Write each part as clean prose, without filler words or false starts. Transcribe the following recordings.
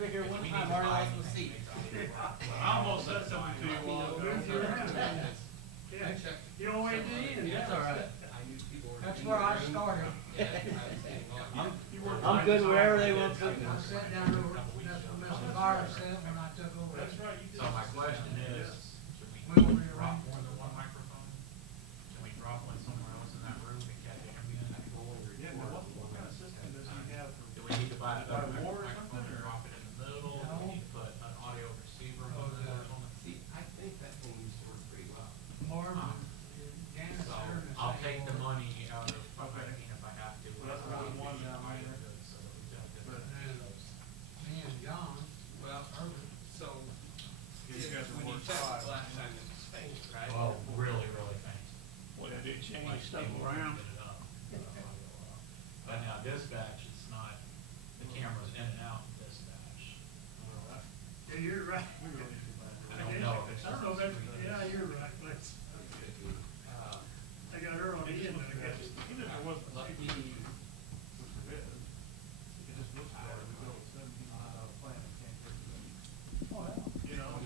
been here one time, already lost my seat. I almost said something to you while ago. Yeah, You don't wait to the end. That's all right. That's where I started. I'm good wherever they want to put me. I sat down over, that's when Mr. Byron said when I took over. That's right. You So my question is, should we We'll drop rearrange. more than one microphone? Can we drop one somewhere else in that room and catch it coming in that door? Yeah, but what kind of system does he have for? Do we need to buy another more or microphone something, and or? drop it in the middle? Do we need to put an audio receiver motor or something? See, I think that thing used to work pretty well. Marvin, Janice So there. and I'll say, take the well, money out of operating if I have to. Well, that's what I want down Buy there. it, so that we don't get But- those. Me and John, Well, Irvin, so, You guys are when you worth check five. the last time it was faint, right? Oh, really, really faint. Well, they did change Like stuff people around. get it up. But now dispatch, it's not, the camera's in and out in dispatch. yeah, you're right. I don't know if it's I don't know, just. but, yeah, you're right, but I got her on the end. Even if there wasn't a Lucky, safety, which there is, it just looks bad. We built a 17 plan and can't get to it. Oh, yeah. You know, and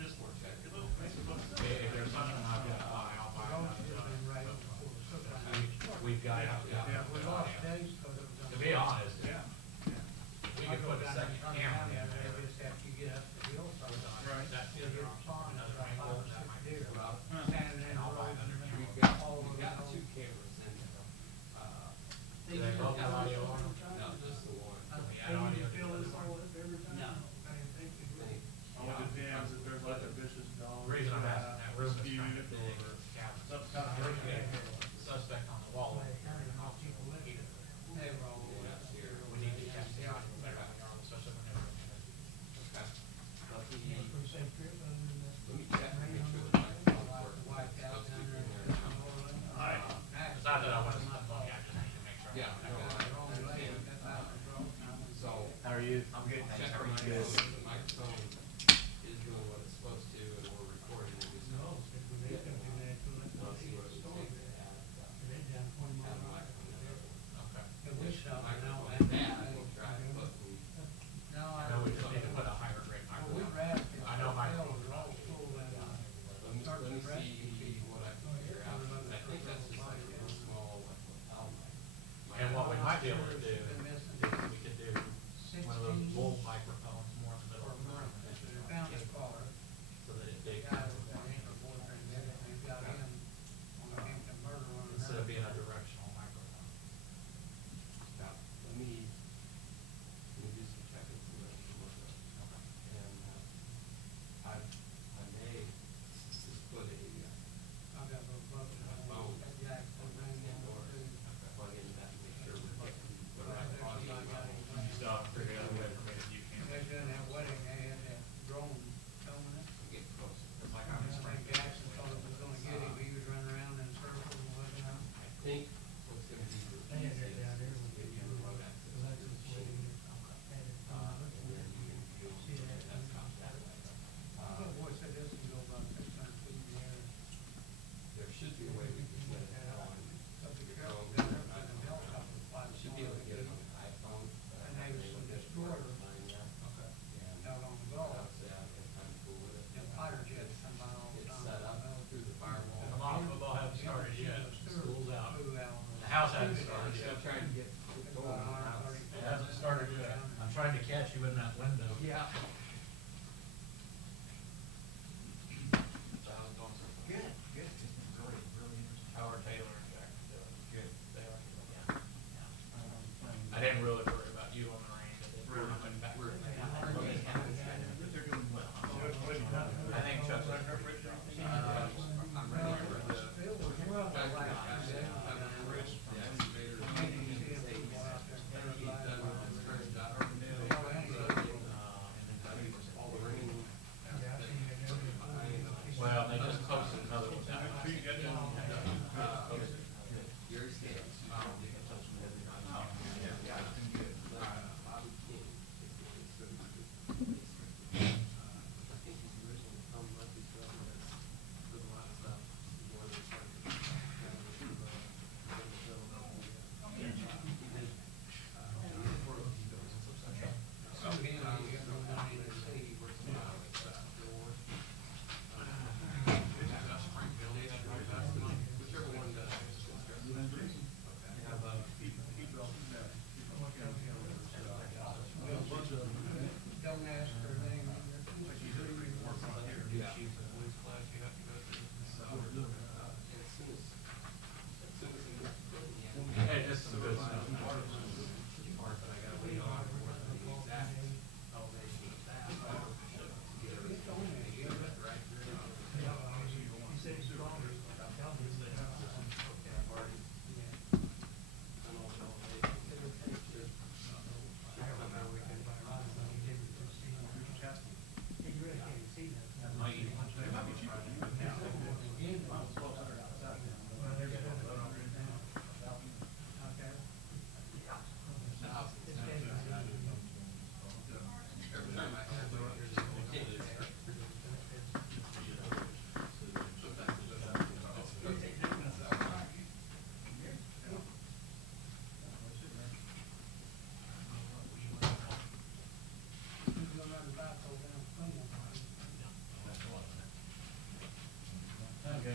this works. It looks, makes it look. If there's something I've got to buy, I'll buy Road it. should have been right before the sunrise. We've got to. Yeah, We lost days because it was. To be honest, Yeah. we could put a second camera in there. Just after you get up the hill, so Right. That's the you'll other get option, fun, another about angle, 5 or that 6 might be deer. well, Standing in And I'll the buy road another and camera. we've got, all over we've got the two road. cameras in there. Do they both have audio on them? No, just the one. Can we add audio to Feel the this other all one? up every time? No. I didn't think you would. Many- All it depends if there's like a vicious dog. The reason I'm asking that room is kind of dispute big, or cabin. something kind of hurricane. The suspect on the wall. They were all. Yeah, that's here. We need to catch the audio better than we are, especially when they're. Okay. Lucky, Yeah, pretty safe trip, other than this. let me check, make sure the microphone's working. White It's out supposed to down be there. in there now. Alright. It's not that I want to spend money, I just need to make sure. Yeah, I got it. So, How are you? I'm good, thanks. check How our are you? microphone, the microphone is doing what it's supposed to, and we're recording it, just. No, if we make them do that, so let's Let's see see what what's it story. takes to add, They down 20 add miles a an microphone. hour. Okay. If we stop it now, Microphone and like that, then we'll try and put, No, I know we just need to put a higher rate Well, we microphone. wrapped it. I know my. Hell, it was all full and, let me see what I can figure out. I think that's just like a real small, like, lapel mic. And what we might be able to do is Been missing we could do one of those 16 bull microphones more in the middle for of a the room. month. They found his car. So that it The they guy was got him, her boyfriend did it, and got him on the Hampton murder on her. instead of being a directional microphone. Now, let me do some checking for that to look up. And, I may just put a, I got a little brother. phone. That jack put on name the on door, it, too. plug in that and make sure we're getting the right audio level. You still have to figure out a way for me to view They cameras. done that wedding, they had that drone filming it. Get closer. It's like I'm I in think Springfield. Jackson thought it was gonna get him, he was running around in circles and whatnot. I think what's gonna be the They had that easiest down there is when give you remote access to the machine. Had it, And then you can view See the that? desktop that way. Little boy said this can go about 600 feet in the air. There should be a way we can get it on Up the your trail, phone. then there was a helicopter flying. You should be able to get it on an iPhone. but And they was haven't some been able to destroyer. find that. Okay. And Out on the I Gulf. would say I've been kind of cool with it. Them fighter jets come by all the It's time. set up through the firewall. Come on, football hasn't started yet. School's out. The house hasn't started I'm still yet. trying to get it going in the house. It hasn't started yet. I'm trying to catch you in that window. Yeah. So how's it going so far? Good, good. It's been really, really interesting. How are Taylor and Jack doing? Good. They are? Yeah. I didn't really worry about you on the range. I did worry about back. They're doing well. I think Chuck's. I'm ready for the. Well, the last time. Rich, the excavator, he's done his first job.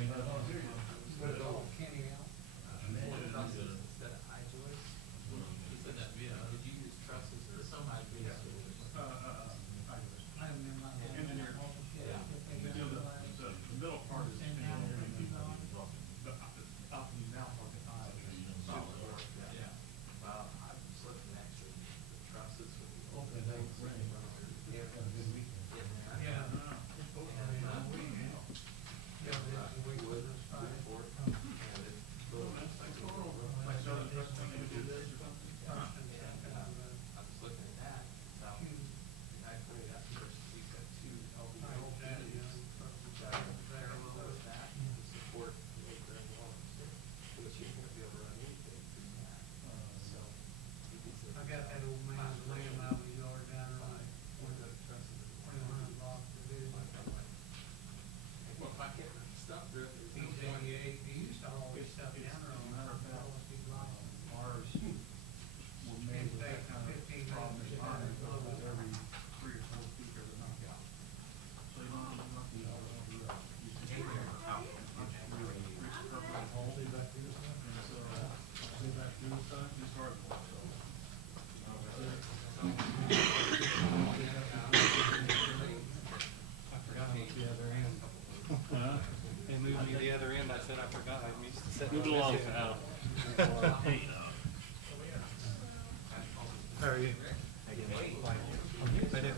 Oh, Kenny out. Instead of high joists. He said that, yeah, did you use trusses or some ideas? I remember my. Engineered. Yeah. The middle part is engineered. The up and down part is high. Solid. Yeah. Well, I was looking actually, the trusses with the open Hopefully they things. rain. Yeah. Have a good weekend. In there. Yeah. And, Yeah, this is week wood, this Friday. wood board, and it looks like a little room. Like, so the first thing we do this or something? First and And, second of the I was looking at that, now, June. the guy put it up first, he's got two Nice, LVL that, beams. yeah. Got a parallel with that to support the eight grand walls, which you're gonna be able to run anything through that. So, he needs to- I got that old man's laying out in the yard down there, Where the trusses are. 21 blocks to do. Well, if I get stuff through it, there's no He's point. 88, he used to always stuff down there on Matter of fact, all these blocks. Ours were made with that kind of problem, is ours is every 3 or 4 feet every knockout. So you don't need nothing else to do that. You just take it out. Stay back here this time? And so, Stay back here this time? it's hard, so. I forgot I moved the other end. They moved me the other end, I said I forgot, I used to sit. Move along, Al. How are you? I didn't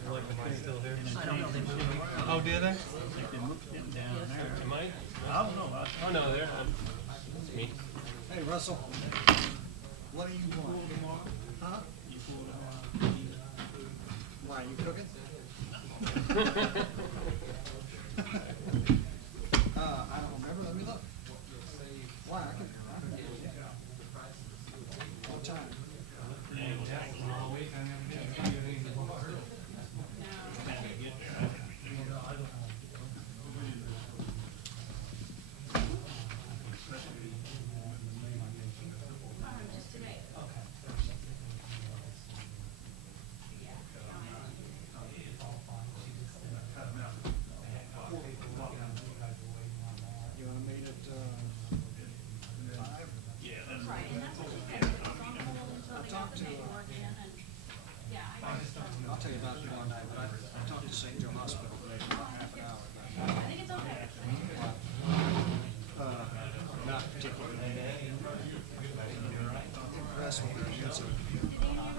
look, am I still here? I don't know, they moved me. Oh, did they? They moved him down there. Am I? I don't know. Oh, no, there. It's me. Hey, Russell, what do you want? Huh? You pulled it on. Why, you cooking? I don't remember, let me look. Why, I can. What time? All week, I never did see it anymore. You wanna meet at, 5? Yeah, that's Right, and that's what she said, it's on hold until they got the paperwork in and, yeah, I guess, I'll tell you about it tomorrow night, but I talked to St. Joe Hospital today for about half an hour. I think it's okay. Not particularly. Impressed with her, she's a.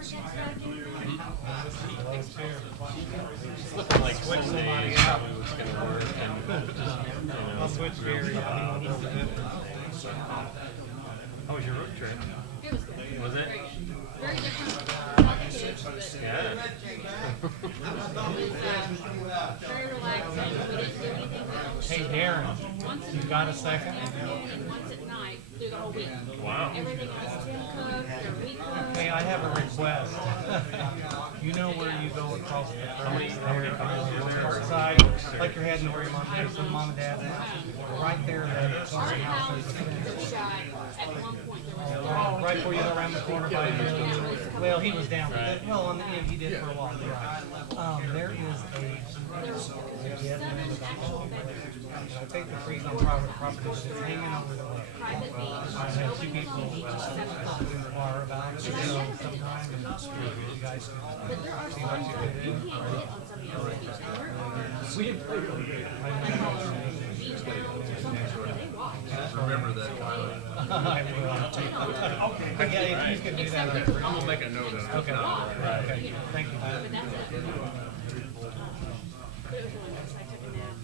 Did Amy ever get stuck in? It's looking like Sunday probably was gonna work and just, I'll switch Gary, I don't know. How was your road trip? It was good. Was it? Very different, not the kids, but Yeah. very relaxing, we didn't do anything else. Hey Darren, you got a second? And once at night, through the whole week. Wow. Everything was Tim cooked, or we cooked. Hey, I have a request. You know where you go across the park side, like you're heading where your mom and dad's house, right there, that Our corner house house, is. this guy, at one point, there was. Right before you go around the corner by the, well, he was down, well, on the end, he did for a while, right. There is There's seven actual bedrooms, I think the trees on private property, but it's hanging over the way. private beach, I had two nobody people, on the beach except us. inquire about it, so sometime, and you guys But there are spots that you can't get on some of the other beaches, and there are, we didn't play really good. like, beach towns or something, where they watch. Remember that. I will. Okay. Yeah, if you could do that. Except for- I'm gonna make a note of it. Okay, okay, thank you. But that's it. But it was really nice, I took a nap.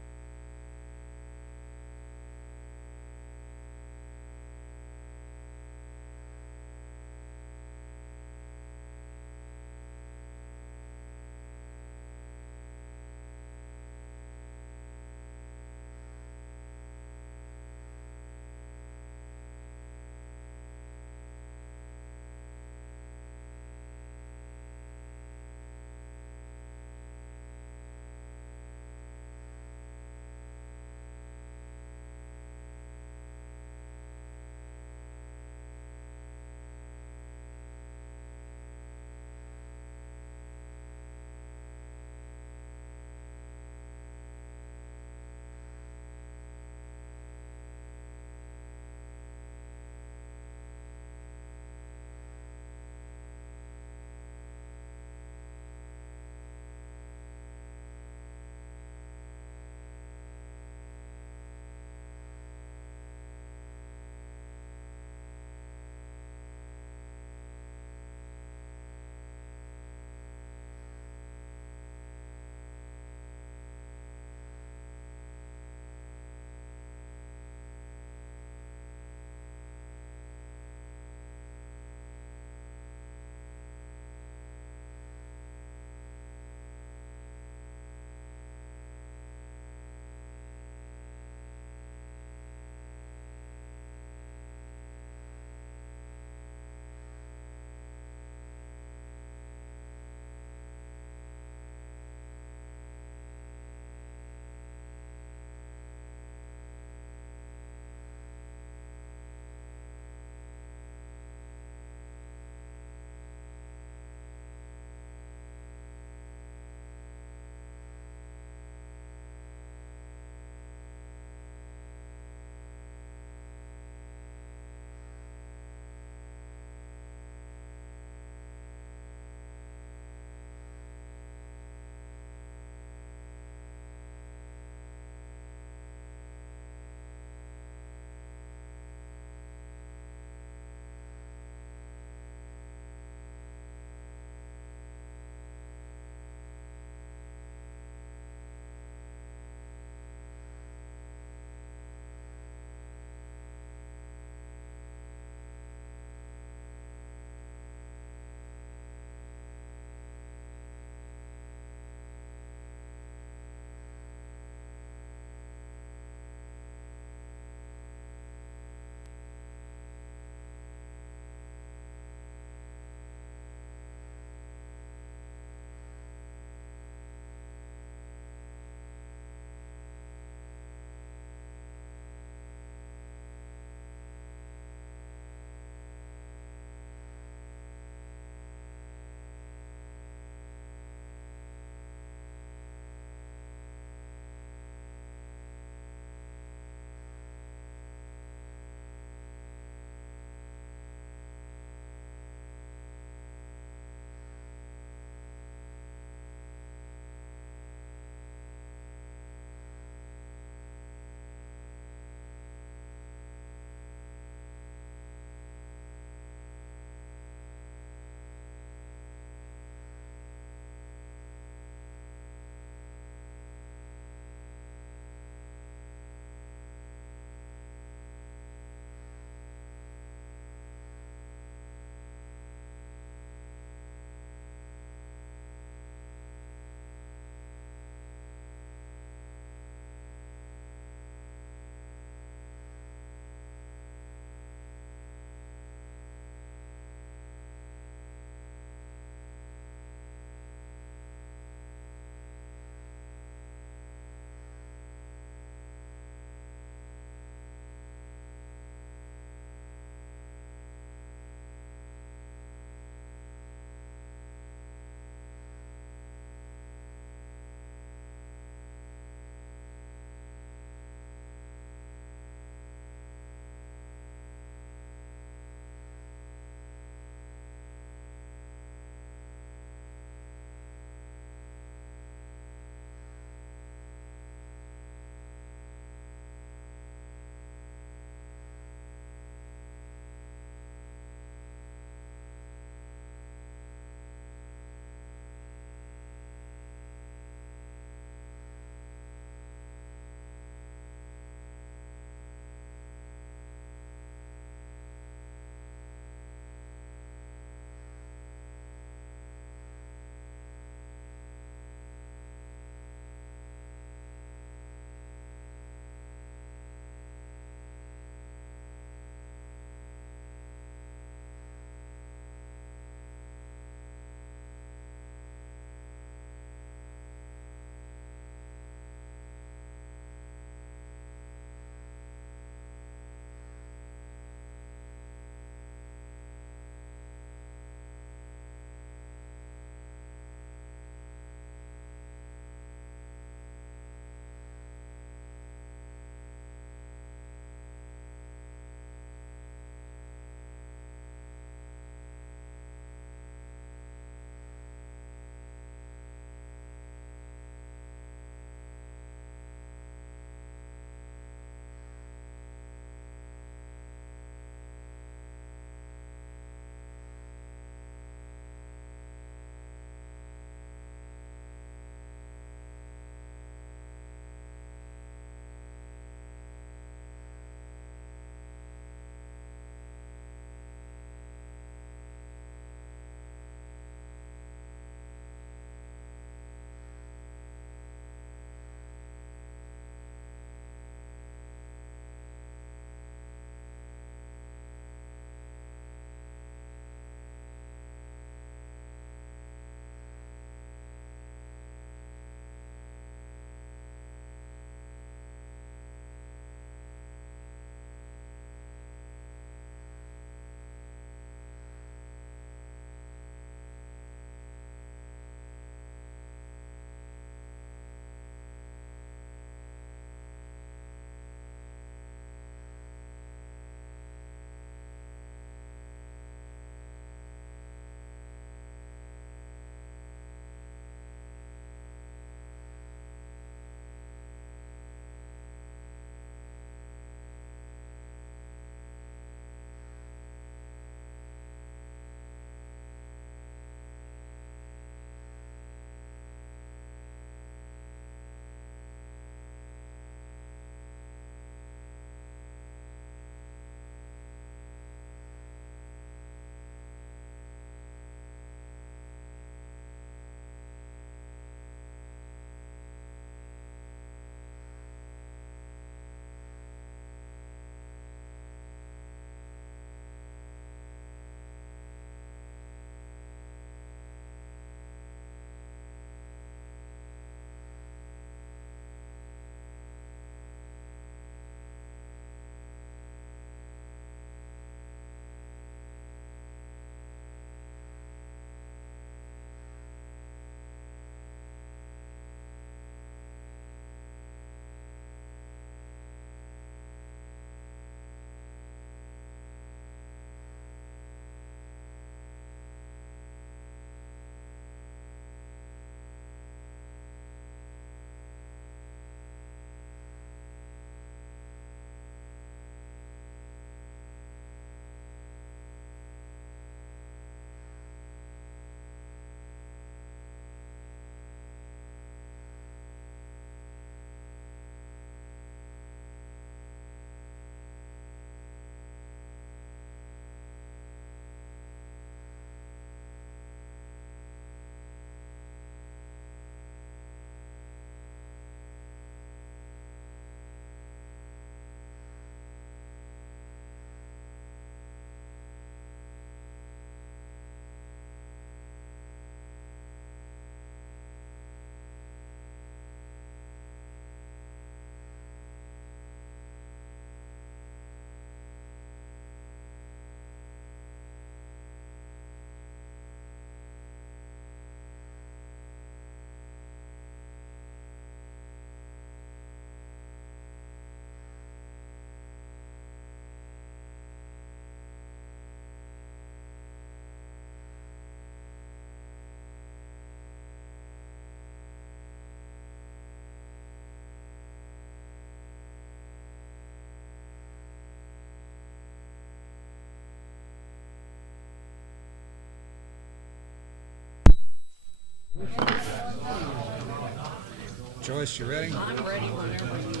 Joyce, you ready? I'm ready whenever you go.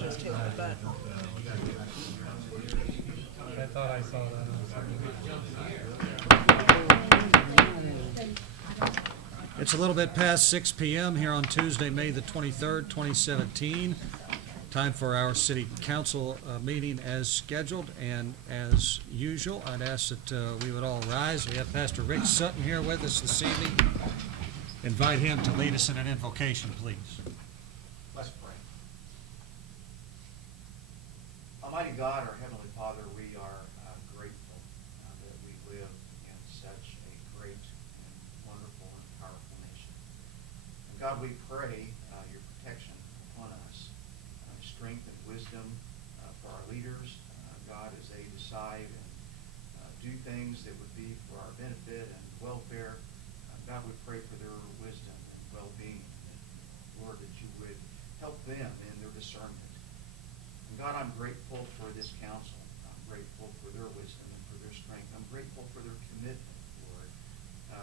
Just hit the button. I thought I saw that on something. It's a little bit past 6 p.m. here on Tuesday, May the 23rd, 2017. Time for our city council meeting as scheduled, and as usual, I'd ask that we would all rise. We have Pastor Rick Sutton here with us this evening. Invite him to lead us in an invocation, please. Let's pray. Almighty God, our Heavenly Father, we are grateful that we live in such a great and wonderful and powerful nation. And God, we pray your protection upon us, strength and wisdom for our leaders, God, as they decide and do things that would be for our benefit and welfare. God, we pray for their wisdom and well-being. Lord, that you would help them in their discernment. And God, I'm grateful for this council. I'm grateful for their wisdom and for their strength. I'm grateful for their commitment, Lord,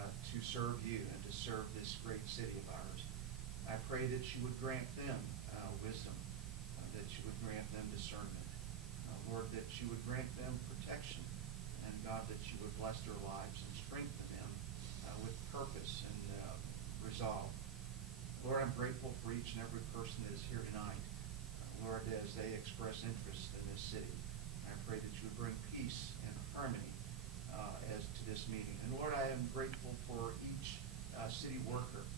to serve you and to serve this great city of ours. I pray that you would grant them wisdom, that you would grant them discernment. Lord, that you would grant them protection. And God, that you would bless their lives and strengthen them with purpose and resolve. Lord, I'm grateful for each and every person that is here tonight. Lord, as they express interest in this city, I pray that you would bring peace and harmony as to this meeting. And Lord, I am grateful for each city worker,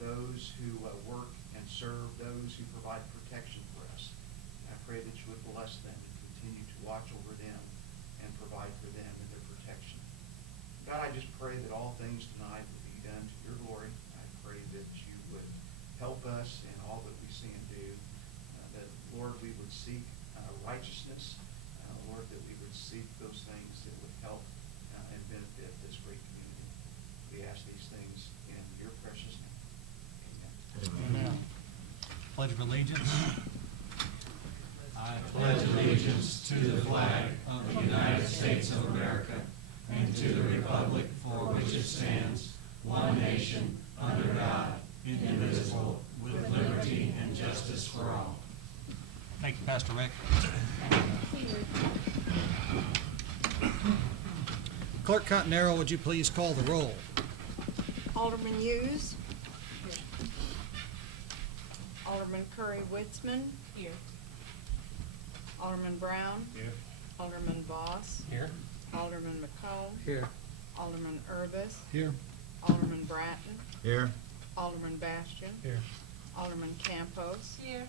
those who work and serve, those who provide protection for us. I pray that you would bless them and continue to watch over them and provide for them in their protection. God, I just pray that all things tonight will be done to your glory. I pray that you would help us in all that we see and do. That, Lord, we would seek righteousness. Lord, that we would seek those things that would help and benefit this great community. We ask these things in your precious name. Amen. Amen. Pledge of allegiance. I pledge allegiance to the flag of the United States of America and to the republic for which it stands, one nation, under God, indivisible, with liberty and justice for all. Thank you, Pastor Rick. Clerk Continero, would you please call the roll? Alderman Hughes. Alderman Curry Witzman. Here. Alderman Brown. Here. Alderman Voss. Here. Alderman McComb. Here. Alderman Urbis. Here. Alderman Bratton. Here. Alderman Bastian. Here. Alderman Campos. Here.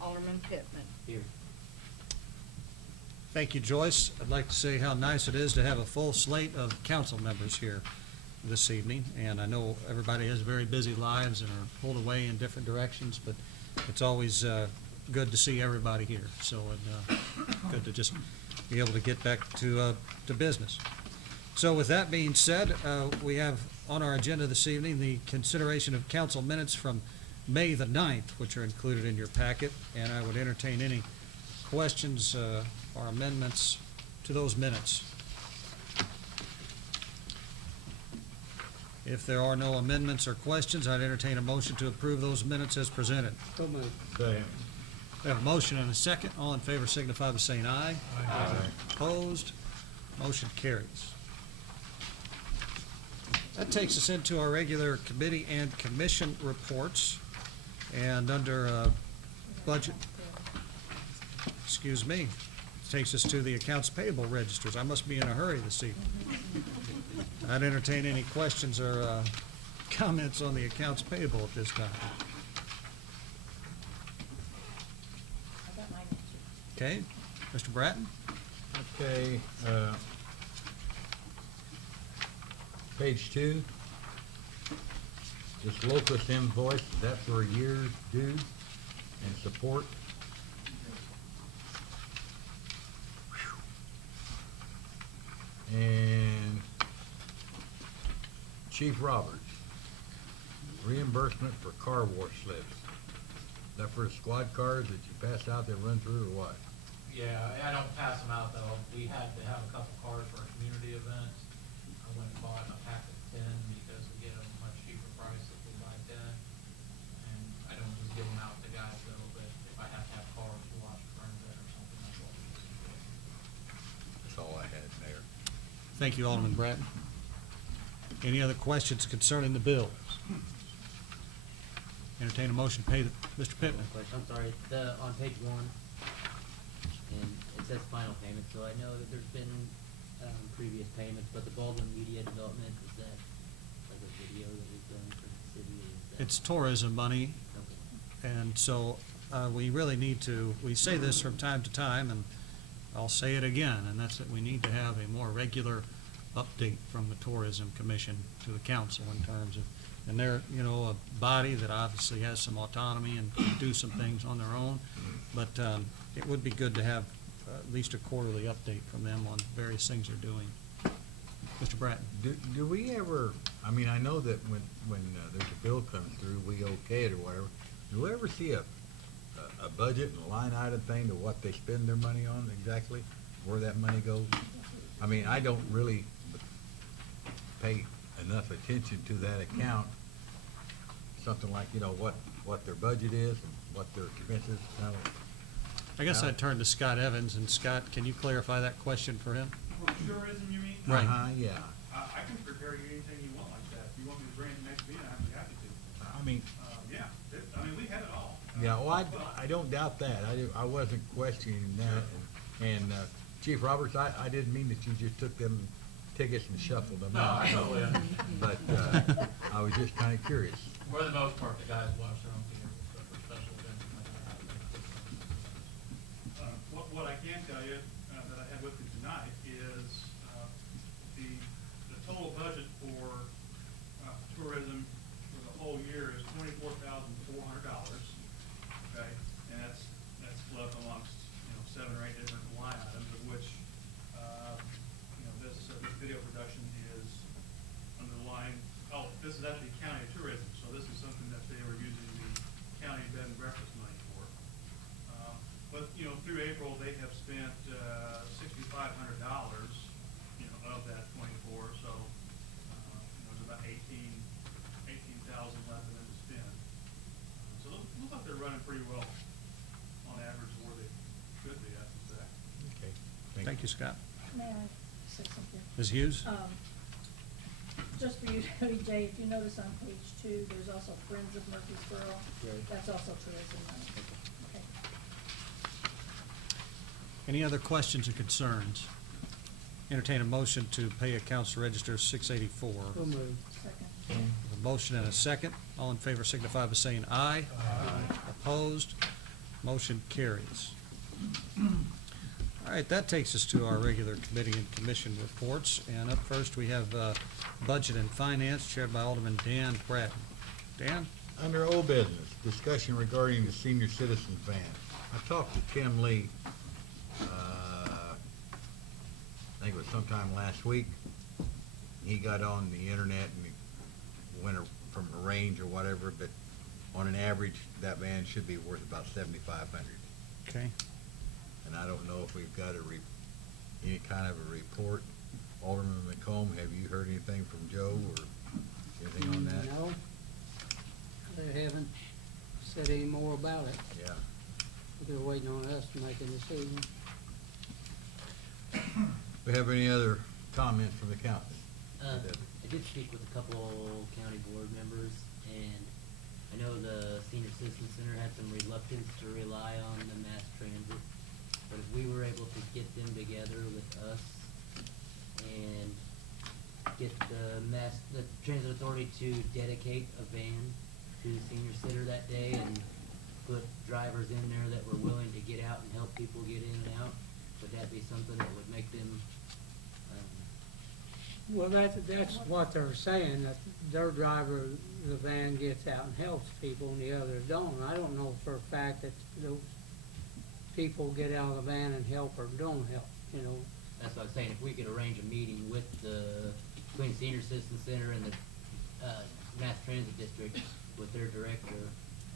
Alderman Pittman. Here. Thank you, Joyce. I'd like to say how nice it is to have a full slate of council members here this evening. And I know everybody has very busy lives and are pulled away in different directions, but it's always good to see everybody here. So good to just be able to get back to business. So with that being said, we have on our agenda this evening the consideration of council minutes from May the 9th, which are included in your packet, and I would entertain any questions or amendments to those minutes. If there are no amendments or questions, I'd entertain a motion to approve those minutes as presented. So moved. Second. We have a motion and a second. All in favor signify by saying aye. Aye. Opposed? Motion carries. That takes us into our regular committee and commission reports. And under budget, excuse me, takes us to the accounts payable registers. I must be in a hurry this evening. I'd entertain any questions or comments on the accounts payable at this time. Okay, Mr. Bratton? Okay, page 2. This locust invoice, is that for a year's due and support? And Chief Roberts, reimbursement for car wash slips. Is that for squad cars that you pass out that run through or what? Yeah, I don't pass them out though. We had to have a couple cars for a community event. I went and bought a pack of 10 because we get them Thank you, Alderman Bratton. Any other questions concerning the bills? Entertain a motion to pay the, Mr. Pittman. Question, I'm sorry, on page 1, and it says final payment, so I know that there's been, previous payments, but the Baldwin Media Development, is that like a video that we've done for the city? Is that- It's tourism money, Okay. and so, we really need to, we say this from time to time, and I'll say it again, and that's that we need to have a more regular update from the Tourism Commission to the council in terms of, and they're, you know, a body that obviously has some autonomy and can do some things on their own, but it would be good to have at least a quarterly update from them on various things they're doing. Mr. Bratton? Do we ever, I mean, I know that when there's a bill comes through, we okay it or whatever. Do we ever see a budget and a line item thing to what they spend their money on exactly, where that money goes? I mean, I don't really pay enough attention to that account. Something like, you know, what their budget is and what their expenses, kind of. I guess I'd turn to Scott Evans, and Scott, can you clarify that question for him? For tourism, you mean? Right. Yeah. I can prepare you anything you want like that. If you want me to bring it next meeting, I'd be happy to. I mean, Yeah, I mean, we have it all. yeah, well, I don't doubt that. I wasn't questioning that. And Chief Roberts, I didn't mean that you just took them tickets and shuffled them out. No, I know. But I was just kind of curious. For the most part, the guys watch their own theater for special events like that. What I can tell you, that I have with me tonight is, the total budget for, tourism for the whole year is $24,400. Okay, and that's split up amongst, 7 or 8 different line items, of which, this video production is under the line, this is actually county tourism, so this is something that they were using the county bed and breakfast money for. But, through April, they have spent, $6,500, of that 24, so, there's about 18,000 left for them to spend. So it looks like they're running pretty well on average where they should be, I suspect. Okay. Thank you, Scott. May I say something? Ms. Hughes? Just for you, Jay, if you notice on page 2, there's also Friends of Murfreesboro. Right. That's also tourism money. Okay. Any other questions or concerns? Entertain a motion to pay accounts register 684. So moved. Second. A motion and a second. All in favor signify by saying aye. Aye. Opposed? Motion carries. All right, that takes us to our regular committee and commission reports. And up first, we have Budget and Finance, chaired by Alderman Dan Bratton. Dan? Under old business, discussion regarding the senior citizens van. I talked to Tim Lee, I think it was sometime last week. He got on the internet and went from a range or whatever, but on an average, that van should be worth about $7,500. Okay. And I don't know if we've got any kind of a report. Alderman McComb, have you heard anything from Joe or anything on that? No, they haven't said any more about it. Yeah. They're waiting on us to make a decision. We have any other comments from the council? I did speak with a couple county board members, and I know the Senior Citizen Center had some reluctance to rely on the mass transit, but if we were able to get them together with us and get the transit authority to dedicate a van to the senior center that day and put drivers in there that were willing to get out and help people get in and out, would that be something that would make them, Well, that's what they're saying, that their driver, the van gets out and helps people and the others don't. I don't know for a fact that those people get out of the van and help or don't help, that's what I was saying, if we could arrange a meeting with between the Senior Citizen Center and the Mass Transit District with their director,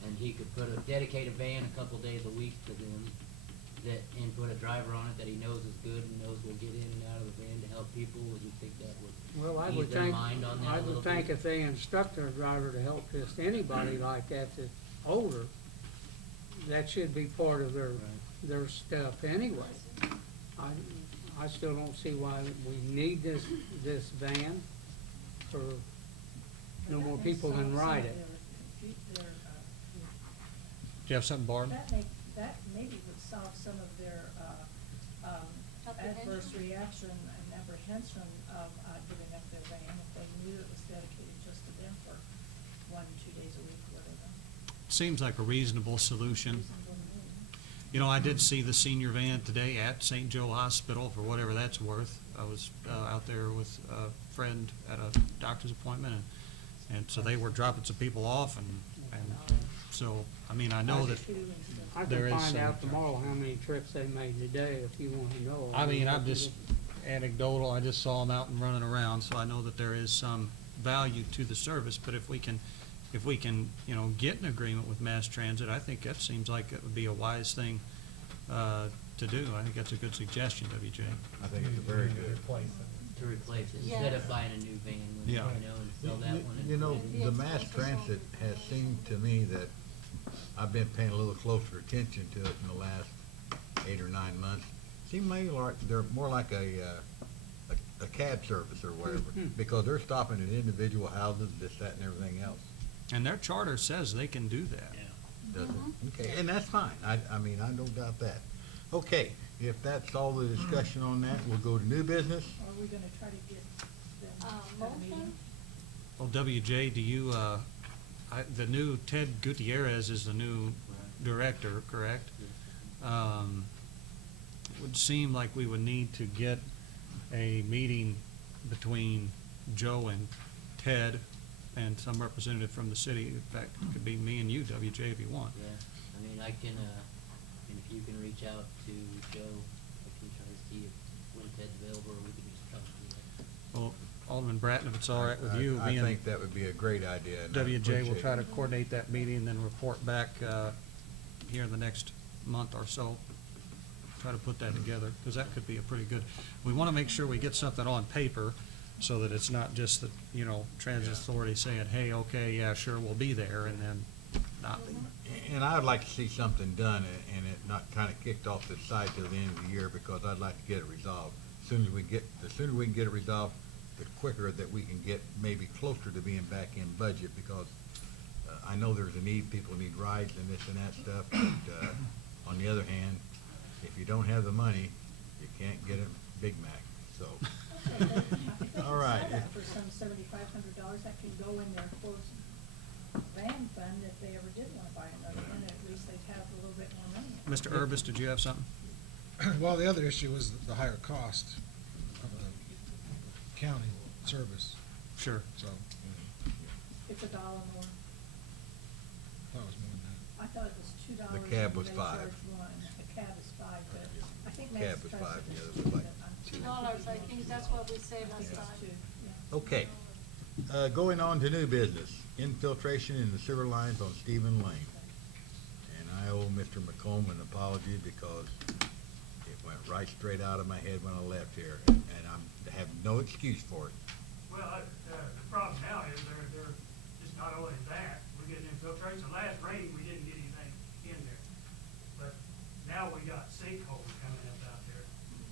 and he could dedicate a van a couple days a week to them, and put a driver on it that he knows is good and knows will get in and out of the van to help people, would you think that Well, I would would ease their think, mind on that I a little would think bit? if they instruct their driver to help just anybody like that that's older, that should be part of their Right. their stuff anyway. I still don't see why we need this van for no more people than ride it. Do you have something, Barb? That maybe would solve some of their, adverse reaction and apprehension of, giving up their van if they knew it was dedicated just to them for 1-2 days a week, whatever. Seems like a reasonable solution. Reasonable to me. You know, I did see the senior van today at St. Joe Hospital, for whatever that's worth. I was out there with a friend at a doctor's appointment, and so they were dropping some people off, and so, I mean, I know that I there can is find some. out tomorrow how many trips they made today, if you wanna know. I mean, I'm just anecdotal, I just saw them out and running around, so I know that there is some value to the service, but if we can, you know, get an agreement with mass transit, I think that seems like it would be a wise thing, to do. I think that's a good suggestion, WJ. I think it's a very good. To replace it, Yeah. instead of buying a new van, you Yeah. know, and sell that one. and- You know, the mass transit has seemed to me that I've been paying a little closer attention to it in the last 8 or 9 months. Seem maybe like they're more like a cab service or whatever, because they're stopping at individual houses, this, that, and everything else. And their charter says they can do that. Does it? Okay, and that's fine. I mean, I don't doubt that. Okay, if that's all the discussion on that, we'll go to new business. Are we gonna try to get them at a meeting? Well, WJ, do you, the new Ted Gutierrez is the new director, correct? It would seem like we would need to get a meeting between Joe and Ted and some representative from the city. In fact, it could be me and you, WJ, if you want. Yeah, I mean, I can, and if you can reach out to Joe, I can try to see if when Ted's available, or we could just come to that. Well, Alderman Bratton, if it's all right with you, I me and think that would be a great idea. and I WJ will appreciate try to it. coordinate that meeting and then report back, here in the next month or so. Try to put that together, because that could be a pretty good, we want to make sure we get something on paper so that it's not just the, you know, transit authority saying, hey, okay, yeah, sure, we'll be there, and then not be. And I would like to see something done and it not kind of kicked off to the side till the end of the year, because I'd like to get it resolved. The sooner we can get it resolved, the quicker that we can get maybe closer to being back in budget, because I know there's a need, people need rides and this and that stuff, but on the other hand, if you don't have the money, you can't get a Big Mac, so. Okay, then, I think All right. we that for some $7,500 that can go in their quote van fund if they ever did wanna buy another one, at least they'd have a little bit more money. in it. Mr. Urbis, did you have something? Well, the other issue was the higher cost of the county service, Sure. so, It's $1 more. that was more than that. I thought it was $2. The cab and was they $5. charged one. The cab is $5, but I think Cab Matt's was price $5, is the other two, was like but I'm- $2, I think that's what we said last It's time. two, yeah. Okay, going on to new business, infiltration in the sewer lines on Stephen Lane. And I owe Mr. McComb an apology because it went right straight out of my head when I left here, and I have no excuse for it. Well, the problem now is they're just not only that, we're getting infiltration. Last rain, we didn't get anything in there. But now we got sinkholes coming up out there.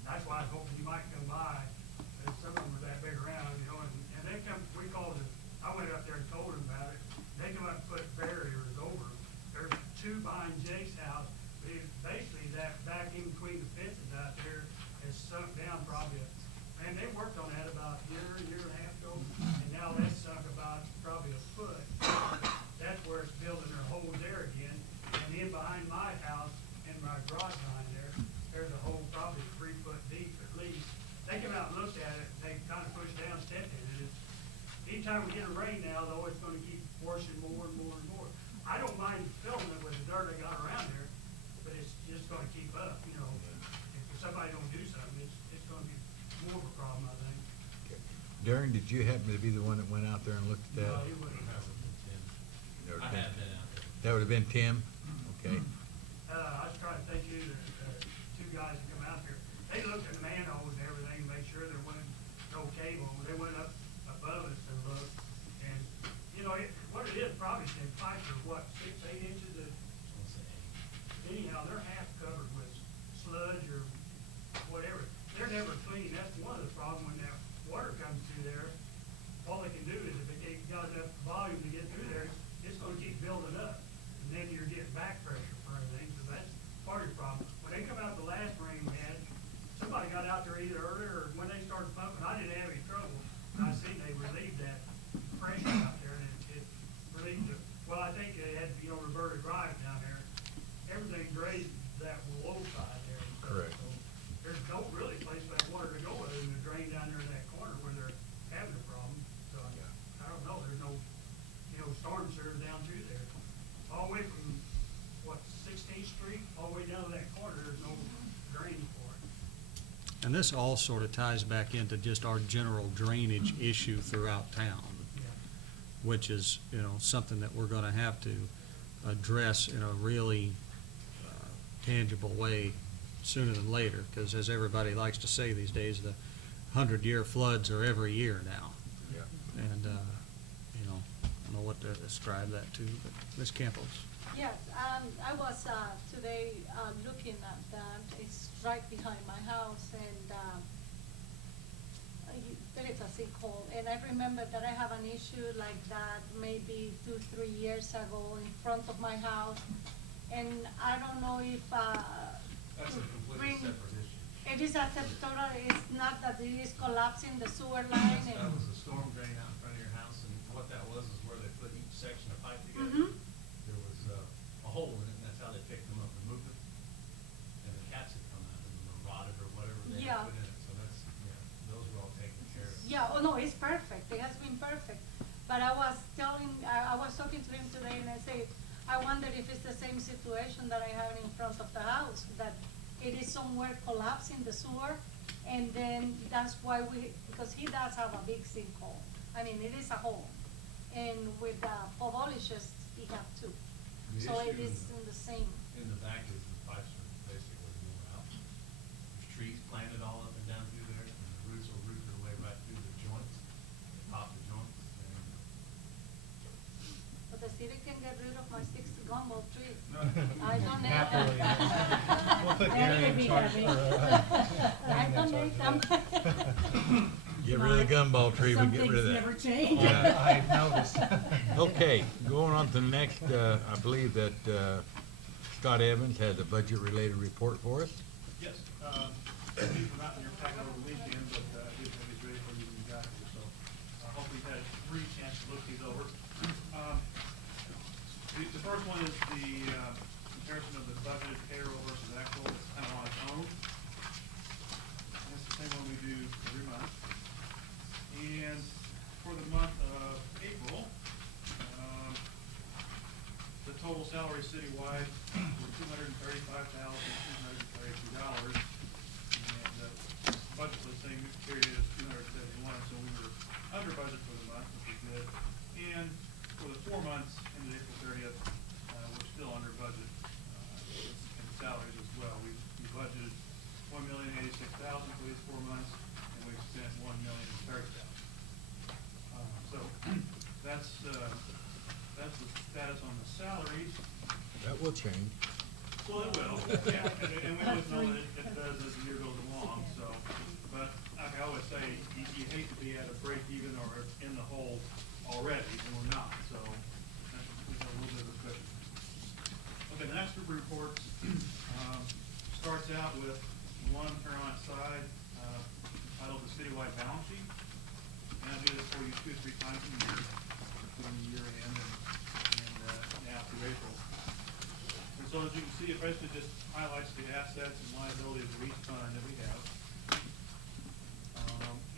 That's why I was hoping you might come by, because some of them are that big around, you know, and they come, we called it, I went up there and told them about it. They come up and put barriers over. There's two behind Jake's house. Basically, that back in between the fences out there has sunk down probably, and they worked on that about a year and a half ago, and now that's sunk about probably a foot. That's where it's building their holes there again. And then behind my house and my garage behind there, there's a hole probably 3 foot deep at least. They come out and looked at it, they kind of pushed down, stepped in it. Anytime we get a rain now, though, it's gonna keep washing more and more and more. I don't mind filling it with the dirt I got around there, but it's just gonna keep up, you know. If somebody don't do something, it's gonna be more of a problem, I think. Darren, did you happen to be the one that went out there and looked at that? No, it wouldn't. There I would've have been out there. That would have been Tim? Okay. I was trying to think who the two guys that come out there, they looked at the manholes and everything to make sure there wasn't no cable. They went up above us and looked, and, you know, what it is, probably them pipes are what, 6-8 inches of, anyhow, they're half covered with sludge or whatever. They're never this all sort of ties back into just our general drainage issue throughout town, which is, you know, something that we're gonna have to address in a really tangible way sooner than later, because as everybody likes to say these days, the 100-year floods are every year now. Yeah. And, you know, I don't know what to ascribe that to, but Ms. Campos. Yes, I was today looking at that. It's right behind my house, and there is a sinkhole. And I remember that I have an issue like that maybe 2-3 years ago in front of my house. And I don't know if That's a completely separate issue. it is a total. It's not that it is collapsing the sewer line. That And was a storm drain out in front of your house, and what that was is where they put each section of pipe together. There was a hole in it, and that's how they picked them up and moved them. And the cats had come out and were rotted or whatever they Yeah. had put in it, so that's, those were all taken care of. Yeah, oh no, it's perfect. It has been perfect. But I was talking to him today, and I said, I wonder if it's the same situation that I have in front of the house, that it is somewhere collapsing the sewer, and then that's why because he does have a big sinkhole. I mean, it is a hole. And with the polishes, he have two. The So it issue is in the same. in the back is the pipes are basically worn out. There's trees planted all up and down through there, and the roots will root their way right through the joints, pop the joints, and But the city can get rid of my 60 gumball trees. No. I donate Happily. them. We'll put Gary in charge I donate them. Get rid of the gumball tree, we get rid of that. Some things never change. Yeah. I've noticed. Okay, going on to the next, I believe that Scott Evans has a budget-related report for us. Yes, these were not in your packet over the weekend, but I did have these ready for you when you got here, so I hope you've had a brief chance to look these over. The first one is the comparison of the budgeted payroll versus actual. It's kind of on its own. And it's the same one we do every month. And for the month of April, the total salary citywide were $235,232. And the budget for the same period is $271, so we were under budget for the month, which is good. And for the 4 months ended April 30th, we're still under budget in salaries as well. We budgeted $1,086,000 for these 4 months, and we spent $1,030,000. So that's the status on the salaries. That will change. Well, it will, yeah, and we always know that it does as the year goes along, so, but like I always say, you hate to be at a break even or in the hole already, and we're not, so that's a little bit of a cushion. Okay, the next group of reports, starts out with one Paramount side, titled the citywide balance sheet. And I do this for you 2 or 3 times a year, between the year end and now through April. And so as you can see, it basically just highlights the assets and liabilities of each fund that we have.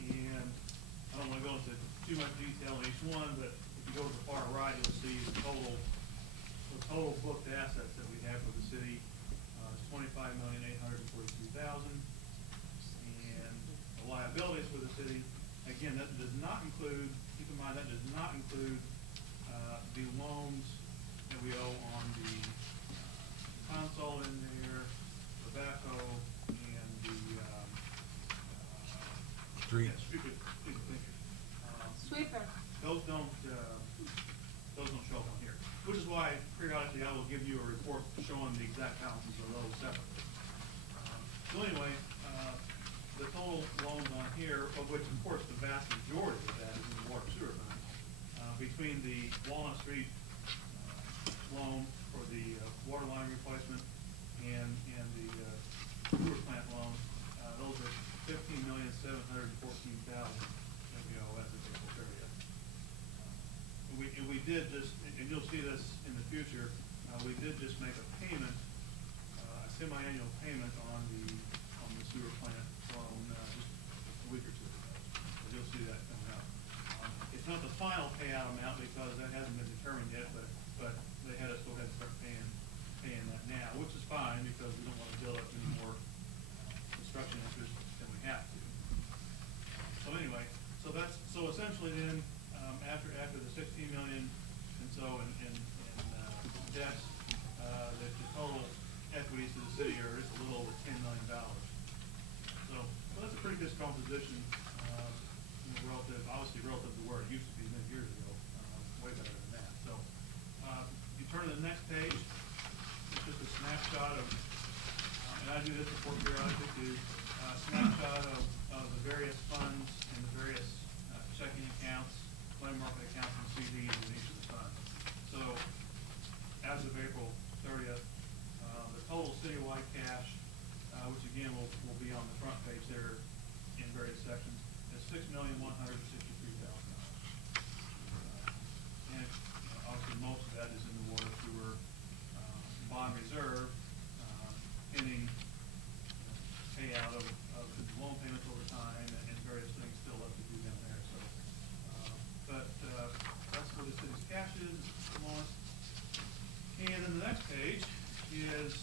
And I don't want to go into too much detail in each one, but if you go to the far right, you'll see the total booked assets that we have for the city is $25,842,000. And the liabilities for the city, again, that does not include, keep in mind, that does not include the loans that we owe on the console in there, tobacco, and the Street. yeah, stupid thinking. Sweeper. Those don't show up on here, which is why periodically I will give you a report showing the exact balances of those separately. So anyway, the total loans on here, of which of course the vast majority of that is in the water sewer fund, between the Walnut Street loan for the water line replacement and the sewer plant loan, those are $15,714,000 that we owe as of April 30th. And we did just, and you'll see this in the future, we did just make a payment, a semi-annual payment on the sewer plant loan just a week or 2 ago. So you'll see that coming up. It's not the final payout amount because that hasn't been determined yet, but they had us go ahead and start paying that now, which is fine because we don't want to build up any more construction interest than we have so essentially then, after the 16 million and so in debts, the total equities to the city are just a little over $10 million. So that's a pretty good strong position, obviously relative to where it used to be many years ago, way better than that. So, you turn to the next page, it's just a snapshot of, and I do this report periodically too, snapshot of the various funds and the various checking accounts, money market accounts, and CDs in each of the funds. So, as of April 30th, the total citywide cash, which again will be on the front page there in various sections, is $6,163,000. And obviously most of that is in the water, sewer, bond reserve, pending payout of loan payments over time and various things still left to do down there. So, that's where the city's cash is at the moment. And then the next page is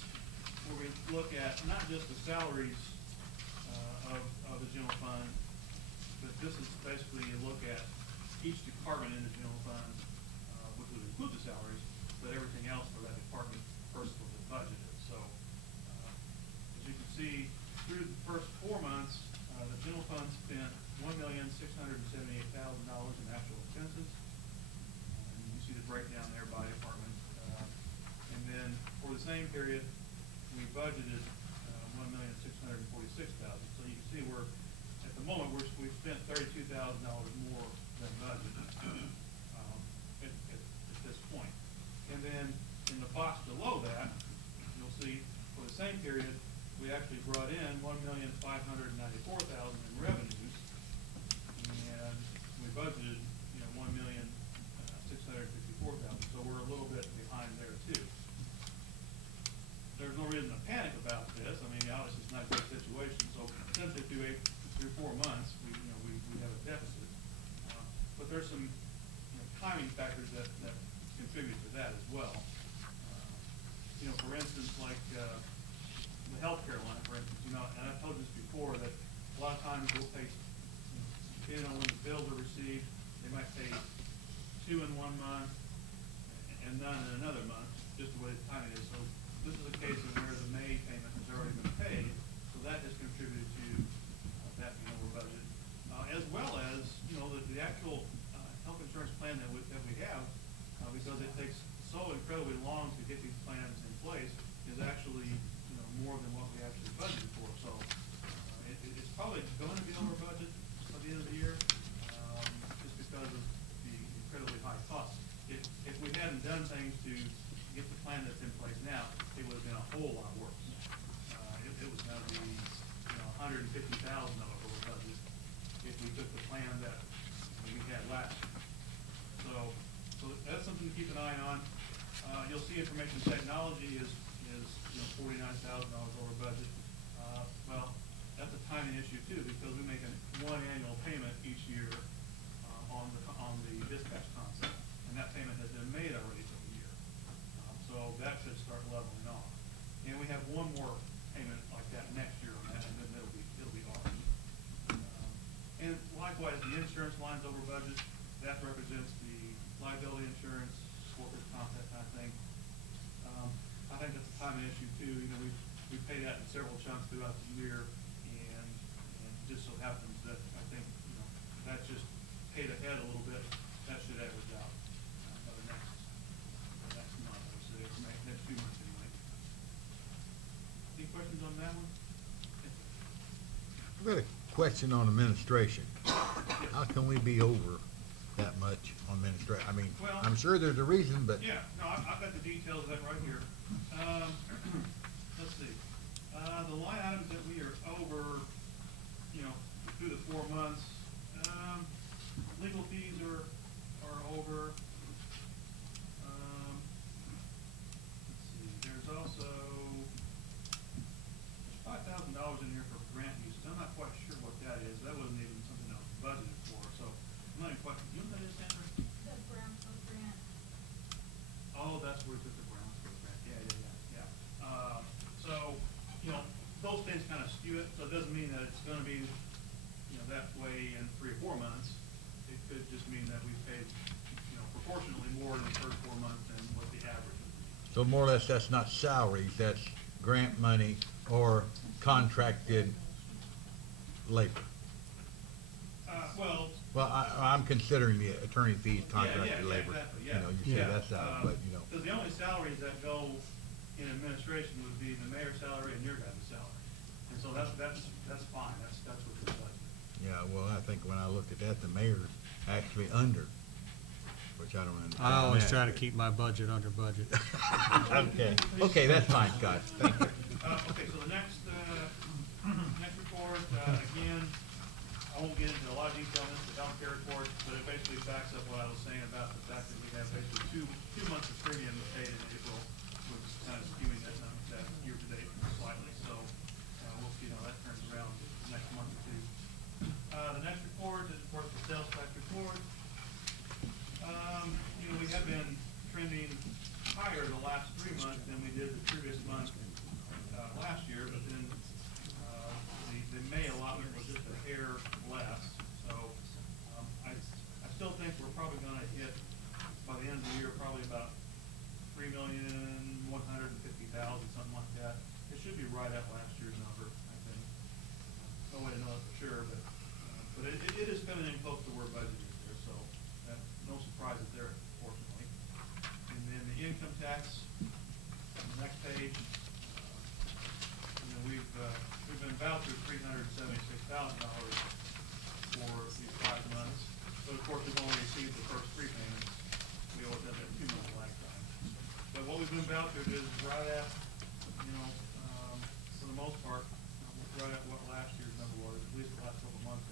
where we look at not just the salaries of the general fund, but this is basically you look at each department in the general fund, which would include the salaries, but everything else for that department versus what the budget is. So, as you can see, through the first 4 months, the general fund spent $1,678,000 in actual expenses. And you can see the breakdown there by department. And then for the same period, we budgeted $1,646,000. So you can see we're at the moment we've spent $32,000 more than budget at this point. And then in the box below that, you'll see for the same period we actually brought in $1,594,000 in revenues, and we budgeted $1,654,000. So we're a little bit behind there too. There's no reason to panic about this. I mean, obviously it's not a good situation. So essentially through 4 months, we have a deficit. But there's some timing factors that contribute to that as well. For instance, like the healthcare line, for instance, and I've told you this before, that a lot of times we'll pay, depending on when the bills are received, they might pay 2 in 1 month and none in another month, just the way the timing is. So this is a case of where the May payment has already been paid, so that has contributed to that being over budget, as well as the actual health insurance plan that we have, because it takes so incredibly long to get these plans in place, is actually more than what we actually budgeted for. So it's probably going to be over budget by the end of the year, just because of the incredibly high costs. If we hadn't done things to get the plan that's in place now, it would have been a whole lot worse. It was going to be $150,000 over budget if we took the plan that we had last year. So that's something to keep an eye on. You'll see information technology is $49,000 over budget. Well, that's a timing issue too, because we make one annual payment each year on the dispatch concept, and that payment has been made already for the year. So that should start leveling off. And we have one more payment like that next year on that, and then it'll be ours. And likewise, the insurance line's over budget. That represents the liability insurance, workers' comp, that kind of thing. I think that's a timing issue too. We pay that in several chunks throughout the year, and just so happens that I think that's just paid ahead a little bit. That should average out by the next month, I would say, or next 2 months anyway. Any questions on that one? I've got a question on administration. How can we be over that much on administration? I mean, Well, I'm sure there's a reason, but Yeah, no, I've got the details of that right here. Let's see. The line items that we are over, through the 4 months, legal fees are over. Let's see, there's also $5,000 in here for grant uses. I'm not quite sure what that is. That wasn't even something I was budgeted for, so I'm not even quite, you know what that is, Sandra? The Brownfield grant. Oh, that's where we took the Brownsville grant. Yeah. So, those things kind of skew it. So it doesn't mean that it's going to be, that way in 3 or 4 months. that we paid, you know, proportionately more in the first 4 months than what the average is. So more or less, that's not salaries, that's grant money or contracted labor. Well. Well, I'm considering the attorney fees contracted Yeah, labor. exactly, You yeah. know, you say that's out, but you know. Because the only salaries that go in administration would be the mayor's salary and your guys' salary. And so that's fine, that's what you're budgeting. Yeah, well, I think when I looked at that, the mayor's actually under, which I don't understand. I always that. try to keep my budget under budget. Okay, that's fine, Scott, thank you. Okay, so the next report, again, I won't get into a lot of detail on this, the healthcare report, but it basically backs up what I was saying about the fact that we have basically two months of premium paid in April, which is kind of skewing that year-to-date slightly, so we'll see how that turns around the next month or two. The next report is, of course, the sales tax report. You know, we have been trending higher the last 3 months than we did the previous month last year, but then the May allotment was just a hair less. So I still think we're probably going to hit, by the end of the year, probably about 3,150,000, something like that. It should be right at last year's number, I think. No way to know that for sure, but it is coming in close to where budget is there, so no surprises there, fortunately. And then the income tax, on the next page, you know, we've been about through $376,000 for these 5 months, but of course we've only received the first 3 payments. We always have that 2-month lag time. But what we've been about through is right at, you know, for the most part, right at what last year's number was, at least the last couple of months.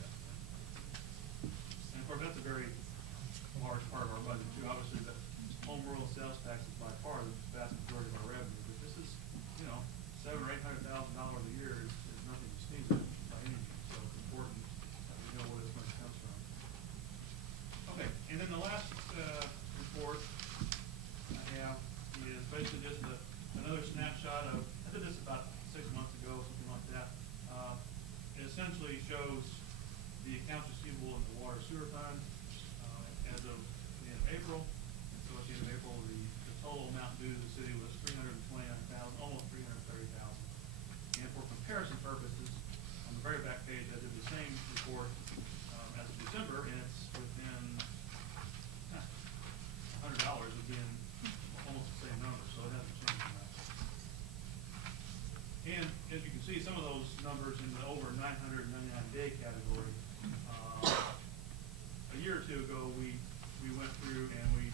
And of course, that's a very large part of our budget too. Obviously, the home rural sales tax is by far the vast majority of our revenue, but this is, you know, $700,000 or $800,000 a year is nothing to sneeze at by any means. So it's important that we know where this money comes from. Okay, and then the last report I have is basically just another snapshot of, I did this about 6 months ago, something like that. It essentially shows the accounts receivable in the water sewer fund as of the end of April. And so at the end of April, the total amount due to the city was $329,000, almost $330,000. And for comparison purposes, on the very back page, I did the same report as of December, and it's within $100 again, almost the same number, so it hasn't changed much. And as you can see, some of those numbers in the over 999-day category, a year or 2 ago, we went through and we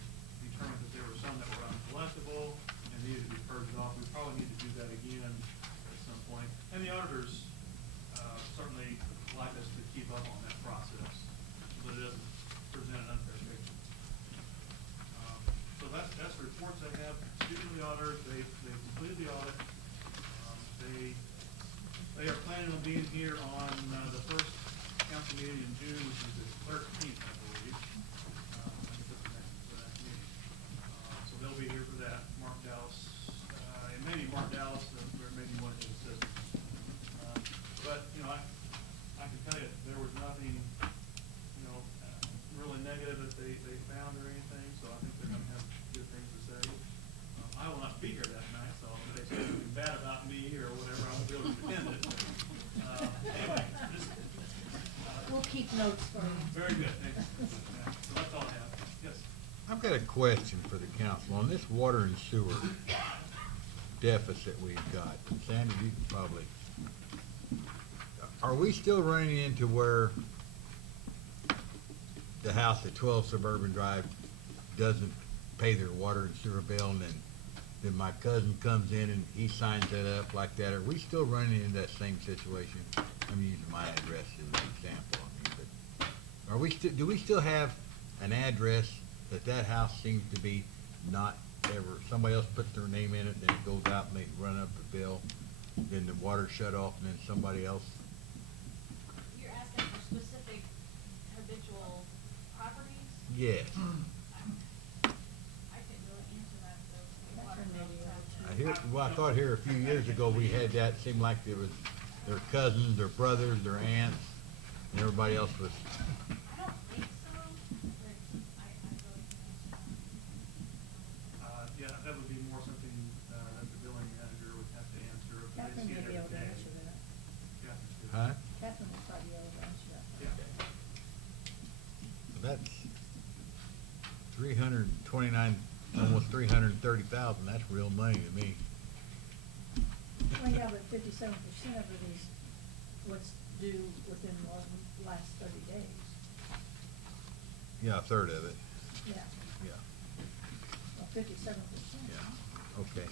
determined that there were some that were uncollectible and needed to be purged off. We probably need to do that again at some point. And the auditors certainly like us to keep up on that process so that it doesn't present an unfair picture. So that's the reports I have. Speaking of the auditors, they completed the audit. They are planning on being here on the first council meeting in June, which is the 13th, I believe. I think that's the next meeting. So they'll be here for that. Mark Dallas, and maybe Mark Dallas, or maybe one of his assistants. But you know, I can tell you there was nothing, you know, really negative that they found or anything. So I think they're going to have good things to say. I will not be here that night, so if they say something bad about me or whatever, I won't be able to defend it. Anyway, We'll keep notes for you. very good, thank you. Yeah, so that's all I have. Yes. I've got a question for the council on this water and sewer deficit we've got. Sandy, you can probably, are we still running into where the house at 12 Suburban Drive doesn't pay their water and sewer bill, and then my cousin comes in and he signs that up like that? Are we still running into that same situation? I'm using my address as an example. I mean, but are we do we still have an address that house seems to be not ever, somebody else puts their name in it, then it goes out and they run up the bill, then the water shut off, and then somebody else? You're asking for specific habitual properties? Yes. I couldn't really answer that, though. Water bills. I thought here a few years ago we had that, seemed like there was their cousins, their brothers, their aunts, and everybody else was. I don't think so, but that's 329, almost 330,000, that's real money to me. Well, yeah, but 57% of it is what's due within the last 30 days. Yeah, a third of it, Yeah, yeah, well, 57%. yeah, okay.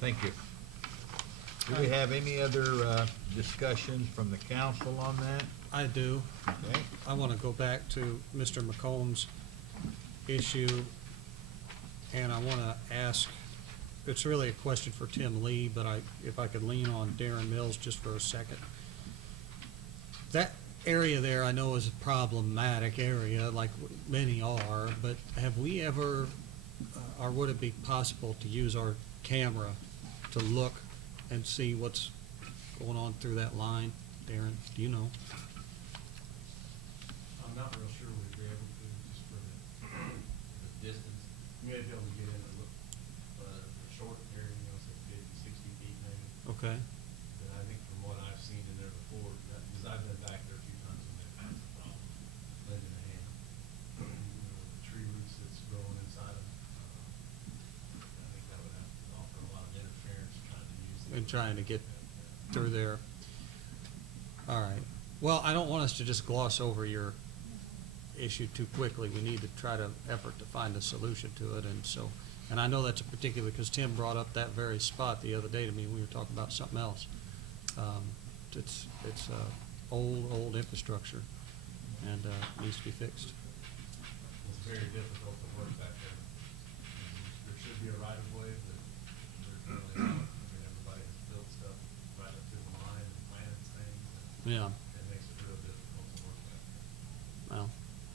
Thank you. Do we have any other, discussion from the council on that? I do. Okay, I want to go back to Mr. McComb's issue, and I want to ask, it's really a question for Tim Lee, but if I could lean on Darren Mills just for a second. That area there I know is a problematic area, like many are, but have we ever, or would it be possible to use our camera to look and see what's going on through that line? Darren, do you know? I'm not real sure we'd be able to, just for the distance. You may be able to get in and look, a short area, you know, say 50, 60 feet maybe. Okay. But I think from what I've seen in there before, because I've been back there a few times and they've had some problems lending a hand. You know, the tree roots that's growing inside of them. I think that would have to offer a lot of interference trying to use. And trying to get through there. All right. Well, I don't want us to just gloss over your issue too quickly. We need to try to effort to find a solution to it, and so, and I know that's a particular, because Tim brought up that very spot the other day to me. We were talking about something else. It's old infrastructure, and needs to be fixed. It's very difficult to work back there. There should be a right of way, but there's really not. I mean, everybody has built stuff right up to the line and planted things. Yeah. It makes it real difficult to work back there. Well,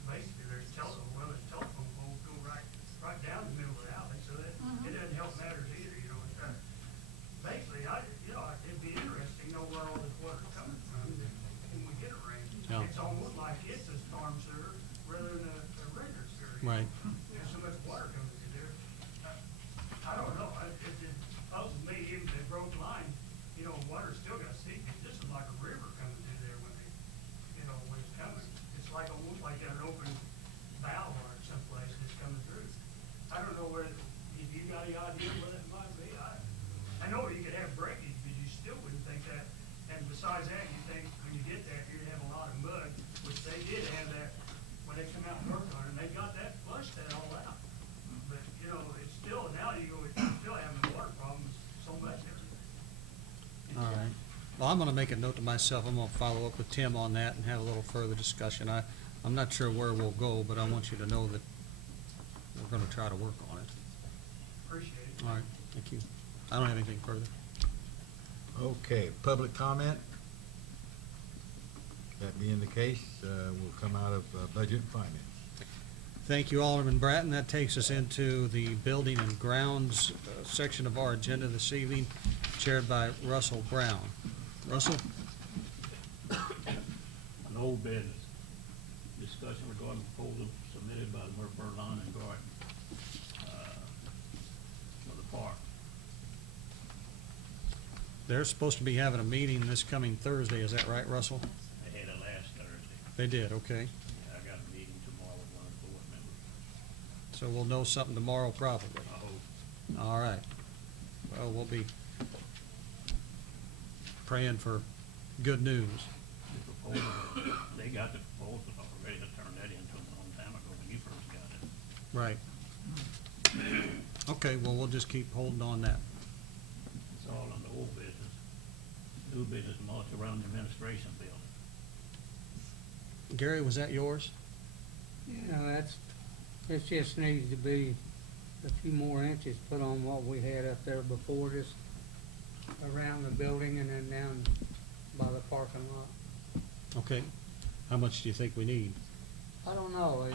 Basically, there's telephone poles go right down the middle of the alley, so that it doesn't help matters either, you know. Basically, it'd be interesting to know where all this water's coming from when we get a rain. Yeah. It's almost like it's a storm sewer rather than a regular sewer. Right. There's so much water coming through there. I don't know, it puzzles me, even if they broke the line, you know, water still got seepage. This is like a river coming through there when they, you know, when it's coming. It's like, almost like an open valve or someplace that's coming through. I don't know where, if you got any idea where that might be. I know you could have breakage, but you still wouldn't think that. And besides that, you think when you get that, you're gonna have a lot of mud, which they did have that when they come out and work on it, and they got that, flushed that all out. But, you know, it's still, now you're still having water problems so much there. all right. Well, I'm gonna make a note to myself. I'm gonna follow up with Tim on that and have a little further discussion. I'm not sure where we'll go, but I want you to know that we're gonna try to work on it. Appreciate it. All right, thank you. I don't have anything further. okay, public comment? That being the case, will come out of, budget and finance. Thank you, Alderman Bratton. That takes us into the Building and Grounds section of our agenda this evening, chaired by Russell Brown. Russell? An old business. Discussion regarding proposal submitted by the Murford Lawn and Garden, for the park. They're supposed to be having a meeting this coming Thursday, is that right, Russell? They had it last Thursday. They did, okay. Yeah, I got a meeting tomorrow with one of the board members. So we'll know something tomorrow probably. I hope. All right. Well, we'll be praying for good news. The proposal, they got the proposal already to turn that into a long time ago when you first got it. Right. Okay, well, we'll just keep holding on that. It's all on the old business. New business, multi-round administration building. Gary, was that yours? You know, it just needs to be a few more inches put on what we had up there before, just around the building and then down by the parking lot. Okay. How much do you think we need? I don't know,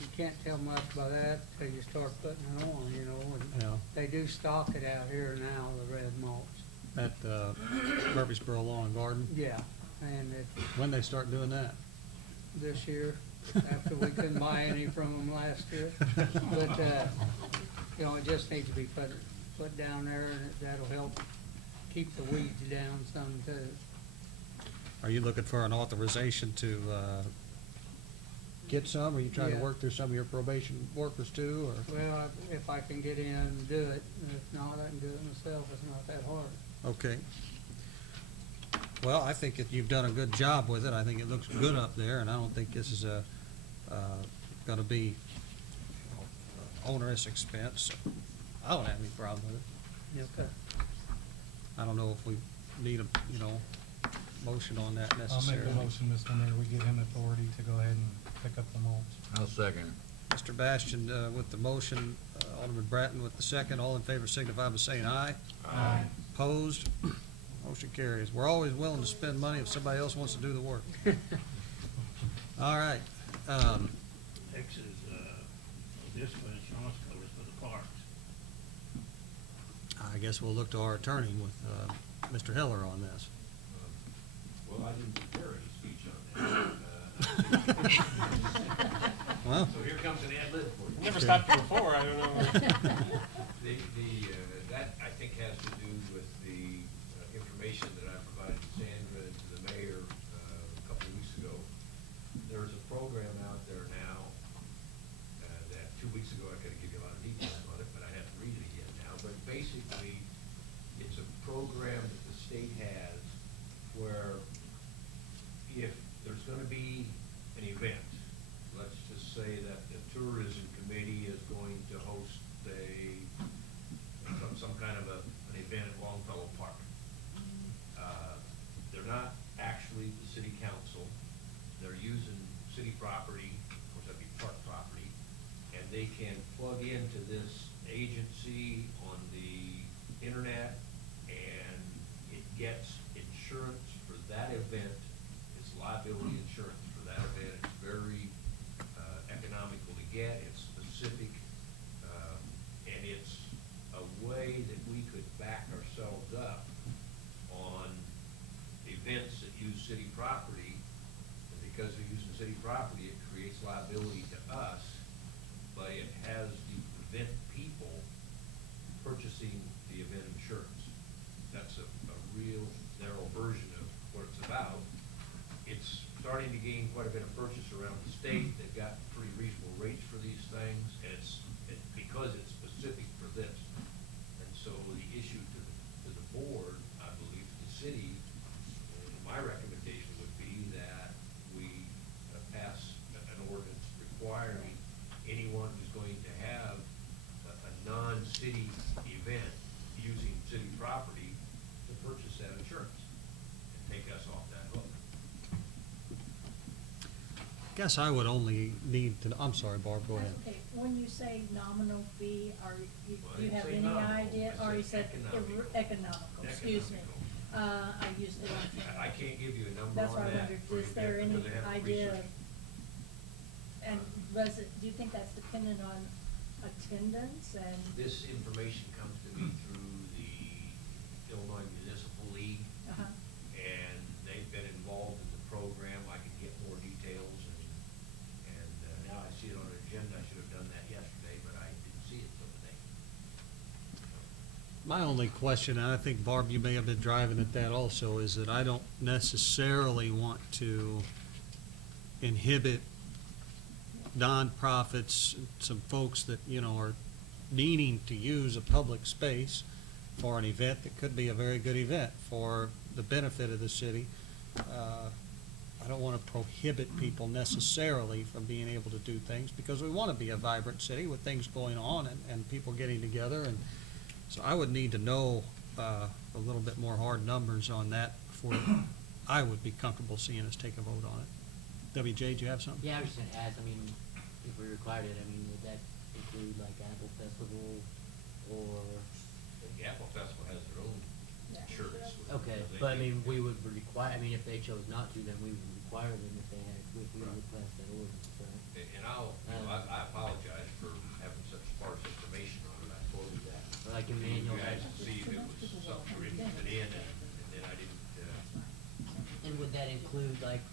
you can't tell much by that till you start putting it on, you know, and Yeah. they do stock it out here now, the red mulch. At Murfreesboro Lawn and Garden? Yeah, and it, When they start doing that? this year, after we couldn't buy any from them last year. But, you know, it just needs to be put down there, and that'll help keep the weeds down some too. Are you looking for an authorization to, get some? Are you trying to Yeah. work through some of your probation workers too, or? Well, if I can get in and do it, and if not, I can do it myself, it's not that hard. Okay. Well, I think that you've done a good job with it. I think it looks good up there, and I don't think this is gonna be onerous expense. I don't have any problem with it. Okay. I don't know if we need a, motion on that I'll make necessarily. the motion, Mr. Mayor, we give him authority to go ahead and pick up the mulch. I'll second it. Mr. Bastian, with the motion, Alderman Bratton with the second. All in favor signify by saying aye. Aye. Opposed? Motion carries. We're always willing to spend money if somebody else wants to do the work. All right. Next is, additional insurance covers for the parks. I guess we'll look to our attorney with Mr. Heller on this. Well, I didn't prepare any speech on that. Well, So here comes an ad lib for you. Never stopped you before, I don't know. That, I think, has to do with the information that I provided to Sandra and to the mayor a couple of weeks ago. There's a program out there now that 2 weeks ago I could give you a lot of details on it, but I have to read it again now. But basically, it's a program that the state has where if there's gonna be an event, let's just say that the tourism committee is going to host some kind of an event at Longfellow Park. They're not actually the city council, they're using city property, of course that'd be park property, and they can plug into this agency on the internet, and it gets insurance for that event. It's liability insurance for that event. It's very economical to get. It's specific, and it's a way that we could back ourselves up on events that use city property. And because they're using city property, it creates liability to us, but it has the event people purchasing the event insurance. That's a real narrow version of what it's about. It's starting to gain quite a bit of purchase around the state. They've got pretty reasonable rates for these things, and it's because it's specific for this. And so the issue to the board, I believe, to the city, my recommendation would be that we pass an ordinance requiring anyone who's going to have a non-city event using city property to purchase that insurance and take us off that hook. Guess I would only need to, I'm sorry, Barb, go ahead. That's okay. When you say nominal fee, do Well, I you didn't have say any nominal, idea, I or you said said economical. economical, excuse me. Economical. I used the wrong thing. I can't give you a number That's on why I that. wondered, for is an there event any because I haven't idea, researched. and do you think that's dependent on attendance and? This information comes to me through the Illinois Municipal League, Uh-huh. and they've been involved in the program. I can get more details, and now I see it on an agenda. I should have done that yesterday, but I didn't see it till today. My only question, and I think Barb, you may have been driving at that also, is that I don't necessarily want to inhibit nonprofits, some folks that, are needing to use a public space for an event that could be a very good event for the benefit of the city. I don't want to prohibit people necessarily from being able to do things, because we want to be a vibrant city with things going on and people getting together. And so I would need to know a little bit more hard numbers on that before I would be comfortable seeing us take a vote on it. WJ, do you have something? Yeah, I was just gonna ask, if we required it, would that include like Apple Festival or? The Apple Festival has their own insurance. Okay, but we would require, if they chose not to, then we would require them if they had, if we would pass that ordinance, right? And I apologize for having such sparse information on it. I told you that. Like Emmanuel You guys had- to see if it was something you were interested in, and then I didn't, And would that include like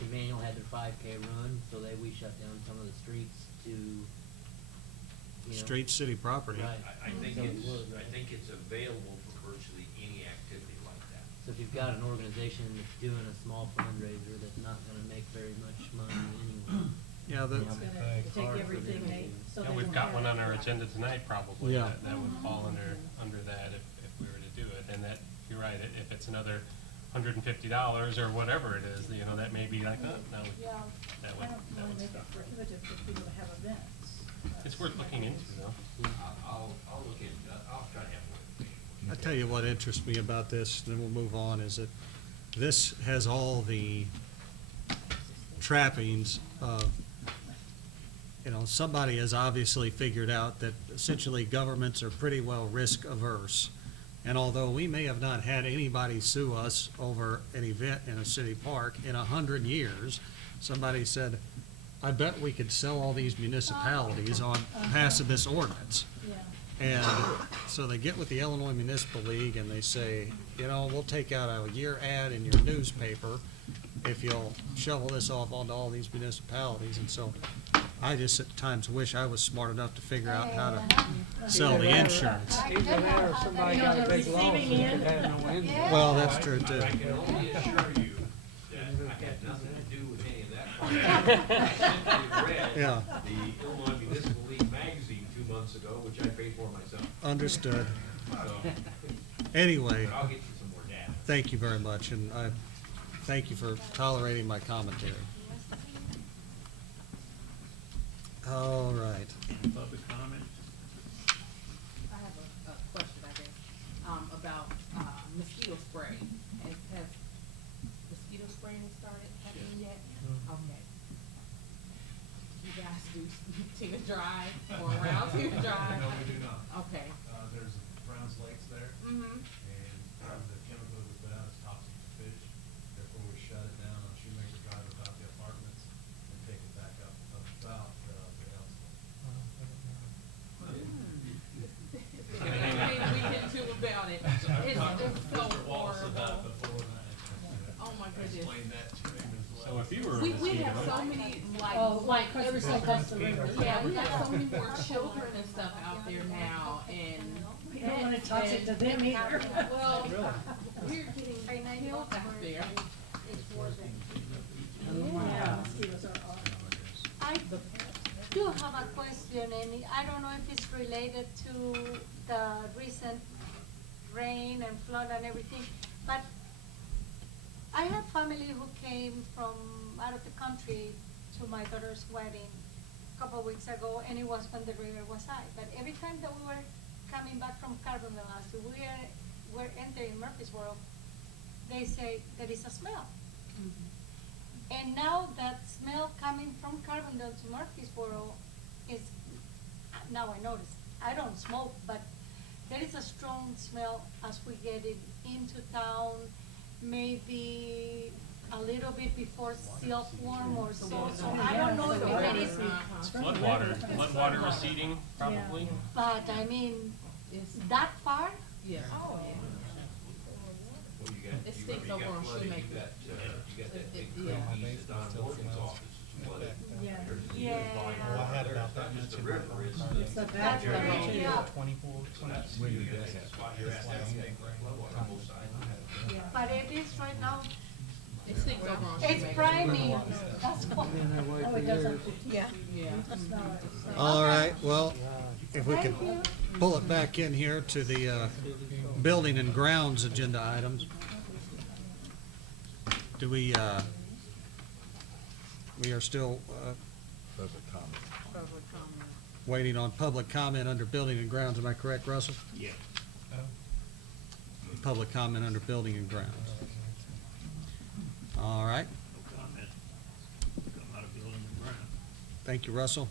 Emmanuel had their 5K run, so we shut down some of the streets to, Street city property. Right. I think So it it's, would, I right? think it's available for virtually any activity like that. So if you've got an organization that's doing a small fundraiser that's not gonna make very much money anyway. Yeah, the, It's gonna take everything they, so they And we've won't got have- one on our agenda tonight probably, Yeah. that would fall under that if we were to do it. And that, you're right, if it's another $150 or whatever it is, you know, that may be like, oh, no, Yeah, that I would, don't that wanna would make stop. it prohibitive for people to have events. It's worth looking into though. I'll look into it, I'll try to have one. I tell you what interests me about this, then we'll move on, is that this has all the trappings of, you know, somebody has obviously figured out that essentially governments are pretty well risk averse. And although we may have not had anybody sue us over an event in a city park in 100 years, somebody said, I bet we could sell all these municipalities on passing this ordinance. Yeah. And so they get with the Illinois Municipal League and they say, you know, we'll take out a year ad in your newspaper if you'll shovel this off onto all these municipalities. And so I just at times wish I was smart enough to figure out how to sell the insurance. Either that or somebody got a big lawsuit that had no end. Well, that's true too. I can only assure you that I had nothing to do with any of that. I simply read Yeah. the Illinois Municipal League magazine 2 months ago, which I paid for myself. Understood. So, Anyway, but I'll get you some more data. thank you very much, and I thank you for tolerating my commentary. All right. Public comment? I have a question, I guess, about, mosquito spray. Has mosquito spraying started happening yet? Okay. You guys do Tina Drive or around Tina Drive? No, we do not. Okay. There's Brown's Lakes there, Mm-hmm. and the chemical that was put out is toxic to fish. Therefore, we shut it down on Shoemaker Drive about the apartments and take it back up about the Elston. We can too about it. I've talked to It's so Mr. Wallace about horrible. it before, and I Oh my goodness. explained that to him as well. So if you were a We mosquito, have so many, like, Oh, like because every we're so close to rivers. yeah, we have so many more children and stuff out there now, and. We don't want it toxic to them either. Well, we're getting killed out there. Yeah, mosquitoes are awful. I do have a question, and I don't know if it's related to the recent rain and flood and everything, but I have family who came from out of the country to my daughter's wedding a couple of weeks ago, and it was when the river was high. But every time that we were coming back from Carbondale, as we're entering Murfreesboro, they say there is a smell. And now that smell coming from Carbondale to Murfreesboro is, now I notice, I don't smoke, but there is a strong smell as we get it into town, maybe a little bit before Silkworm or so, so I don't know if there is, floodwater receding probably. but I mean, that far? Yeah. Oh, yeah. Well, you got, It you stinks got over on flooding, Shoemaker. you got that big Yeah. creek east of Don Morgan's office is flooded. Yeah. There's a Yeah. huge line Well, I over had there. about It's that not just much the in my river, phone it's card. It's the That's back right, road too. yeah. 24, So that's, When you did got that that spot here at that floodwater on both sides. Yeah. But it is right now, It stinks over on it's Shoemaker. priming, that's why. Oh, it doesn't, yeah. Yeah. Smell it. All right, well, if we could pull it back in here to the building and grounds agenda items. Do we are still Public comment. waiting on public comment under building and grounds, am I correct, Russell? Yeah. Public comment under building and grounds. All right, No comment. Come out of building and ground. thank you, Russell.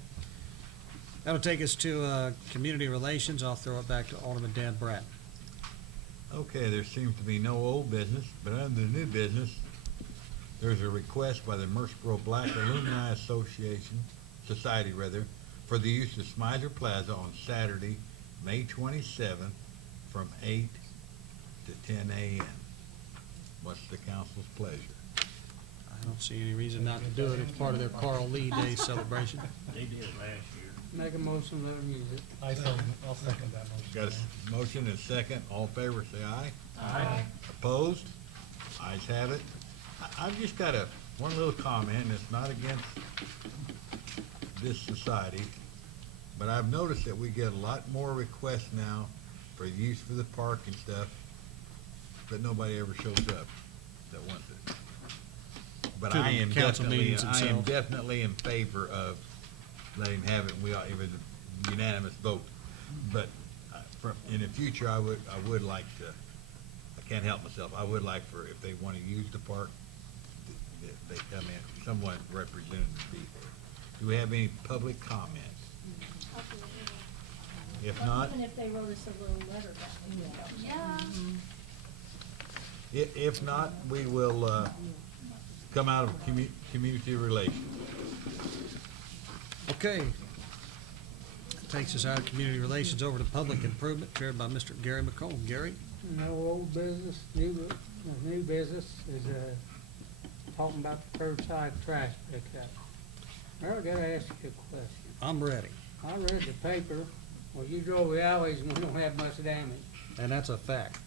That'll take us to community relations. I'll throw it back to Alderman Dan Bratton. Okay, there seems to be no old business, but under the new business, there's a request by the Murfreesboro Black Alumni Society, for the use of Smizer Plaza on Saturday, May 27th, from 8 to 10 a.m. What's the council's pleasure? I don't see any reason not to do it. It's part of their Carl Lee Day celebration. They did it last year. Make a motion, let them use it. I'll second that motion. Got a motion and a second. All in favor, say aye. Aye. Opposed? Ayes have it. I've just got one little comment, and it's not against this society, but I've noticed that we get a lot more requests now for use for the park and stuff, but nobody ever shows up that wants it. But To the I am council meetings themselves. definitely in favor of letting him have it, we ought, it was a unanimous vote. But in the future, I would like to, I can't help myself, I would like for, if they want to use the park, that they come in, someone representative be there. Do we have any public comments? If not, Even if they wrote us a little letter back, we would help. Yeah. if not, we will, come out of community relations. Okay. Takes us out of community relations over to public improvement, chaired by Mr. Gary McComb. Gary? No old business, new business is, talking about the curbside trash pickup. Well, I gotta ask you a question. I'm ready. I read the paper, well, you drove the alleys and we don't have much damage. And that's a fact.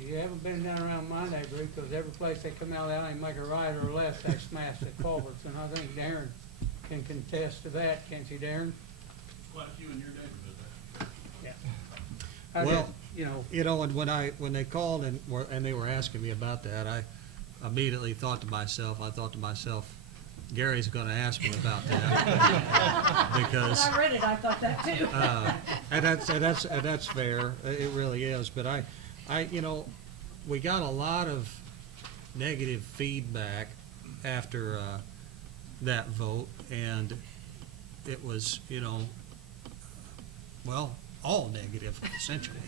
You haven't been down around my neighborhood, because every place they come out of the alley and make a right or a left, they smash the culverts, and I think Darren can contest to that, can't you, Darren? Quite a few in your neighborhood. Yeah. Well, you know, and when they called and they were asking me about that, I immediately thought to myself, Gary's gonna ask me about that. Because. When I read it, I thought that too. And that's fair, it really is, but we got a lot of negative feedback after, that vote, and it was, well, all negative essentially,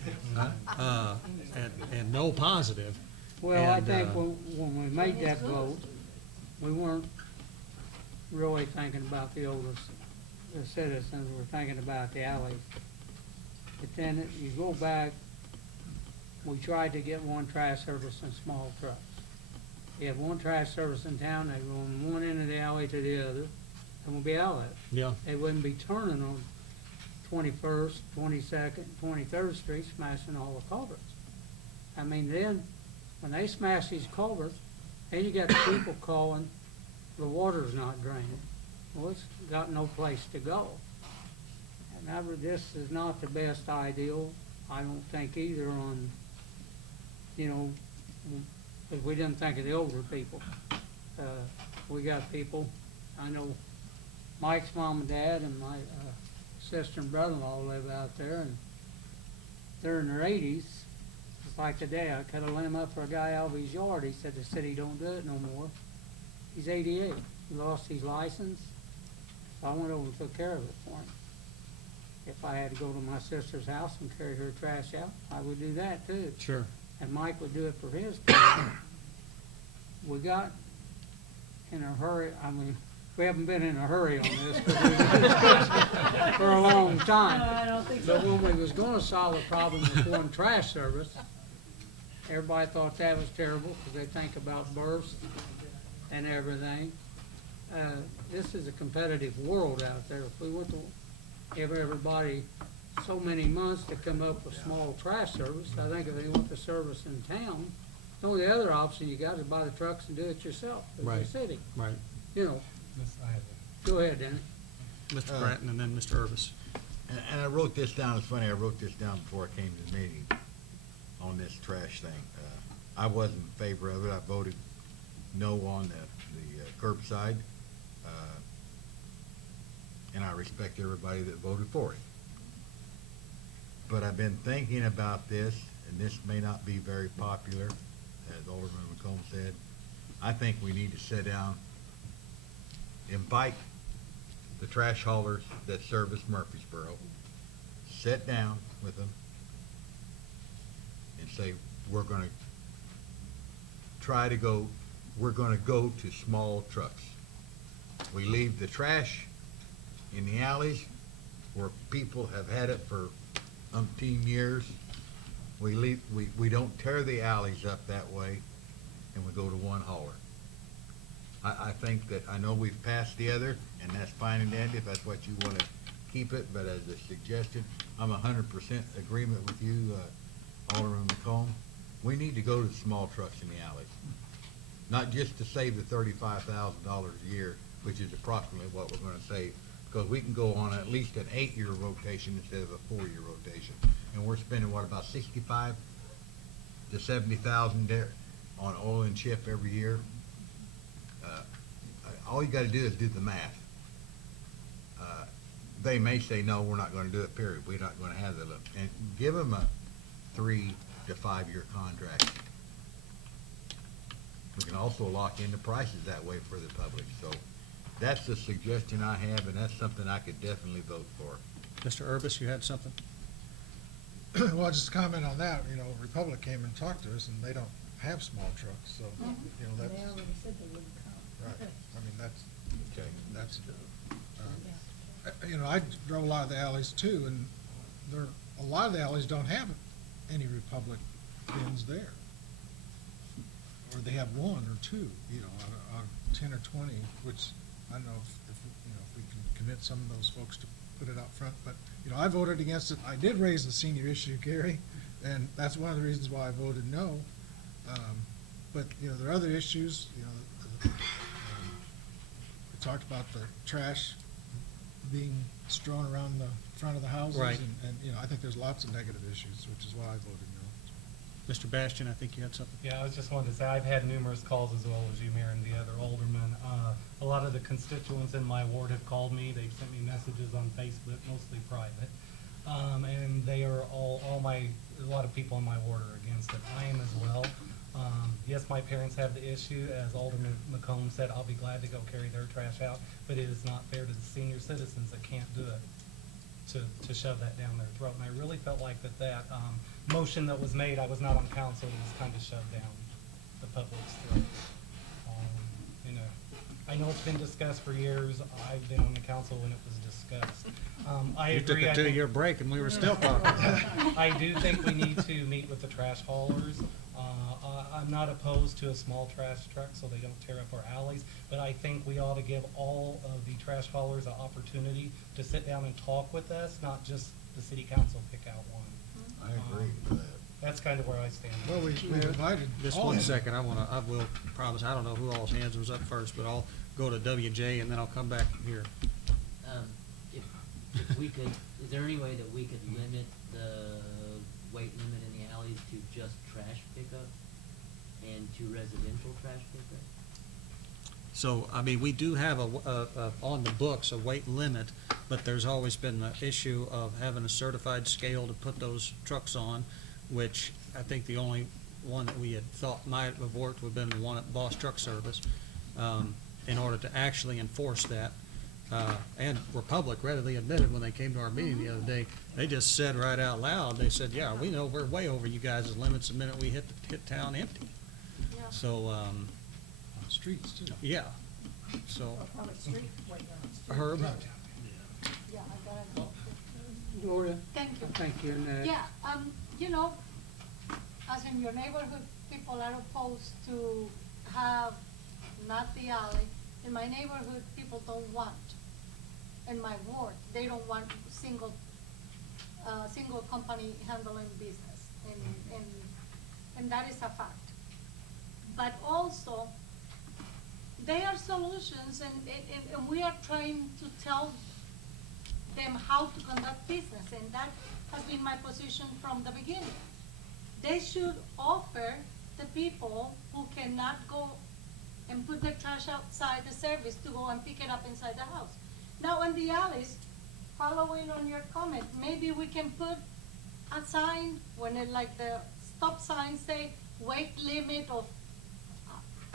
and no positive. well, I And, think when we made that vote, we weren't really thinking about the citizens, we were thinking about the alleys. But then you go back, we tried to get one trash service in small trucks. You have one trash service in town, they go from one end of the alley to the other, and we'll be out of it. Yeah. They wouldn't be turning on 21st, 22nd, 23rd Street, smashing all the culverts. I mean, then, when they smash these culverts, then you got the people calling, the water's not draining. Well, it's got no place to go. And this is not the best ideal, I don't think either on, because we didn't think of the older people. We got people, I know Mike's mom and dad and my sister and brother-in-law live out there, and they're in their 80s. It's like today, I cut a limb up for a guy out of his yard. He said the city don't do it no more. He's 88. He lost his license. So I went over and took care of it for him. If I had to go to my sister's house and carry her trash out, I would do that too. Sure. And Mike would do it for his people. We got in a hurry, I mean, we haven't been in a hurry on this, because we've been discussing it for a long time. No, I don't think so. But when we was gonna solve the problem with one trash service, everybody thought that was terrible, because they think about bursts and everything. This is a competitive world out there. If we went to give everybody so many months to come up with small trash service, I think if they want the service in town, the only other option you got is buy the trucks and do it yourself in the Right. city. Right. Go ahead, Danny. Mr. Bratton and then Mr. Irvis. And I wrote this down, it's funny, I wrote this down before I came to the meeting on this trash thing. I wasn't in favor of it, I voted no on the curbside. And I respect everybody that voted for it. But I've been thinking about this, and this may not be very popular, as Alderman McComb said. I think we need to sit down, invite the trash haulers that service Murfreesboro, sit down with them and say, we're gonna go to small trucks. We leave the trash in the alleys where people have had it for umpteen years. We don't tear the alleys up that way, and we go to one hauler. I think that, I know we've passed the other, and that's fine and dandy if that's what you want to keep it, but as a suggestion, I'm 100% agreement with you, Alderman McComb. we need to go to the small trucks in the alleys. Not just to save the $35,000 a year, which is approximately what we're gonna save, because we can go on at least an 8-year rotation instead of a 4-year rotation. And we're spending, what, about 65 to 70,000 there on oil and chip every year? All you gotta do is do the math. They may say, no, we're not gonna do it, period. We're not gonna have that. And give them a 3 to 5 year contract. We can also lock in the prices that way for the public. So that's the suggestion I have, and that's something I could definitely vote for. Mr. Urbis, you had something? Well, just to comment on that, you know, Republic came and talked to us, and they don't have small trucks, so, you know, that's, They already said they wouldn't come. right. I mean, that's, Okay. that's, you know, I drove a lot of the alleys too, and a lot of the alleys don't have any Republic bins there. Or they have 1 or 2, you know, out of 10 or 20, which I don't know if you know, if we can commit some of those folks to put it out front, but, you know, I voted against it. I did raise the senior issue, Gary, and that's one of the reasons why I voted no. But, you know, there are other issues, you know, we talked about the trash being strewn around the front of the houses. Right. And, you know, I think there's lots of negative issues, which is why I voted no. Mr. Bastian, I think you had something? Yeah, I was just wanted to say, I've had numerous calls as well as you, Mayor, and the other aldermen. A lot of the constituents in my ward have called me. They've sent me messages on Facebook, mostly private. And they are a lot of people in my ward are against it. I am as well. Yes, my parents have the issue. As Alderman McComb said, I'll be glad to go carry their trash out, but it is not fair to the senior citizens that can't do it to shove that down their throat. And I really felt like that motion that was made, I was not on council, it was kind of shoved down the public's throat. You know, I know it's been discussed for years. I've been on the council when it was discussed. I You agree. took a I think- 2-year break and we were still talking. I do think we need to meet with the trash haulers. I'm not opposed to a small trash truck so they don't tear up our alleys, but I think we ought to give all of the trash haulers an opportunity to sit down and talk with us, not just the city council pick out one. I agree with that. That's kind of where I stand. Well, we invited Just all one of them. second, I will promise, I don't know who all's hands was up first, but I'll go to WJ and then I'll come back here. If we could, is there any way that we could limit the weight limit in the alleys to just trash pickup and to residential trash pickup? So, I mean, we do have on the books, a weight limit, but there's always been the issue of having a certified scale to put those trucks on, which I think the only one that we had thought might have worked would have been the one at Boss Truck Service, in order to actually enforce that. And Republic readily admitted when they came to our meeting the other day, they just said right out loud, they said, yeah, we know we're way over you guys' limits the minute we hit town empty. Yeah. So, On streets too. yeah, so, Or probably street, waiting on the street. Herb? Yeah, I gotta go. Gloria? Thank you. Thank you. And, Yeah, you know, as in your neighborhood, people are opposed to have not the alley. In my neighborhood, people don't want, in my ward, they don't want single company handling business, and that is a fact. But also, there are solutions, and we are trying to tell them how to conduct business, and that has been my position from the beginning. They should offer the people who cannot go and put their trash outside the service to go and pick it up inside the house. Now, in the alleys, following on your comment, maybe we can put a sign when it, like the stop sign say weight limit of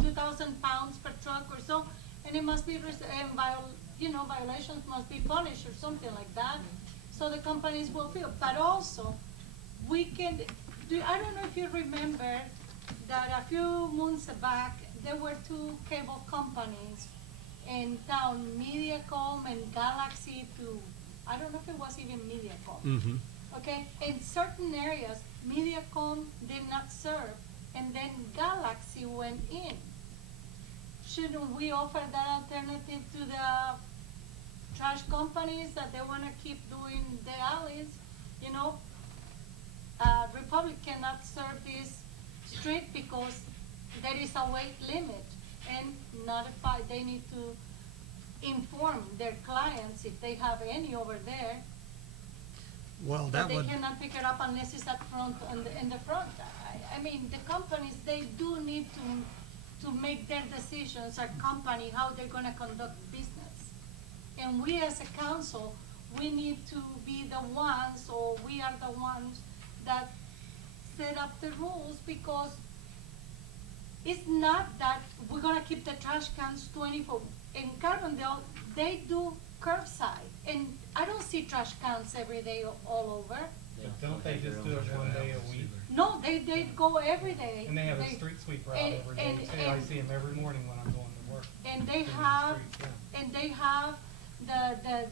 2,000 pounds per truck or so, and it must be, violations must be punished or something like that, so the companies will feel. But also, we can, I don't know if you remember that a few months back, there were 2 cable companies in town, Mediacom and Galaxy I don't know if it was even Mediacom. mm-hmm. Okay, in certain areas, Mediacom did not serve, and then Galaxy went in. Shouldn't we offer that alternative to the trash companies that they wanna keep doing the alleys? You know, Republic cannot serve this strict because there is a weight limit and notify, they need to inform their clients if they have any over there. Well, But that they would, cannot pick it up unless it's up front, in the front. I mean, the companies, they do need to make their decisions, our company, how they're gonna conduct business. And we as a council, we need to be the ones, or we are the ones that set up the rules, because it's not that we're gonna keep the trash cans 24. In Carbondale, they do curbside, and I don't see trash cans every day all over. But don't they just do it one day a week? No, they go every day. And they have a street sweeper out every day too. I see them every morning when I'm going to work. And they Cleaning the have, streets, yeah. and they have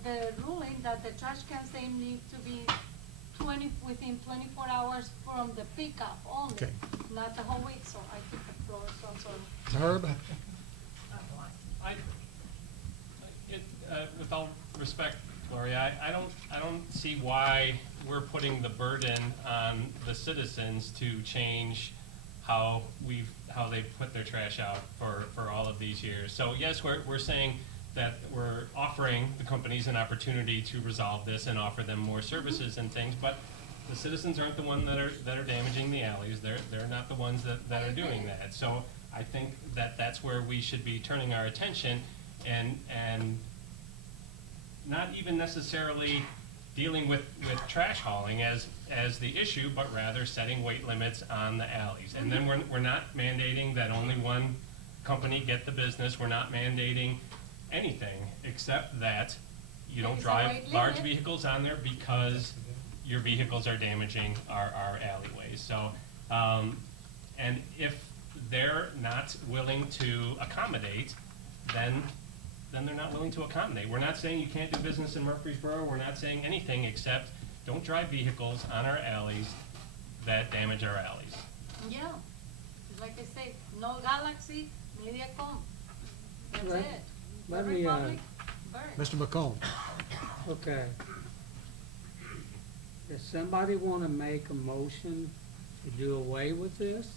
the ruling that the trash cans, they need to be within 24 hours from the pickup only. Okay. Not the whole week, so I took the floor, so I'm sorry. Herb? With all respect, Gloria, I don't see why we're putting the burden on the citizens to change how they put their trash out for all of these years. So yes, we're saying that we're offering the companies an opportunity to resolve this and offer them more services and things, but the citizens aren't the ones that are damaging the alleys. They're not the ones that are doing that. So I think that's where we should be turning our attention and not even necessarily dealing with trash hauling as the issue, but rather setting weight limits on the alleys. And then we're not mandating that only one company get the business. We're not mandating anything except that you don't There's a drive weight large limit. vehicles on there because your vehicles are damaging our alleyways. So, and if they're not willing to accommodate, then they're not willing to accommodate. We're not saying you can't do business in Murfreesboro. We're not saying anything except don't drive vehicles on our alleys that damage our alleys. Yeah, like I say, no Galaxy, MediaCom. That's Let- it. let The me, Republic, burn. Mr. McComb? Okay. Does somebody wanna make a motion to do away with this?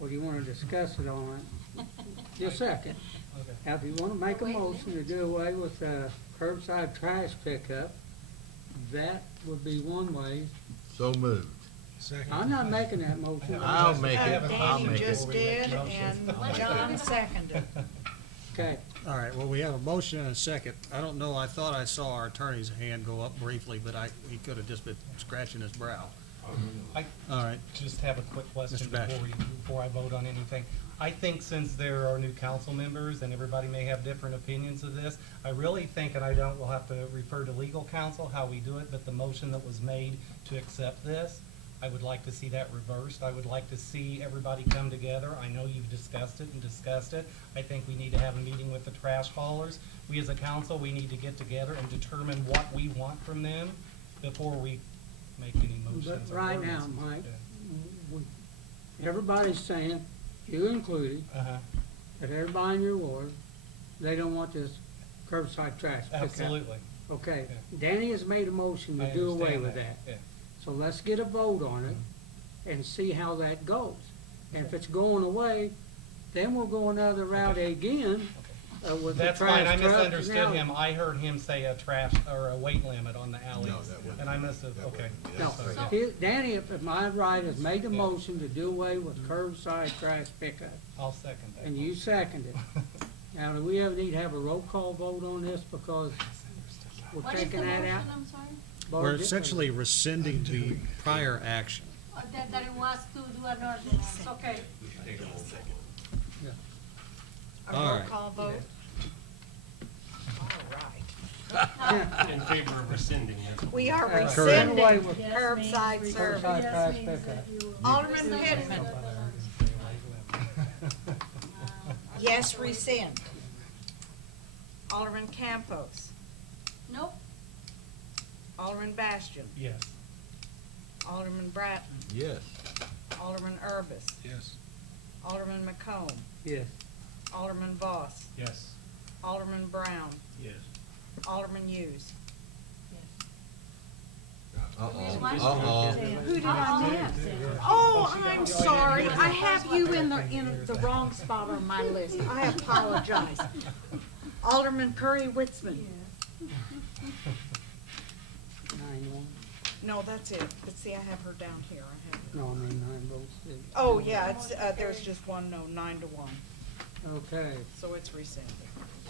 Or do you wanna discuss it on it? Just a second. Okay. Now, if you wanna make a Wait, motion to do away with curbside trash pickup, that would be one way. So moved. Second. I'm not making that motion. I'll make it, I'll Danny make just it. did, and John seconded. Okay, All right, well, we have a motion and a second. I don't know, I thought I saw our attorney's hand go up briefly, but he could have just been scratching his brow. I All right, just have a quick question Mr. Bash. before I vote on anything. I think since there are new council members and everybody may have different opinions of this, I really think, and we'll have to refer to legal counsel how we do it, but the motion that was made to accept this, I would like to see that reversed. I would like to see everybody come together. I know you've discussed it and discussed it. I think we need to have a meeting with the trash haulers. We as a council, we need to get together and determine what we want from them before we make any motions. but or right now, ordinances. Mike, everybody's saying, you included, Uh-huh, that everybody in your ward, they don't want this curbside trash pickup. absolutely. Okay, Yeah. Danny has made a motion I to do away understand with that. Yeah. So let's get a vote on it and see how that goes. And if it's going away, then we'll go another route again with the That's trash fine, I trucks. misunderstood Now- him. I heard him say a trash, or a weight limit on the alleys. No, that wasn't- And I must have, that okay. wasn't- No, Sorry. Danny, if my right, has made a motion to do away with curbside trash pickup, I'll second that. and you seconded it. Now, do we ever need to have a roll call vote on this, because we're What is the taking that motion, out? I'm sorry? We're essentially rescinding the prior action. That it was to do an ordinance, okay. We should take a roll call. A All roll right. call vote? All right. In favor of rescinding it. We are Correct. rescinding Away with curbside service. Curbside trash pickup. Alderman Pittman, yes, rescind. Alderman Campos, Nope, Alderman Bastian, Yes. Alderman Bratton, Yes. Alderman Urbis, Yes. Alderman McComb, Yes. Alderman Voss, Yes. Alderman Brown, Yes. Alderman Hughes. Who did I miss? Oh, I'm sorry. I have you in the wrong spot on my list. I apologize. Alderman Curry Witzman. 9-1. No, that's it. But see, I have her down here. I have. No, I mean 9 votes. Oh, yeah, it's, there's just one no, 9-1. Okay, So it's rescinded.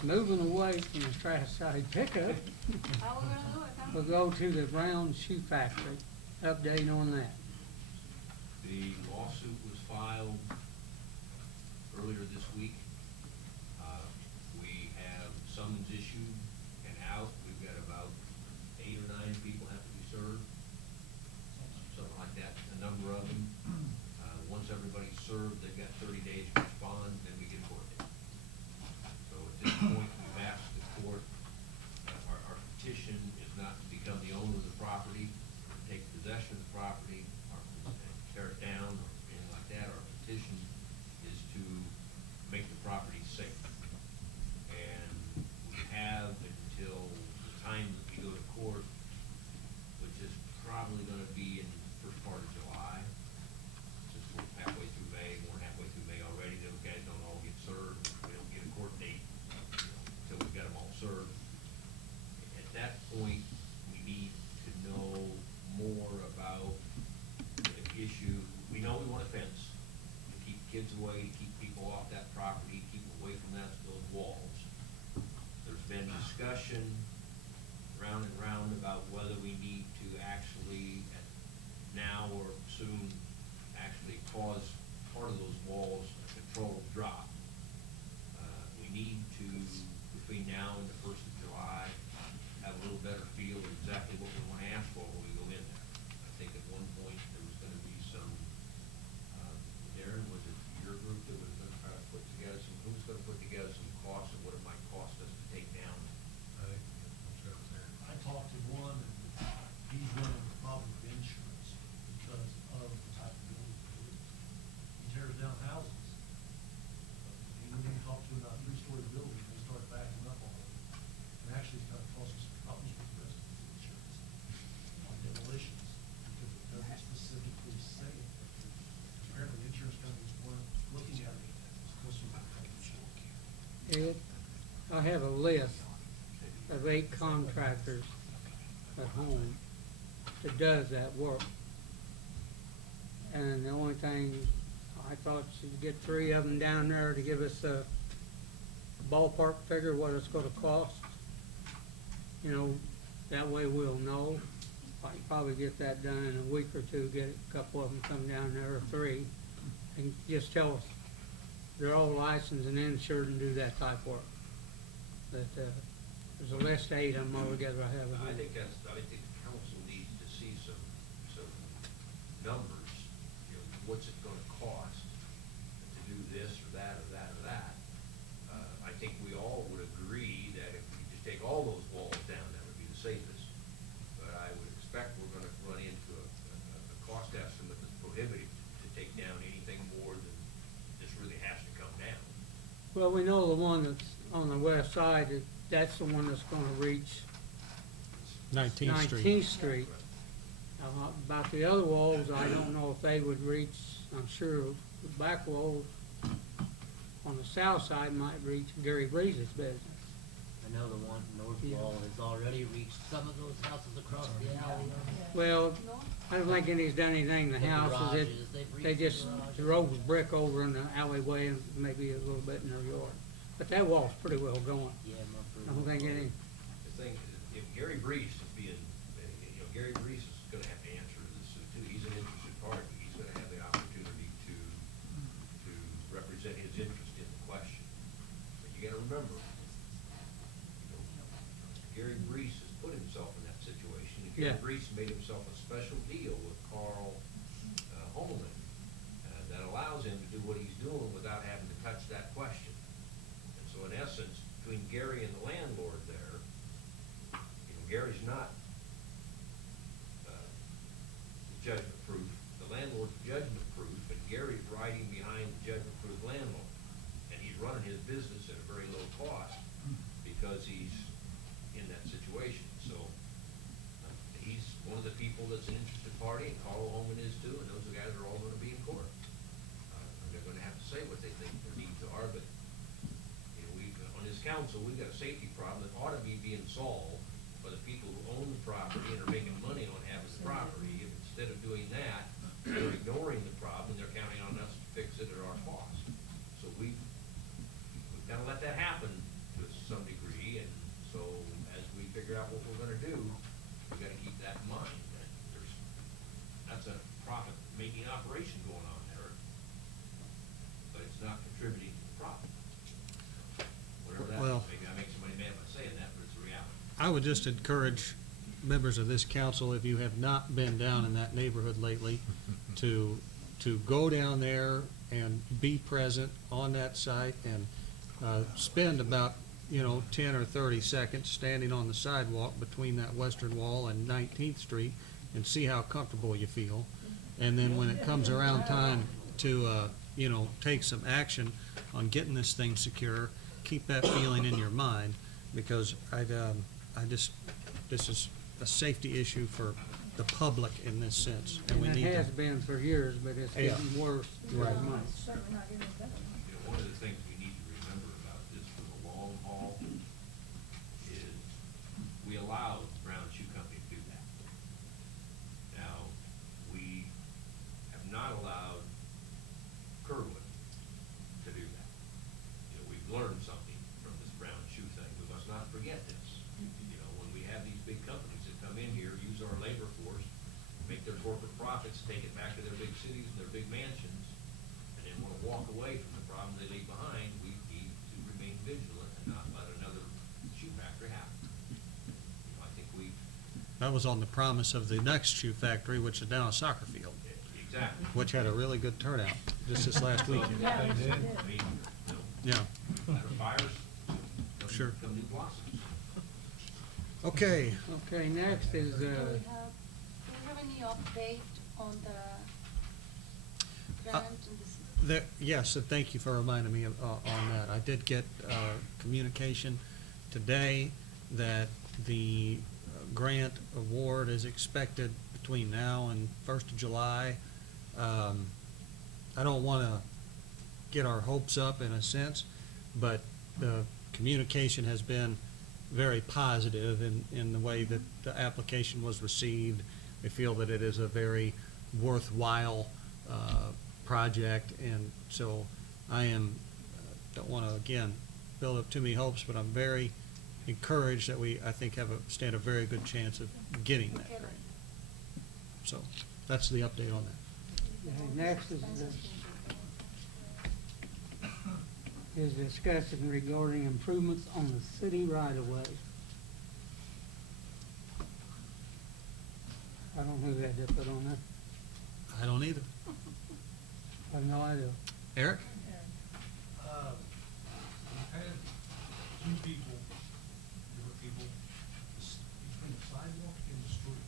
moving away from the trash side pickup, How we gonna do it, huh? we'll go to the Brown Shoe Factory. Update on that. The lawsuit was filed earlier this week. We have summons issued and out. We've got about 8 or 9 people have to be served, something like that, a number of them. Once everybody's served, they've got 30 days to respond, then we get a court date. So at this point, we've asked the court, our petition is not to become the owner of the property, or take possession of the property, or tear it down, or anything like that. Our petition is to make the property safe. And we have until the time that we go to court, which is probably gonna be in the first part of July, since we're halfway through May, more than halfway through May already. Those guys don't all get served. We don't get a court date, until we've got them all served. At that point, we need to know more about the issue. We know we want a fence to keep kids away, to keep people off that property, keep them away from those walls. There's been discussion round and round about whether we need to actually, now or soon, actually cause part of those walls a controlled drop. We need to, between now and the 1st of July, have a little better feel of exactly what we want to ask for when we go in there. I think at one point there was gonna be some, Darren, was it your group that was gonna try to put together some, who was gonna put together some costs of what it might cost us to take down? I talked to one, and he's running a problem with insurance because of the type of building it is. He tears down houses. He went in and talked to about a 3-story building, and they started backing up on it. And actually, it's gonna cause us problems with the rest of the insurance on demolitions, because it doesn't specifically say it. Apparently, insurance companies weren't looking at it as customers. Ed, I have a list of 8 contractors at home that does that work. And the only thing, I thought she'd get 3 of them down there to give us a ballpark figure what it's gonna cost. You know, that way we'll know. I can probably get that done in a week or 2, get a couple of them come down there, or 3, and just tell us they're all licensed and insured and do that type work. But, there's a list of 8 of them altogether I have. I think the council needs to see some numbers, you know, what's it gonna cost to do this or that or that or that. I think we all would agree that if we just take all those walls down, that would be the safest. But I would expect we're gonna run into a cost estimate that's prohibitive to take down anything more than this really has to come down. Well, we know the one that's on the west side, that's the one that's gonna reach 19th Street. 19th Street. About the other walls, I don't know if they would reach, I'm sure the back walls on the south side might reach Gary Breeze's business. I know the one north wall has already reached some of those houses across the alley. Well, I don't think anybody's done anything in the The houses. garages, they've They reached just the garages. drove brick over in the alleyway and maybe a little bit in their yard. But that wall's pretty well going. Yeah, I don't think any, The thing is, if Gary Brees is being, you know, Gary Brees is gonna have to answer to this too. He's an interested party. He's gonna have the opportunity to represent his interest in the question. But you gotta remember, you know, Gary Brees has put himself in that situation. And Gary Yeah. Brees made himself a special deal with Carl Holman that allows him to do what he's doing without having to touch that question. And so in essence, between Gary and the landlord there, you know, Gary's not judgment proof. The landlord's judgment proof, and Gary's riding behind the judgment proof landlord. And he's running his business at a very low cost because he's in that situation. So he's one of the people that's council, we've got a safety problem that ought to be being solved by the people who own the property and are making money on having the property. If instead of doing that, they're ignoring the problem, they're counting on us to fix it at our cost. So we've gotta let that happen to some degree, and so as we figure out what we're gonna do, we gotta keep that in mind, that that's a profit-making operation going on there, but it's not contributing to the profit. Whatever that Well- is, maybe I make somebody mad by saying that, but it's a reality. I would just encourage members of this council, if you have not been down in that neighborhood lately, to go down there and be present on that site and spend about, 10 or 30 seconds standing on the sidewalk between that western wall and 19th Street and see how comfortable you feel. And then when it comes around time to, take some action on getting this thing secure, keep that feeling in your mind, because this is a safety issue for the public in this sense, and we And need it to. has been for years, but it's Yeah. getting worse Right. every month. It's certainly not getting better. One of the things we need to remember about this for the long haul is we allowed Brown Shoe Company to do that. Now, we have not allowed Kerwood to do that. We've learned something from this Brown Shoe thing. We must not forget this. When we have these big companies that come in here, use our labor force, make their corporate profits, take it back to their big cities and their big mansions, and then want to walk away from the problem they leave behind, we need to remain vigilant and not let another shoe factory happen. I think That was on the promise of the next shoe factory, which is now a soccer field, exactly. which had a really good turnout just this last weekend. Yeah, They did. I mean, Yeah, out of fires, Sure. come new blossoms. Okay, next is, Do we have any update on the grant and this? Yes, and thank you for reminding me on that. I did get communication today that the grant award is expected between now and 1st of July. I don't want to get our hopes up in a sense, but the communication has been very positive in the way that the application was received. We feel that it is a very worthwhile project, and so I don't want to, again, build up too many hopes, but I'm very encouraged that I think, stand a very good chance of getting that grant. So, that's the update on that. next is discussion regarding improvements on the city right-of-way. I don't know who had that put on there. I don't either. I have no idea. Eric? We've had two people, different people, between the sidewalk and the street.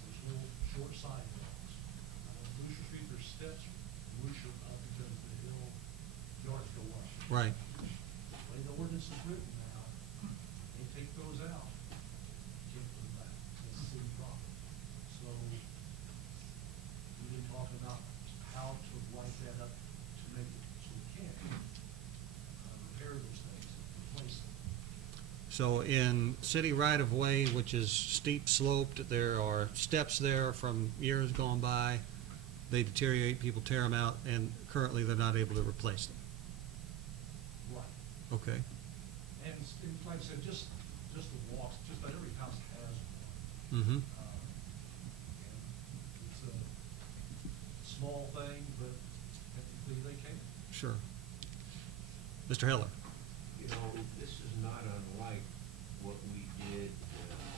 There's little short sidewalks. On Lucia Street, there's steps, Lucia up because the hill yards go up. Right. The way the ordinance is written now, they take those out, you can't put them back, it's city property. So, we've been talking about how to light that up to make it so we can repair those things, replace them. So in city right-of-way, which is steep sloped, there are steps there from years gone by. They deteriorate, people tear them out, and currently they're not able to replace them. Right. Okay. And like I said, just the walks, just about every house has one. Mm-hmm. And it's a small thing, but technically they can. Sure. Mr. Heller? This is not unlike what we did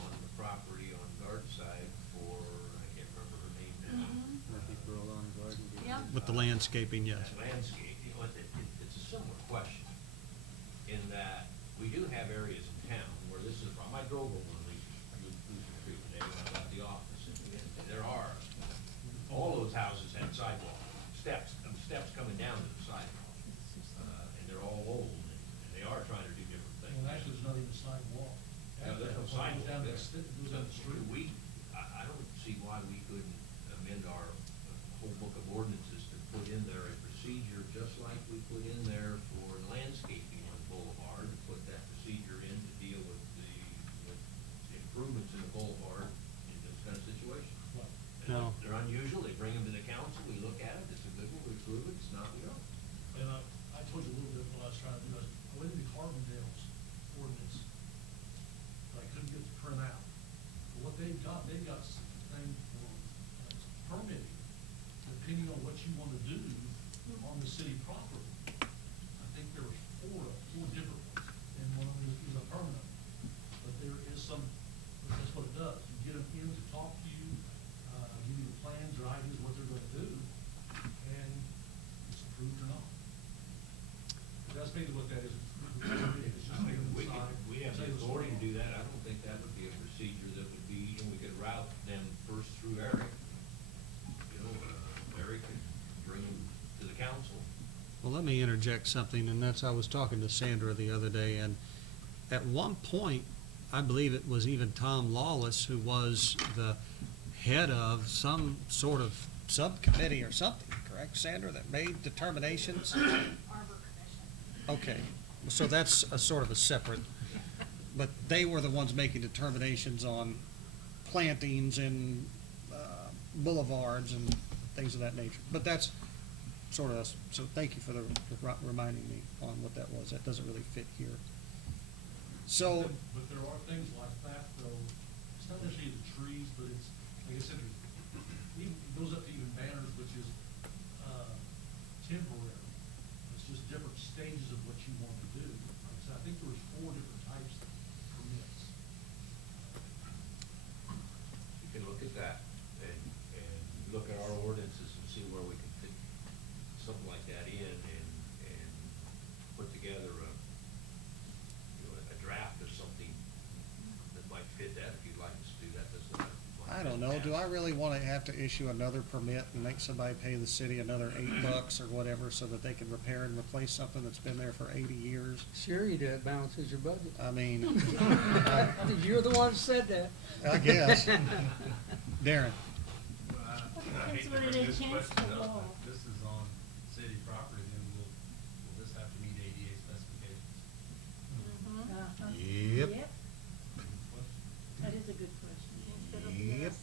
on the property on Gardside for, I can't remember her name now. Murphy Pearl Lawn and Garden. Yeah. With the landscaping, yes. That landscape, it's a similar question, in that we do have areas in town where this is a problem. I drove over Lucian Street today when I left the office, and there are, all those houses had sidewalk, steps coming down to the sidewalk. And they're all old, and they are trying to do different things. Well, actually, there's not even a sidewalk. No, there's no It goes sidewalk. down to there. goes down the street. I don't see why we couldn't amend our whole book of ordinances to put in there a procedure, just like we put in there for landscaping on Boulevard, to put what you want to do on the city property. I think there were four different ones, and one of them is a permanent. But there is some, that's what it does. You get them in to talk to you, give you the plans or ideas of what they're gonna do, and it's approved or not. But that's basically what that is. It's just making them decide. We have the authority to do that. I don't think that would be a procedure that would be, and we could route them first through Eric. You know, Eric could bring them to the council. Well, let me interject something, and that's, I was talking to Sandra the other day, and at one point, I believe it was even Tom Lawless who was the head of some sort of subcommittee or something, correct, Sandra, that made determinations? Arbor Commission. Okay, so that's a sort of a separate, but they were the ones making determinations on plantings and boulevards and things of that nature. But that's sort of, so thank you for reminding me on what that was. That doesn't really fit here. So, But there are things like that, though. It's not necessarily the trees, but it's, like I said, even, it goes up to even banners, which is, temporary. It's just different stages of what you want to do. Like I said, I think there was 4 different types of permits. You can look at that and look at our ordinances and see where we can fit something like that in and put together a, you know, a draft or something that might fit that, if you'd like us to do that. That's not I don't know, do I really want to have to issue another permit and make somebody pay the city another $8 or whatever so that they can repair and replace something that's been there for 80 years? Sure you do, it balances your budget. I mean, You're the one who said that. I guess. Darren? I hate to bring this question up, but this is on city property, then will this have to meet ADA specifications? Yep. That is a good question. Instead of Yep. just,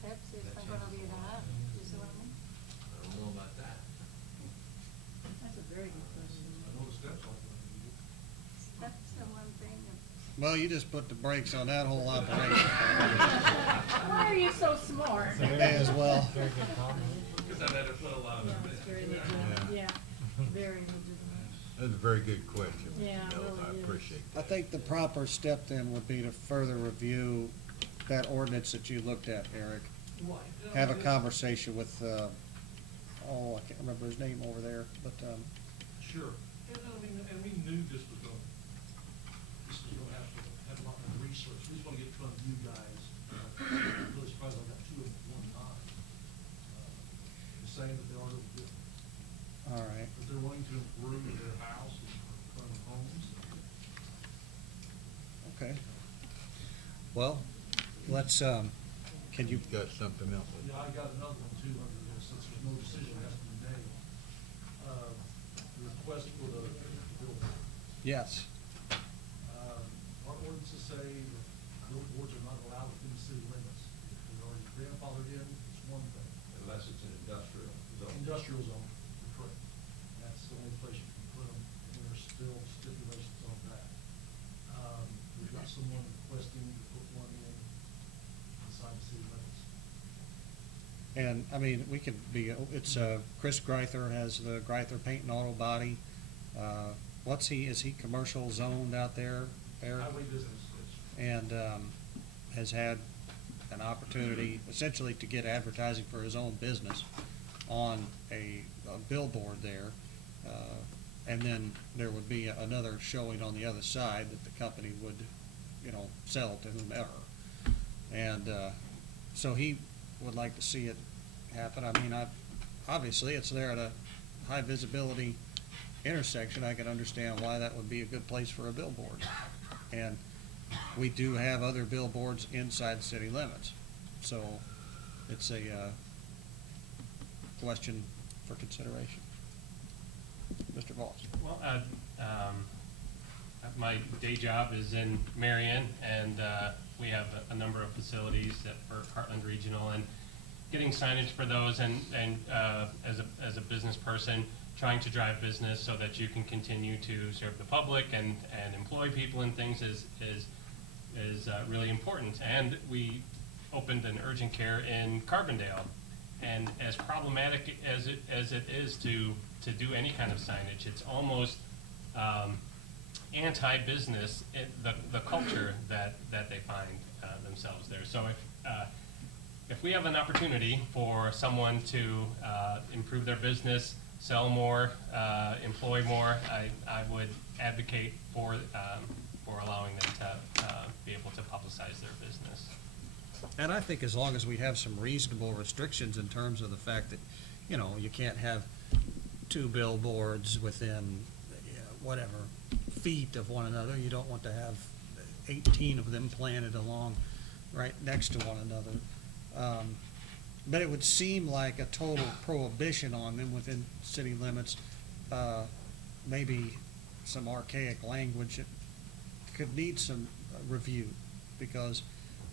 steps, it's not gonna be that, you see what I mean? I don't know about that. That's a very good question. I know the steps aren't going to be. Steps are one thing, and Well, you just put the brakes on that whole operation. Why are you so smart? May as well. Because I've had to put a lot of Yeah, it it's very in. legitimate, yeah, very legitimate. That's a very good question. Yeah, it Bill. really I is. appreciate I think the proper step then would be to further review that ordinance that you looked at, Eric. Have a conversation with, I can't remember his name over there, but, Sure. And I mean, and we knew this was gonna have a lot of research. We just wanna get in front of you guys. I'm really surprised I got 2 of them at one time. The same, but they are a little different. all right. But they're wanting to improve their house and front of homes. Okay. Well, let's, can you, You've got something else. Yeah, I got another one too under this, since there's no decision has to be made. The request for the building. yes, Our ordinances say that billboards are not allowed within the city limits. If they're already grandfathered in, it's one thing. Unless it's an industrial zone. Industrial zone, you're correct. That's the only place you can put them, and there's still stipulations on that. We've got someone requesting to put one in inside the city limits. and, I mean, we could be, it's, Chris Greither has the Greither Paint and Auto Body. Is he commercial zoned out there, Eric? Highway business, And, has had an opportunity essentially to get advertising for his own business on a billboard there. And then there would be another showing on the other side that the company would, sell to whomever. And, so he would like to see it happen. I mean, obviously, it's there at a high visibility intersection. I can understand why that would be a good place for a billboard. And we do have other billboards inside city limits. So it's a, question for consideration. Mr. Voss. Well, my day job is in Marion, and we have a number of facilities that for Heartland Regional, and getting signage for those, and as a business person, trying to drive business so that you can continue to serve the public and employ people and things is really important. And we opened an urgent care in Carbondale, And as problematic as it is to do any kind of signage, it's almost anti-business, the culture that they find themselves there. So if we have an opportunity for someone to improve their business, sell more, employ more, I would advocate for allowing them to be able to publicize their business. And I think as long as we have some reasonable restrictions in terms of the fact that, you know, you can't have 2 billboards within, whatever, feet of one another. You don't want to have 18 of them planted along right next to one another. But it would seem like a total prohibition on them within city limits, maybe some archaic language that could need some review, because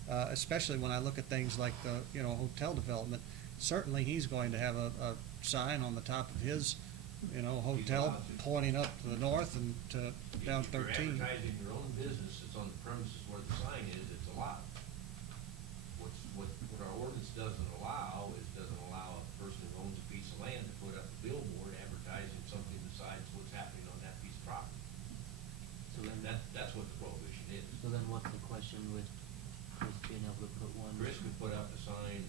especially when I look at things like the, hotel development, certainly he's going to have a sign on the top of his, hotel pointing up to the north and to down 13. If you're advertising your own business, it's on the premises where the sign is, it's allowed. What our ordinance doesn't allow is doesn't allow a person who owns a piece of land to put up a billboard advertising something besides what's happening on that piece of property. So then, That's what the prohibition is. so then what's the question with Chris being able to put one? Chris could put up a sign,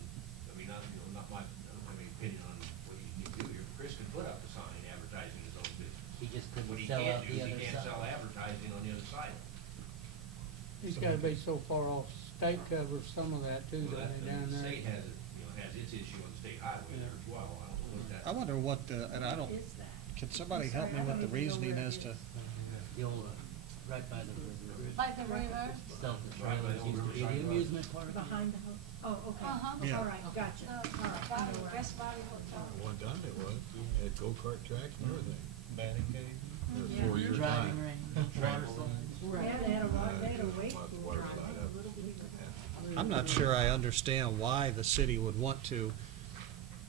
not my, I don't have any opinion on what he can do here. Chris can put up a sign advertising his own business. He just couldn't What he sell can't out do the is other he can't side. sell advertising on the other side. He's gotta be so far off, state covers some of that too, Well, down there. the state has it, has its issue on the state highway there as well. I don't know what that. I wonder what, and I don't, Is that? can somebody help me with the reasoning as to, The old, right by the river. By the river. South of Right by trailers the used to be old the riverside amusement park. Behind the house? Oh, okay. Uh-huh. All right, gotcha. All right, I know where I- West Valley Hotel. One time it was, had go-kart tracks and everything. Batting cage. Yeah. 4 years Driving time. range, water slides. Yeah, they had a wake Water pool slide drive. up. I'm not sure I understand why the city would want to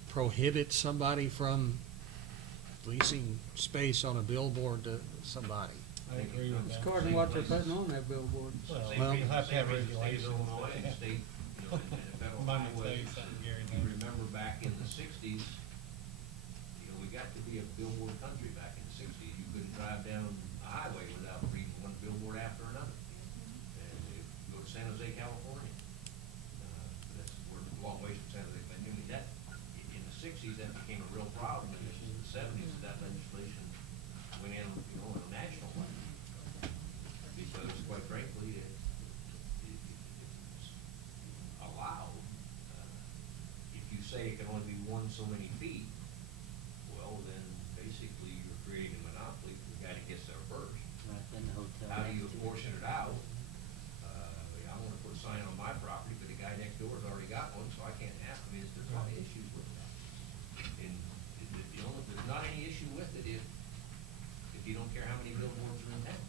prohibit somebody from leasing space on a billboard to somebody. I agree with It's that. according to what they're putting on that billboard. Well, Same Well, reason- you have to have same reason the state of regulations. Illinois and state, and federal Mine would highways. say something, Gary, You maybe. remember back in the 60s, we got to be a billboard country back in the 60s. You couldn't drive down a highway without reading one billboard after another. And if you go to San Jose, California, we're a long ways from San Jose, but in the 60s, that became a real problem. And in the 70s, that legislation went in, on a national level. Because quite frankly, it's allowed. If you say it can only be one so many feet, well, then basically you're creating a monopoly for the guy that gets there first. Right, then the hotel. How do you next to it. apportion it out? I wanna put a sign on my property, but the guy next door's already got one, so I can't have, there's a lot of issues with that. And there's not any issue with it if you don't care how many billboards are in town.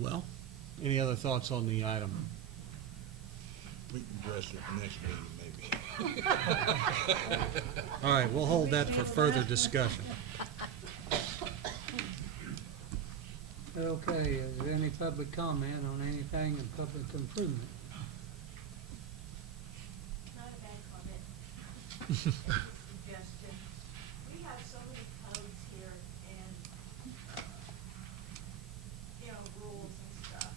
Well, any other thoughts on the item? We can address it next meeting, maybe. All right, we'll hold that for further discussion. Okay, is there any public comment on anything in public improvement? Not a bad comment. It's a suggestion. We have so many codes here and, rules and stuff.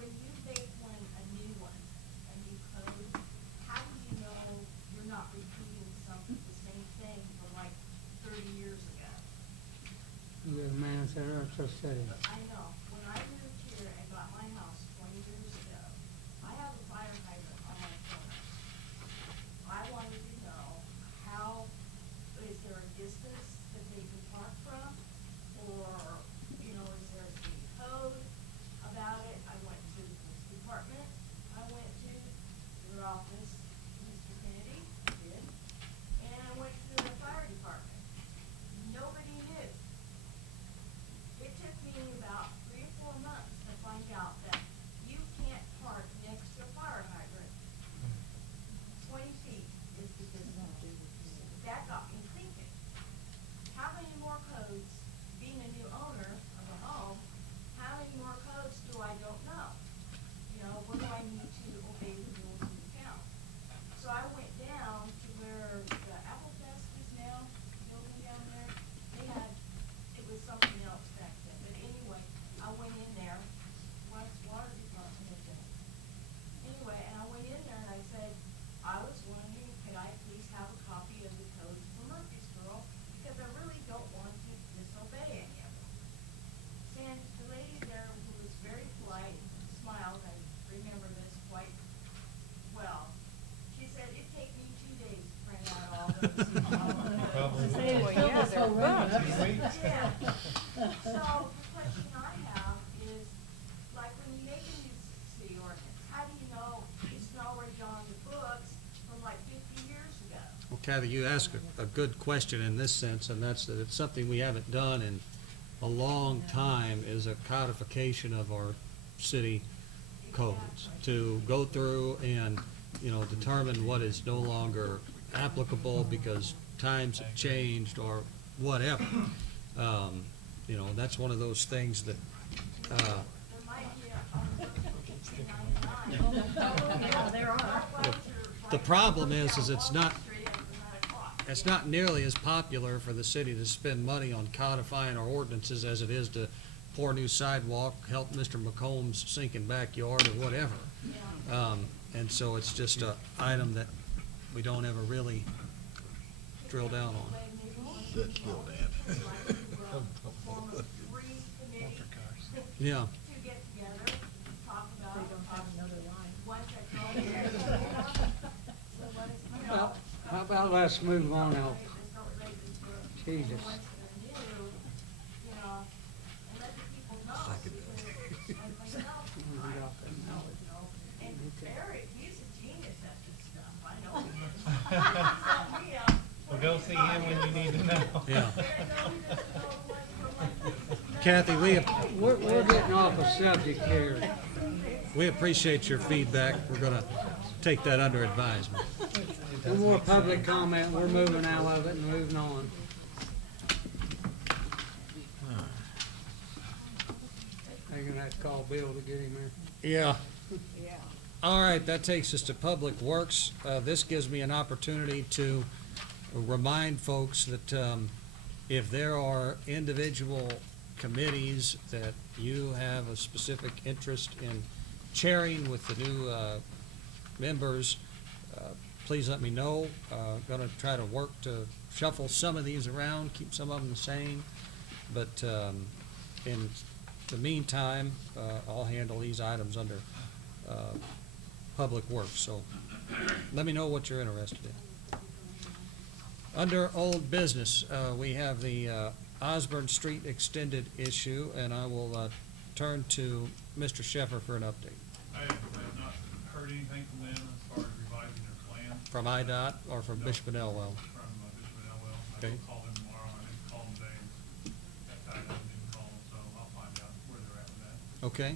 When you make a new code, how do you know you're not repeating the same thing from like 30 years ago? The man said, just said it. I know, when I moved here and got my house 20 years ago, I have a fire hydrant on my corner. I wanted to know is there a distance that they can park from? Or, is there a city code about it? I went to the police department, I went to your office, Mr. Kennedy, I did, and I went to the fire department. Nobody knew. It took me about 3 or question I have is, like, when you make a new city ordinance, how do you know it's already on the books from like 50 years ago? Well, Kathy, you ask a good question in this sense, and that's that it's something we haven't done in a long time, is a codification of our city codes, to go through and, you know, determine what is no longer applicable because times have changed or whatever. You know, that's one of those things that, There might be on the books from 1899. Yeah, there are. the problem is it's not nearly as popular for the city to spend money on codifying our ordinances as it is to pour new sidewalk, help Mr. McComb's sinking backyard or whatever. And so it's just a item that we don't ever really drill down on. Sit still, Dan. Form a free committee Yeah. to get together, talk about They it, don't have another line. once that goes there. So what is, you know, Well, how about let's move on now? just don't raise it to Jesus. once they're new, you know, and let the people know. Because as myself, and Eric, he's a genius at this stuff, I know he is. He set me up. Well, go see him when you need to know. Yeah. There you go, we just go like Kathy, We're getting off a subject here. we appreciate your feedback. We're gonna take that under advisement. No more public comment, we're moving out of it and moving on. They're gonna have to call Bill to get him there. Yeah. Yeah. All right, that takes us to Public Works. This gives me an opportunity to remind folks that if there are individual committees that you have a specific interest in chairing with the new members, please let me know. Gonna try to work to shuffle some of these around, keep some of them the same. But in the meantime, I'll handle these items under Public Works, so let me know what you're interested in. Under old business, we have the Osborne Street extended issue, and I will turn to Mr. Sheffer for an update. I have not heard anything from them as far as revising their plan. From IDOT or from No, Bishop and Elwell? From Bishop and Elwell. I Okay. will call them tomorrow, I didn't call them today, that time I didn't call them, so I'll find out where they're at with that. Okay.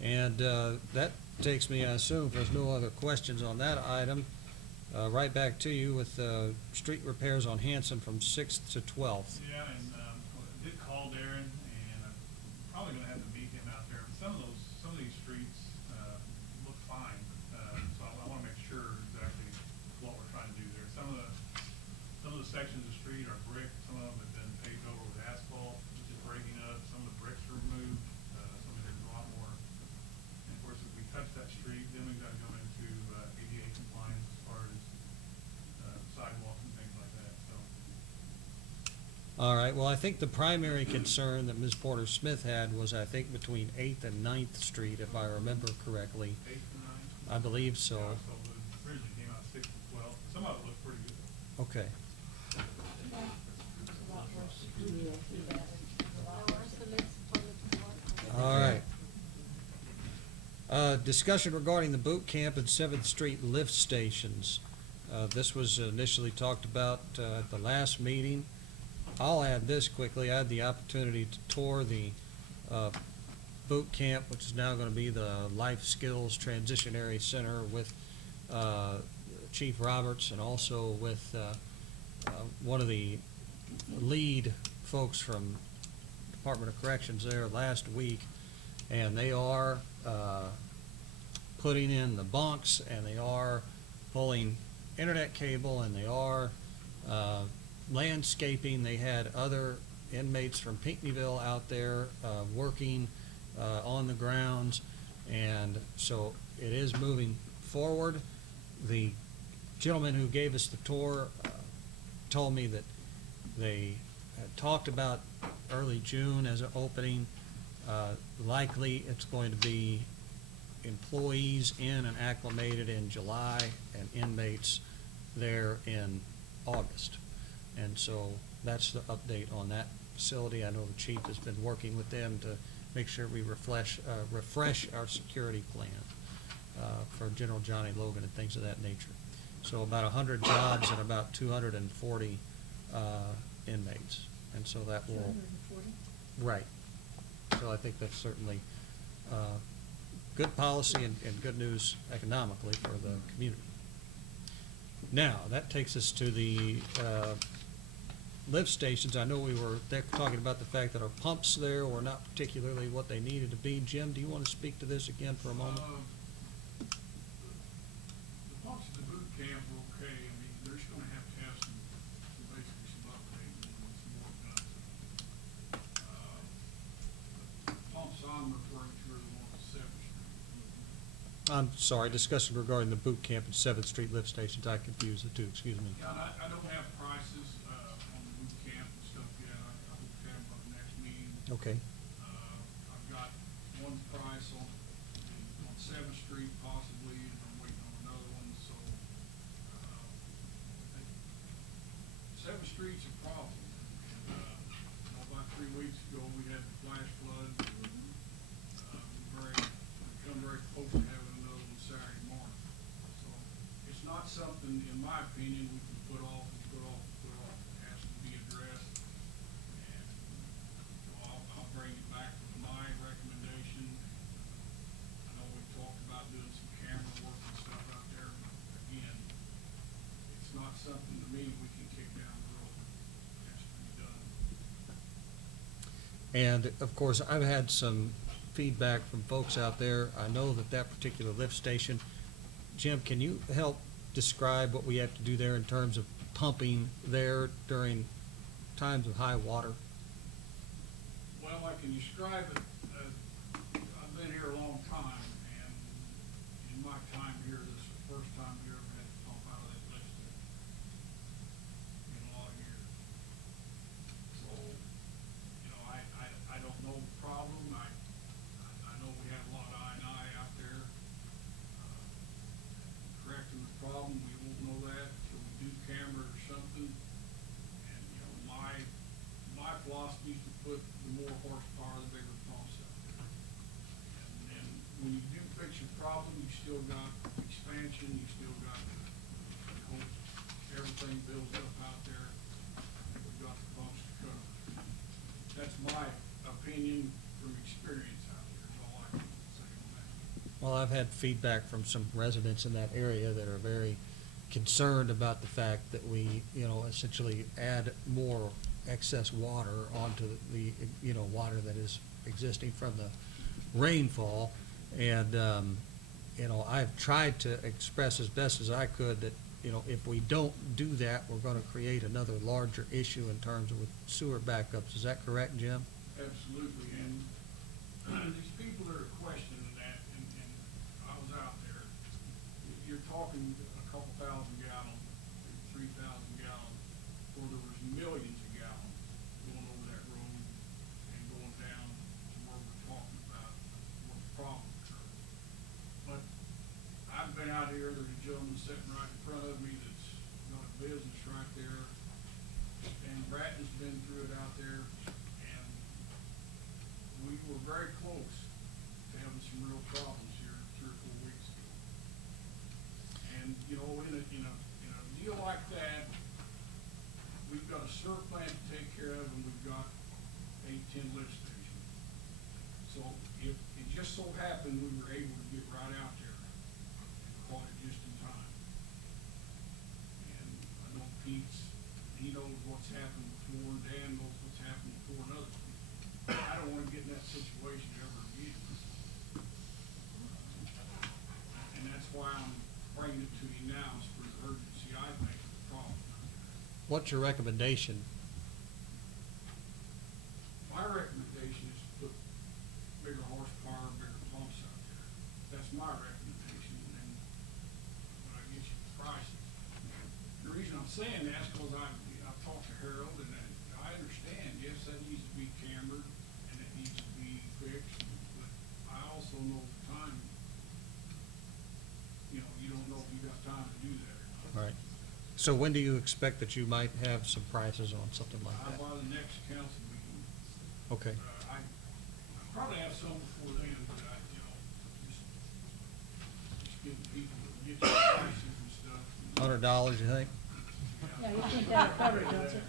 And that takes me, I assume, if there's no other questions on that item, right back to you with street repairs on Hanson from 6th to 12th. Yeah, and I did call Darren, and I'm probably gonna have to meet him out there. Some of these streets look fine, so I wanna make sure exactly what we're trying to do there. Some of the sections of the street are brick, some of them have been paved over with asphalt, which is breaking up. Some of the bricks are removed, some of there's a lot more. And of course, if we touch that street, then we've gotta go into ADA compliance as far as sidewalks and things like that, so. All right, well, I think the primary concern that Ms. Porter Smith had was, I think, between 8th and 9th Street, if I remember correctly. 8th and 9th? I believe so. Yeah, so the originally came out 6 to 12. Some of it looked pretty good. Okay. All right. Discussion regarding the boot camp and 7th Street lift stations. This was initially talked about at the last meeting. I'll add this quickly. I had the opportunity to tour the boot camp, which is now going to be the Life Skills Transitionary Center, with Chief Roberts and also with one of the lead folks from Department of Corrections there last week. And they are putting in the bunks, and they are pulling internet cable, and they are landscaping. They had other inmates from Pinckneyville out there working on the grounds, and so it is moving forward. The gentleman who gave us the tour told me that they had talked about early June as an opening. Likely it's going to be employees in and acclimated in July and inmates there in August. And so that's the update on that facility. I know the chief has been working with them to make sure we refresh our security plan for General Johnny Logan and things of that nature. So about 100 jobs and about 240 inmates. And so that will. 240? Right. So I think that's certainly good policy and good news economically for the community. Now, that takes us to the lift stations. I know we were talking about the fact that our pumps there were not particularly what they needed to be. Jim, do you want to speak to this again for a moment? The pumps at the boot camp were okay. I mean, they're just gonna have to have some basically some updating and some more done to them. The pumps I'm referring to are the ones at Seventh Street. I'm sorry, discussion regarding the boot camp and 7th Street lift stations. I confused the two, excuse me. Yeah, and I don't have prices, on the boot camp and stuff yet. I hope to have them by the next meeting. Okay. I've got one price on Seventh Street possibly, and I'm waiting on another one, so, Seventh Street's a problem. And, about 3 weeks ago, we had the flash flood. We've come very close to having another one Saturday morning. So, it's not something, in my opinion, we can put off. It has to be addressed. And, I'll bring it back with my recommendation. I know we talked about doing some camera work and stuff out there, but again, it's not something to me we can kick down the road. It has to be done. And of course, I've had some feedback from folks out there. I know that particular lift station, Jim, can you help describe what we have to do there in terms of pumping there during times of high water? Well, I can describe it, I've been here a long time, and in my time here, this is the first time we ever had to pump out of that lift station in a lot of years. So, I don't know the problem. I know we have a lot of I&I out there. Correcting the problem, we won't know that until we do camera or something. And, my philosophy is to put the more horsepower, the bigger pumps out there. And then when you do fix your problem, you still got expansion, you still got, everything builds up out there. We've got the pumps to cover. That's my opinion from experience out there, is all I can say on that. Well, I've had feedback from some residents in that area that are very concerned about the fact that we, essentially add more excess water onto the, water that is existing from the rainfall. And, I've tried to express as best as I could that, if we don't do that, we're gonna create another larger issue in terms of with sewer backups. Is that correct, Jim? Absolutely, and these people that are questioning that, and I was out there, you're talking a couple thousand gallons, 3,000 gallons, where there was millions of gallons going over that road and going down to where we're talking about where the problem occurred. But I've been out here, there's a gentleman sitting right in front of me that's got a business right there, and Bratton's been through it out there, and we were very close to having some real problems here 3 or 4 weeks ago. And, in a deal like that, we've got a sewer plant to take care of, and we've got 8, 10 lift stations. So it just so happened we were able to get right out there and caught it just in time. And I know he knows what's happened before, and Dan knows what's happened before, and others. I don't wanna get in that situation ever again. And that's why I'm bringing it to you now, is for the urgency I think of the problem. What's your recommendation? My recommendation is to put bigger horsepower, bigger pumps out there. That's my recommendation, and when I get you the prices. The reason I'm saying that is because I've talked to Harold, and I understand, yes, that needs to be cambered, and it needs to be fixed, but I also know the time, you don't know if you got time to do that or not. Right. So when do you expect that you might have some prices on something like that? By the next council meeting, Okay. I probably have some before then, but just give people, get your prices and stuff. $100, you think? Yeah, you think that'll cover it, don't you?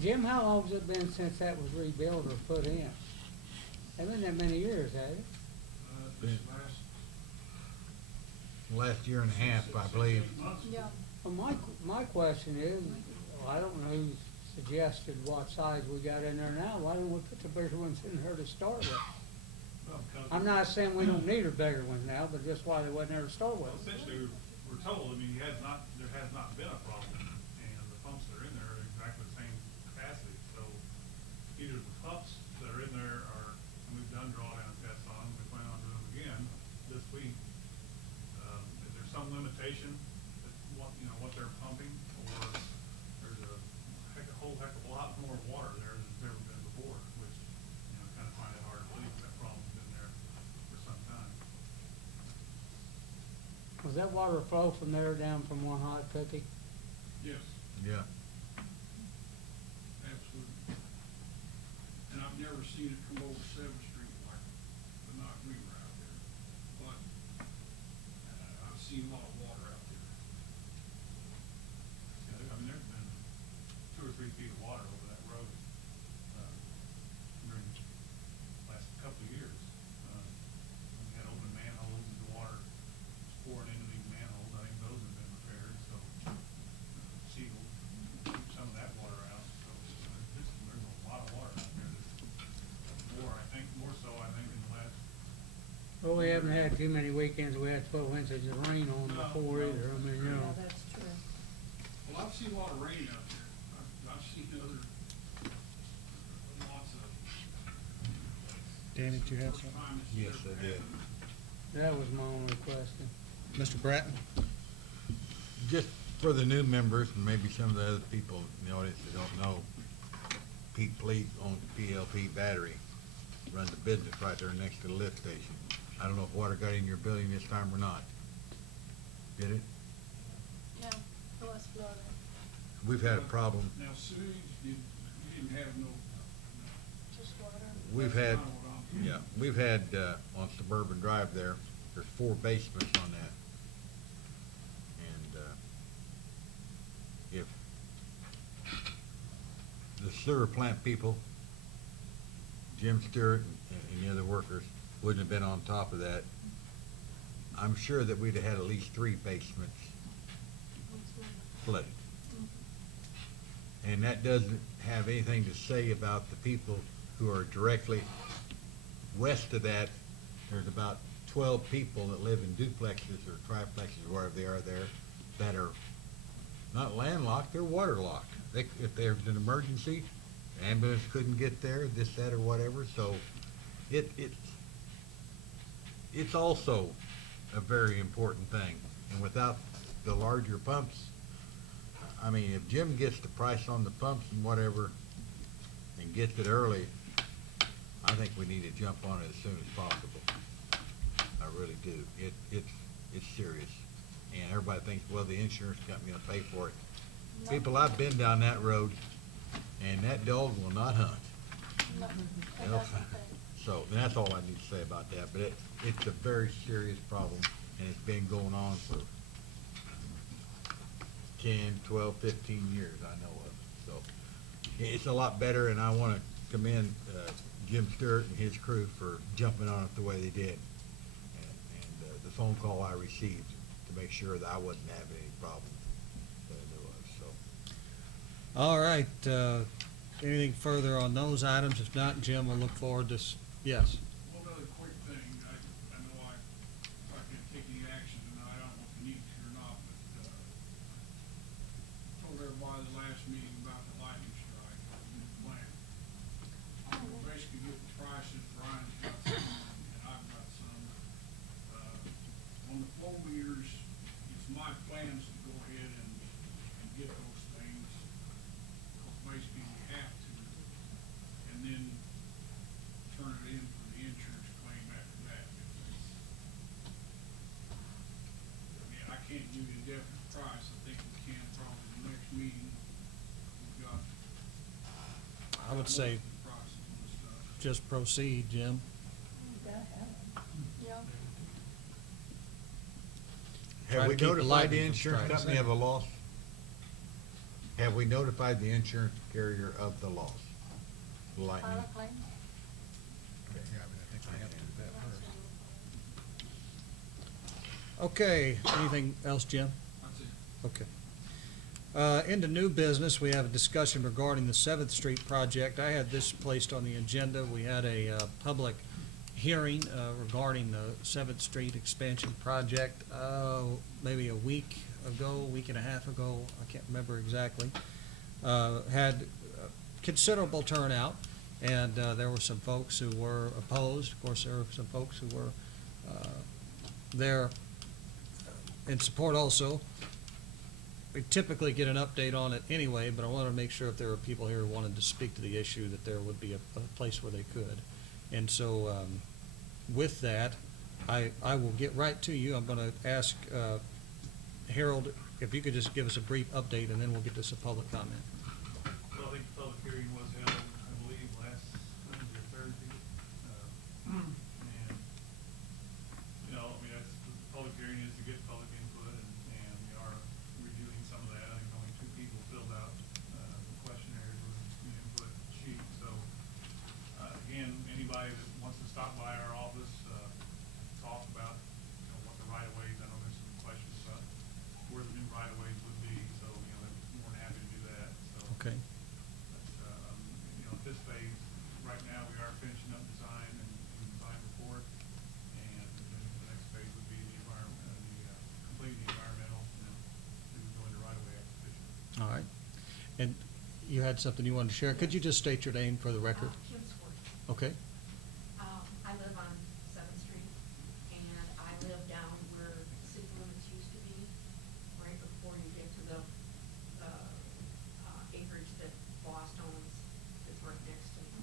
Jim, how long's it been since that was rebuilt or put in? Hasn't been that many years, has it? This Last year and a half, I believe. Yeah. Well, my question is, well, I don't know who suggested what size we got in there now. Why don't we put the bigger ones in there to start with? I'm not saying we don't need a bigger one now, but just why they wasn't there to start with. Essentially, we're told, I mean, there has not been a problem, and the pumps that are in there are exactly the same capacity, so either the pumps that are in there are, and we've done drawdown tests on, we plan on doing them again this week. If there's some limitation, that what they're pumping, or there's a whole heck of a lot more water there than there's ever been before, which, kind of find it hard to believe that problem's been there for some time. Was that water flow from there down from One Hot Cookie? Yes, Yeah. absolutely. And I've never seen it come over 7th Street like the night we were out there. But, I've seen a lot of water out there. Yeah, I mean, there's been 2 or 3 feet of water over that road, during the last couple of years. We had open manholes and the water was pouring into these manholes. I think those have been repaired, so, sealed, keep some of that water out. So, there's a lot of water out there. More so, I think, in the last. Well, we haven't had too many weekends. We had 12 inches of rain on No, before no. either. I mean, Yeah, that's true. Well, I've seen a lot of rain out there. I've seen lots of. Danny, did you have something? times it's Yes, never I did. happened. that was my only question. Mr. Bratton? Just for the new members, and maybe some of the other people in the audience that don't know, Pete Pleat owns PLP Battery, runs a business right there next to the lift station. I don't know if water got in your building this time or not. Did it? Yeah, it was flooded. We've had a problem. Now, sewage, you didn't have no, Just water. We've had, yeah, we've had, on Suburban Drive there's 4 basements on that. And, if the sewer plant people, Jim Stewart and the other workers wouldn't have been on top of that, I'm sure that we'd have had at least 3 basements flooded. And that doesn't have anything to say about the people who are directly west of that. There's about 12 people that live in duplexes or triplexes, wherever they are there, that are not landlocked, they're waterlocked. If there's an emergency, ambulance couldn't get there, this, that, or whatever, so it's also a very important thing. And without the larger pumps, I mean, if Jim gets the price on the pumps and whatever, and gets it early, I think we need to jump on it as soon as possible. I really do. It's serious. And everybody thinks, well, the insurance company will pay for it. No. People, I've been down that road, and that dog will not hunt. No, it They'll- doesn't pay. So, and that's all I need to say about that, but it's a very serious problem, and it's been going on for 10, 12, 15 years, I know of. So, it's a lot better, and I wanna commend, Jim Stewart and his crew for jumping on it the way they did. And the phone call I received to make sure that I wasn't having any problems, there was, so. All right, anything further on those items? If not, Jim, we'll look forward to, yes. one other quick thing, I know I can't take any action tonight, I don't know if you need to or not, but, told everybody the last meeting about the lightning strike at the new plant. We're basically getting prices, Brian's got some, and I've got some. On the flow meters, it's my plans to go ahead and get those things, because basically we have to, and then turn it in for the insurance claim after that. I mean, I can't give you a definite price, I think we can probably the next meeting. We've got. I would say most of the prices on the just proceed, Jim. You gotta have them. Yep. Try Have to we keep the notified the lightning from insurance striking. company of a loss? Have we notified the insurance carrier of the loss? Lightning? File a claim. Yeah, I mean, I think we have to do that first. Okay, anything else, Jim? That's it. Okay. Into new business, we have a discussion regarding the Seventh Street project. I had this placed on the agenda. We had a public hearing regarding the Seventh Street expansion project, maybe a week and a half ago, I can't remember exactly. Had considerable turnout, and there were some folks who were opposed. Of course, there were some folks who were there in support also. We typically get an update on it anyway, but I wanted to make sure if there were people here who wanted to speak to the issue, that there would be a place where they could. And so, with that, I will get right to you. I'm gonna ask, Harold, if you could just give us a brief update, and then we'll get to some public comment. Well, I think the public hearing was held, I believe, last Wednesday or Thursday. And, you know, I mean, that's, the public hearing is to get public input, and we are reviewing some of that. I think only 2 people filled out, the questionnaires with the input sheet. So, again, anybody that wants to stop by our office, talk about, you know, what the right-of-ways, I know there's some questions about where the new right-of-ways would be, so, you know, they're more than happy to do that, so. Okay. But, you know, at this phase, right now, we are finishing up design and design report, and then the next phase would be the environment, completing the environmental, you know, to go into right-of-way acquisition. All right. And you had something you wanted to share. Could you just state your name for the record? Kim Swartz. Okay. I live on Seventh Street, and I live down where city limits used to be, right before you get to the, acreage that Boston owns, that's right next to me.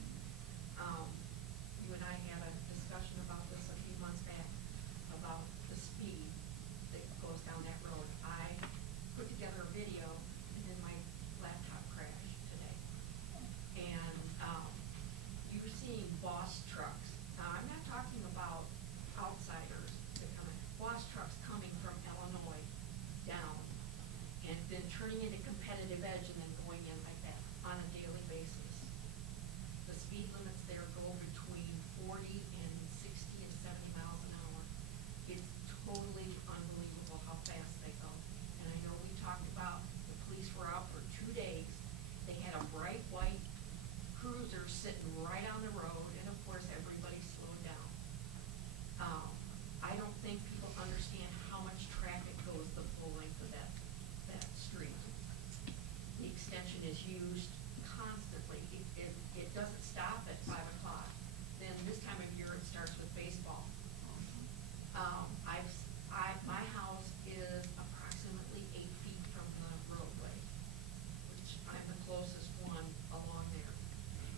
You and I had a discussion about this a few months back, about the speed that goes down that road. I put together a video, and then my laptop crashed today. And, you're seeing boss trucks. Now, I'm not talking about outsiders that come in, boss trucks coming from Illinois down and then turning into competitive edge and then going in like that on a daily basis. The speed limits there go between 40 and 60 and 70 miles an hour. It's totally unbelievable how fast they go. And I know we talked about, the police were out for 2 days. They had a bright white cruiser sitting right on the road, and of course, everybody slowed down. I don't think people understand how much traffic goes the full length of that street. The extension is used constantly. It doesn't stop at 5 o'clock. Then this time of year, it starts with baseball. My house is approximately 8 feet from the roadway, which I'm the closest one along there.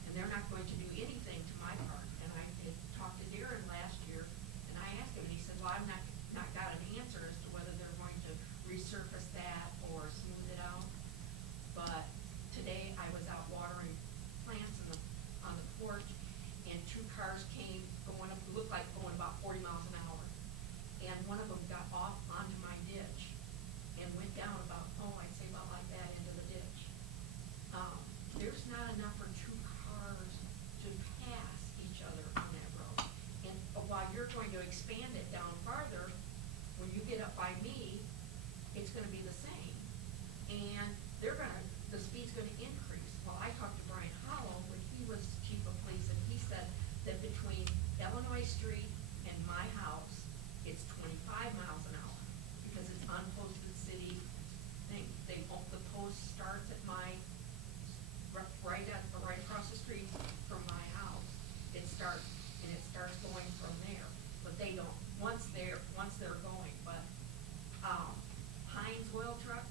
And they're not going to do anything to my part. And I had talked to Darren last year, and I asked him, and he said, well, I've not got an answer as to whether they're going to resurface that or smooth it out. But today, I was out watering plants on the porch, and 2 cars came going up, looked like going about 40 miles an hour. And one of them got off onto my ditch and went down about, I'd say about like that into the ditch. There's not enough for 2 cars to pass each other on that road. And while you're going to expand it down farther, when you get up by me, it's gonna be the same. And the speed's gonna increase. Well, I talked to Brian Hollow when he was chief of police, and he said that between Illinois Street and my house, it's 25 miles an hour, because it's unposted city thing. The post starts at right across the street from my house. It starts going from there, but they don't, once they're going, but, Heinz oil truck,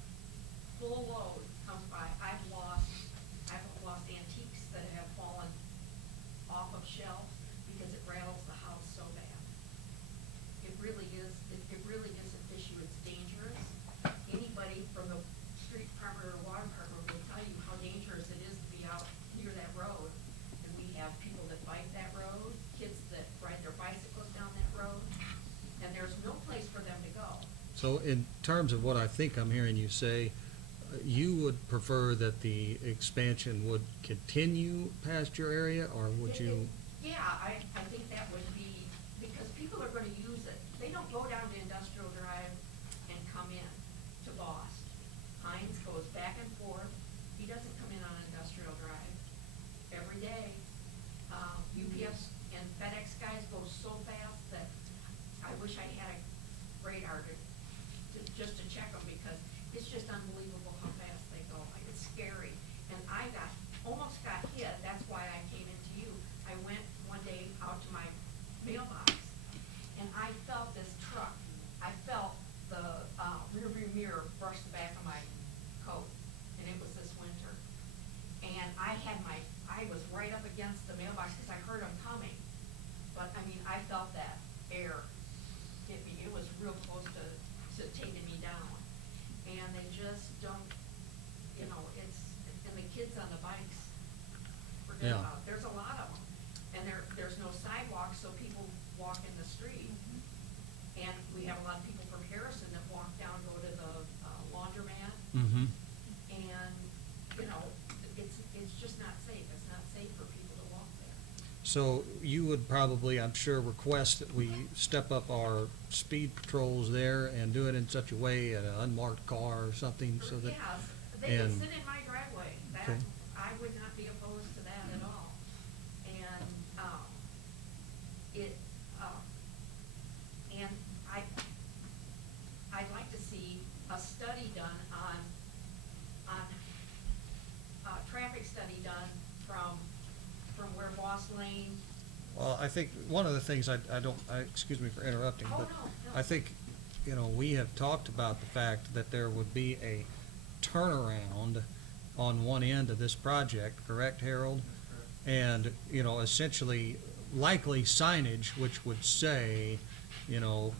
full load comes by. I've lost antiques that have fallen off of shelves because it rattles the house so bad. It really is an issue. It's dangerous. Anybody from the street department or water department will tell you how dangerous it is to be out near that road. And we have people that bike that So in terms of what I think I'm hearing you say, you would prefer that the expansion would continue past your area, or would you? Yeah, I think that would be, because people are gonna use it. They don't go down to Industrial Drive and come in to Boss. Heinz goes back and forth. He doesn't come in on Industrial Drive every day. UPS and FedEx guys go so fast that I wish I had a radar just to check them, because it's just unbelievable how fast they go. It's scary. And I almost got hit. That's why I came into you. I went one day out to my mailbox and I felt this truck. I felt the rearview mirror brush the back of my coat, and it was this winter. And I was right up against the mailbox because I heard them coming. But I mean, I felt that air hit me. It was real close to taking me down. And they just don't, and the kids on the bikes, forget Yeah. about it. There's a lot of them. And there's no sidewalks, so people walk in the street. And we have a lot of people from Harrison that walk down, go to the laundromat. Mm-hmm. And, it's just not safe. It's not safe for people to walk there. So you would probably, I'm sure, request that we step up our speed patrols there and do it in such a way, at an unmarked car or something, so that. Yes, they can and- sit in my driveway. That, Okay. I would not be opposed to that at all. And, and I'd like to see a study done on traffic study done from where Boss Lane. Well, I think one of the things excuse me for interrupting, Oh, but no. I think, we have talked about the fact that there would be a turnaround on one end of this project, correct, Harold? And, essentially likely signage which would say, no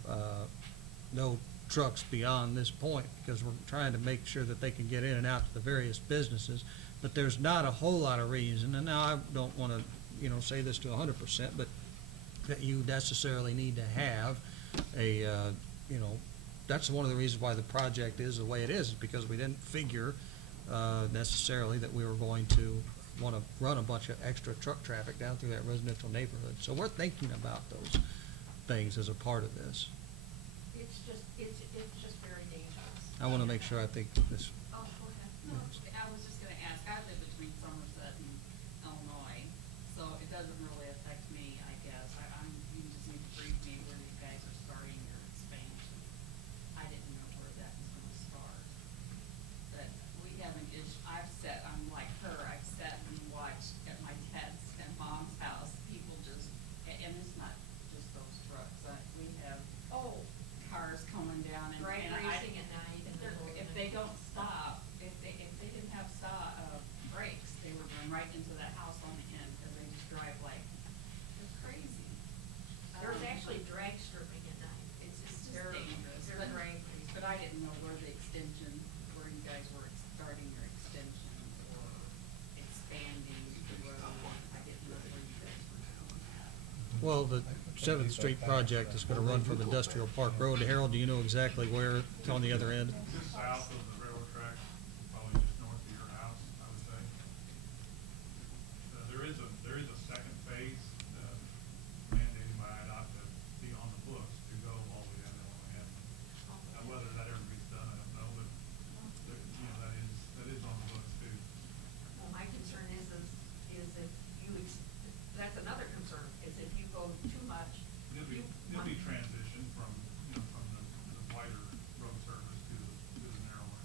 trucks beyond this point, because we're trying to make sure that they can get in and out to the various businesses. But there's not a whole lot of reason, and now I don't want to, say this to 100%, but that you necessarily need to have that's one of the reasons why the project is the way it is because we didn't figure necessarily that we were going to want to run a bunch of extra truck traffic down through that residential neighborhood. So we're thinking about those things as a part of this. It's just very dangerous. I want to make sure, I think this. Oh, go ahead. No, I was just gonna ask, I live between Somerset and Illinois, so it doesn't really affect me, I guess. You just need to brief me where you guys are starting your expansion. I didn't know where that was gonna start. But we have an issue, I'm like her, I've sat and watched at my dad's and mom's house, people just, and it's not just those trucks, we have cars coming down and. Drag and racing at night. If they don't stop, if they didn't have brakes, they would run right into that house on the end, because they just drive like, they're crazy. There's actually drag stripping at night. It's just They're- dangerous, they're drag racing. but I didn't know where you guys were starting your extension or expanding the road. I didn't know where you guys were doing that. Well, the 7th Street project is going to run from Industrial Park Road. Harold, do you know exactly where it's on the other end? Just south of the railroad tracks, probably just north of your house, I would say. There is a second phase, mandated by IDOT to be on the books to go all the way down to Illinois Avenue. Now, whether that ever gets done, I don't know, but that is on the books too. Well, my concern is if you, that's another concern, is if you go too much. It'll be transition from the wider road surface to the narrower.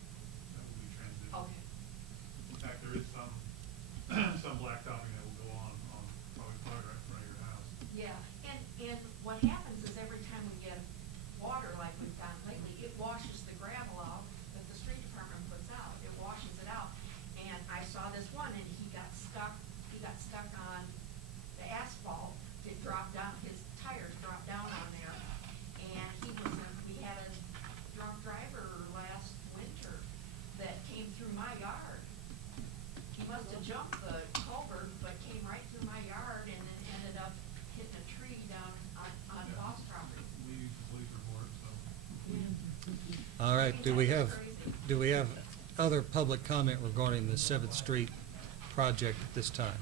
All right, do we have other public comment regarding the Seventh Street project at this time?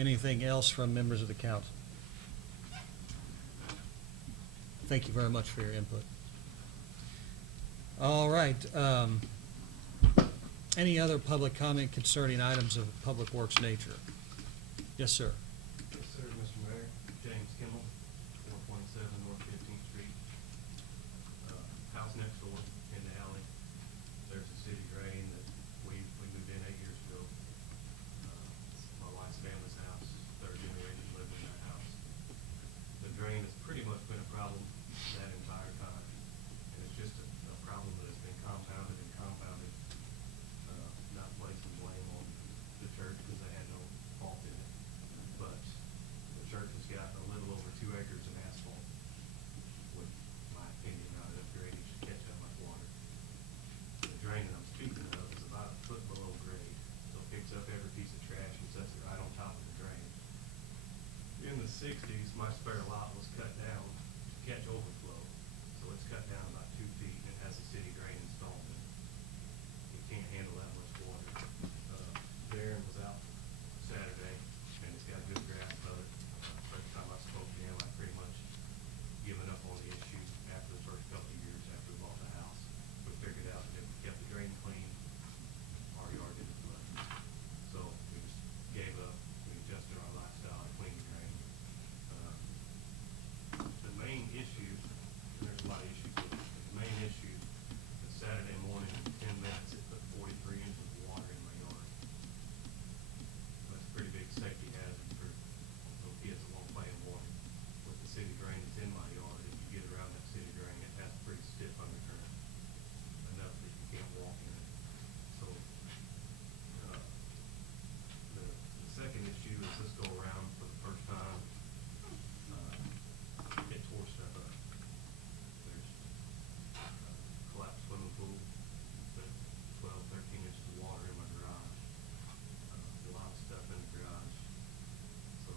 Anything else from members of the council? Thank you very much for your input. All right, any other public comment concerning items of public works nature? Yes, sir. Yes, sir, Mr. Mayor. James Kimmel, 427 North 15th Street. House next door in the alley. There's a city drain that we moved in 8 years ago. My wife's family's house, third generation lived in that house. The drain has pretty much been a problem that entire time. And it's just a problem that has been compounded and compounded. Not placing blame on the church because they had no fault in it. But the church has got a little over 2 acres of asphalt, with my opinion, not enough drainage to catch that much water. The drain that I'm speaking of is about a foot below grade, so it picks up every piece of trash and sets it right on top of the drain. In the 60s, my spare lot was cut down to catch overflow, so it's cut down about 2 feet and it has a city drain installed in it. It can't handle that much water. Darren was out Saturday, and it's got good grasp of it. First time I spoke to him, I pretty much given up on the issue after the first couple of years after we bought the house. We figured out that if we kept the drain clean, our yard didn't flood. So we just gave up, we adjusted our lifestyle to clean the drain. The main issue, and there's a lot of issues with it, but the main issue is Saturday morning, in 10 minutes, it put 43 inches of water in my yard. That's a pretty big safety hazard for little kids that won't play in water. With the city drain that's in my yard, if you get around that city drain, it has pretty stiff undercurrent, enough that you can't walk in it. So, the second issue is this go around for the first time, it tore stuff up. There's collapsed swimming pool, put 12, 13 inches of water in my garage. A lot of stuff in the garage. So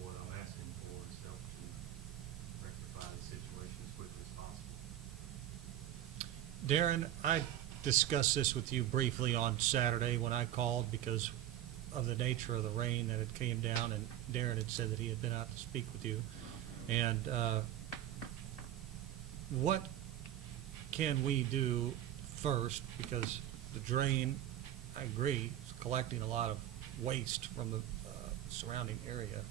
what I'm asking for is help to rectify the situation as quickly as possible. Darren, I discussed this with you briefly on Saturday when I called because of the nature of the rain that had came down, and Darren had said that he had been out to speak with you. And what can we do first? Because the drain, I agree, is collecting a lot of waste from the surrounding area.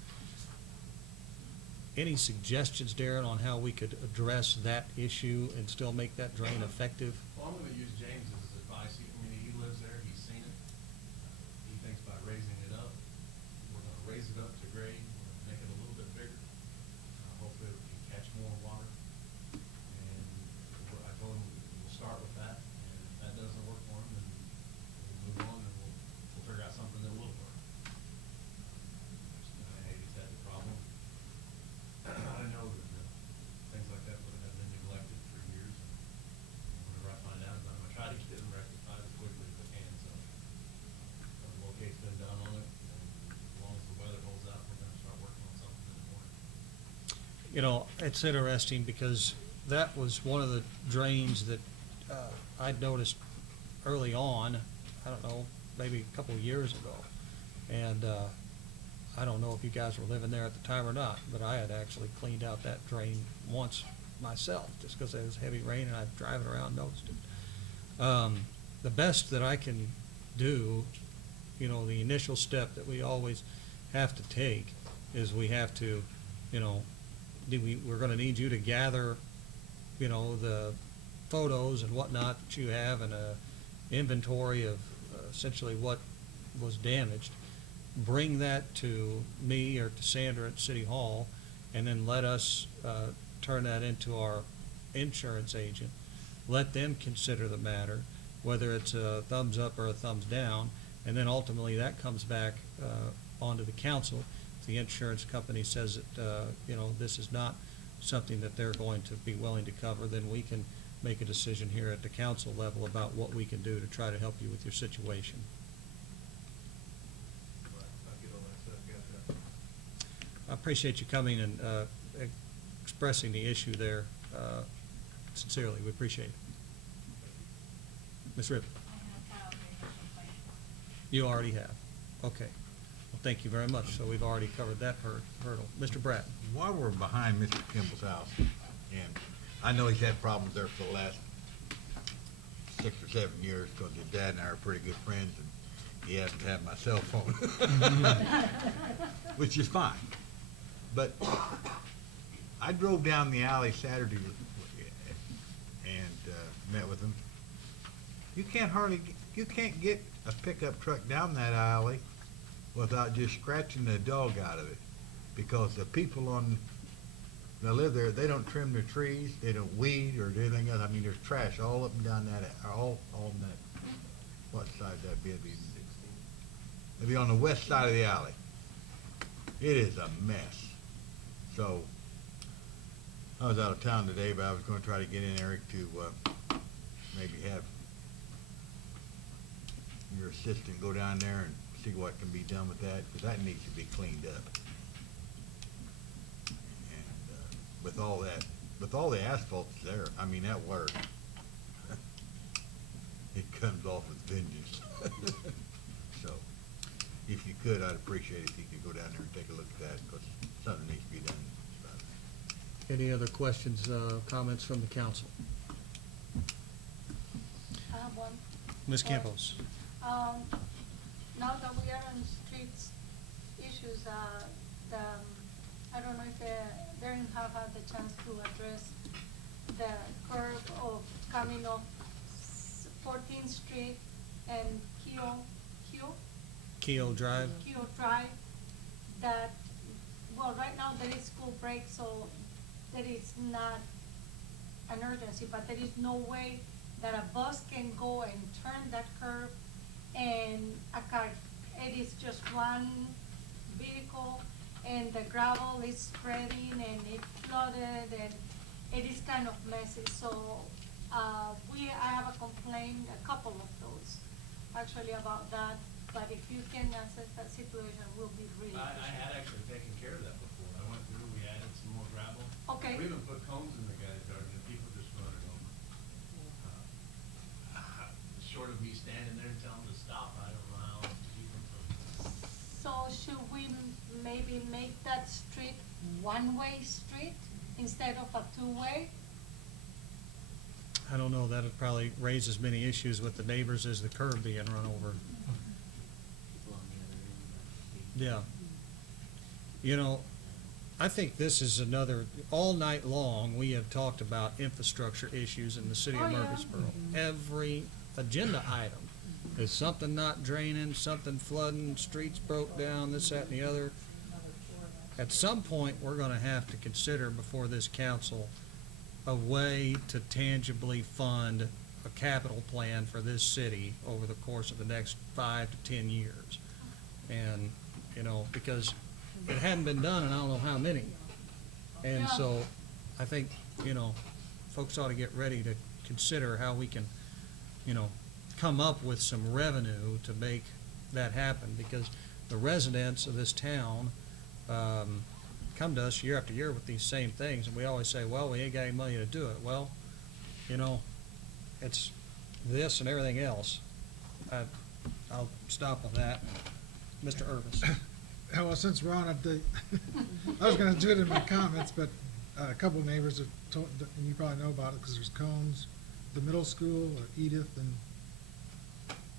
Any suggestions, Darren, on how we could address that issue and still make that drain effective? Well, I'm gonna use James's advice. I mean, he lives there, he's seen it. He thinks by raising it up, we're gonna raise it up to grade, we're gonna make it a little bit bigger. Hopefully it can catch more water. And I told him we'll start with that, and if that doesn't work for him, then we'll move on and we'll figure out something that will work. I hate he's had the problem. I know that things like that would have been neglected for years. And whenever I find out about them, I try to get them rectified as quickly as I can. So locate's been done on it, and as long as the weather holds out, we're gonna start working on something in the morning. You know, it's interesting because that was one of the drains that I'd noticed early on, I don't know, maybe a couple of years ago. And I don't know if you guys were living there at the time or not, but I had actually cleaned out that drain once myself, just because it was heavy rain and I'd driving around and noticed it. The best that I can do, you know, the initial step that we always have to take is we have to, you know, we're gonna need you to gather, you know, the photos and whatnot that you have and a inventory of essentially what was damaged. Bring that to me or to Sandra at City Hall, and then let us turn that into our insurance agent. Let them consider the matter, whether it's a thumbs up or a thumbs down, and then ultimately that comes back onto the council. If the insurance company says that you know, this is not something that they're going to be willing to cover, then we can make a decision here at the council level about what we can do to try to help you with your situation. I appreciate you coming and expressing the issue there. Sincerely, we appreciate it. Ms. Ribbon? You already have? Okay. Well, thank you very much. So we've already covered that hurdle. Mr. Bratton? While we're behind Mr. Kimball's house, and I know he's had problems there for the last 6 or 7 years, because his dad and I are pretty good friends, and he hasn't had my cell phone, which is fine. But I drove down the alley Saturday and met with him. You can't get a pickup truck down that alley without just scratching the dog out of it, because the people that live there, they don't trim their trees, they don't weed or do anything else. I mean, there's trash all up and down that, all in that, what side that be? It'd be on the west side of the alley. It is a mess. So, I was out of town today, but I was gonna try to get in, Eric, to, maybe have your assistant go down there and see what can be done with that, because that needs to be cleaned up. And with all the asphalt there, I mean, that water, it comes off with vengeance. So, if you could, I'd appreciate it if you could go down there and take a look at that, because something needs to be done about it. Any other questions, comments from the council? I have one. Ms. Campos? Now that we are on streets issues, I don't know if they didn't have had the chance to address the curve of coming off 14th Street and Keel Drive? Keo Drive, that, well, right now there is school break, so there is not an urgency, but there is no way that a bus can go and turn that curve and a car. It is just one vehicle, and the gravel is spreading and it's flooded, and it is kind of messy. So I have a complaint, a couple of those actually about that. But if you can assess that situation, we'll be really I appreciative. had actually taken care of that before. I went through, we added some more gravel. Okay. We even put cones in the guy's garden and people just run it over. Short of me standing there and telling them to stop, I don't know how else to keep them from. So should we maybe make that street one-way street instead of a two-way? I don't know, that'd probably raise as many issues with the neighbors as the curb being run over. People on the other end of the street. Yeah. You know, I think this is another, all night long, we have talked about infrastructure issues in the city of Oh, yeah. Murfreesboro. Every agenda item is something not draining, something flooding, streets broke down, this, that, and the other. At some point, we're gonna have to consider before this council a way to tangibly fund a capital plan for this city over the course of the next 5 to 10 years. And, you know, because it hadn't been done in I don't know how many. And Yeah. so, I think, you know, folks ought to get ready to consider how we can, you know, come up with some revenue to make that happen, because the residents of this town, come to us year after year with these same things, and we always say, well, we ain't got any money to do it. Well, you know, it's this and everything else. I'll stop on that. Mr. Irvis. Well, since we're on it, I was gonna do it in my comments, but a couple of neighbors have told, and you probably know about it, because there's cones, the middle school, Edith and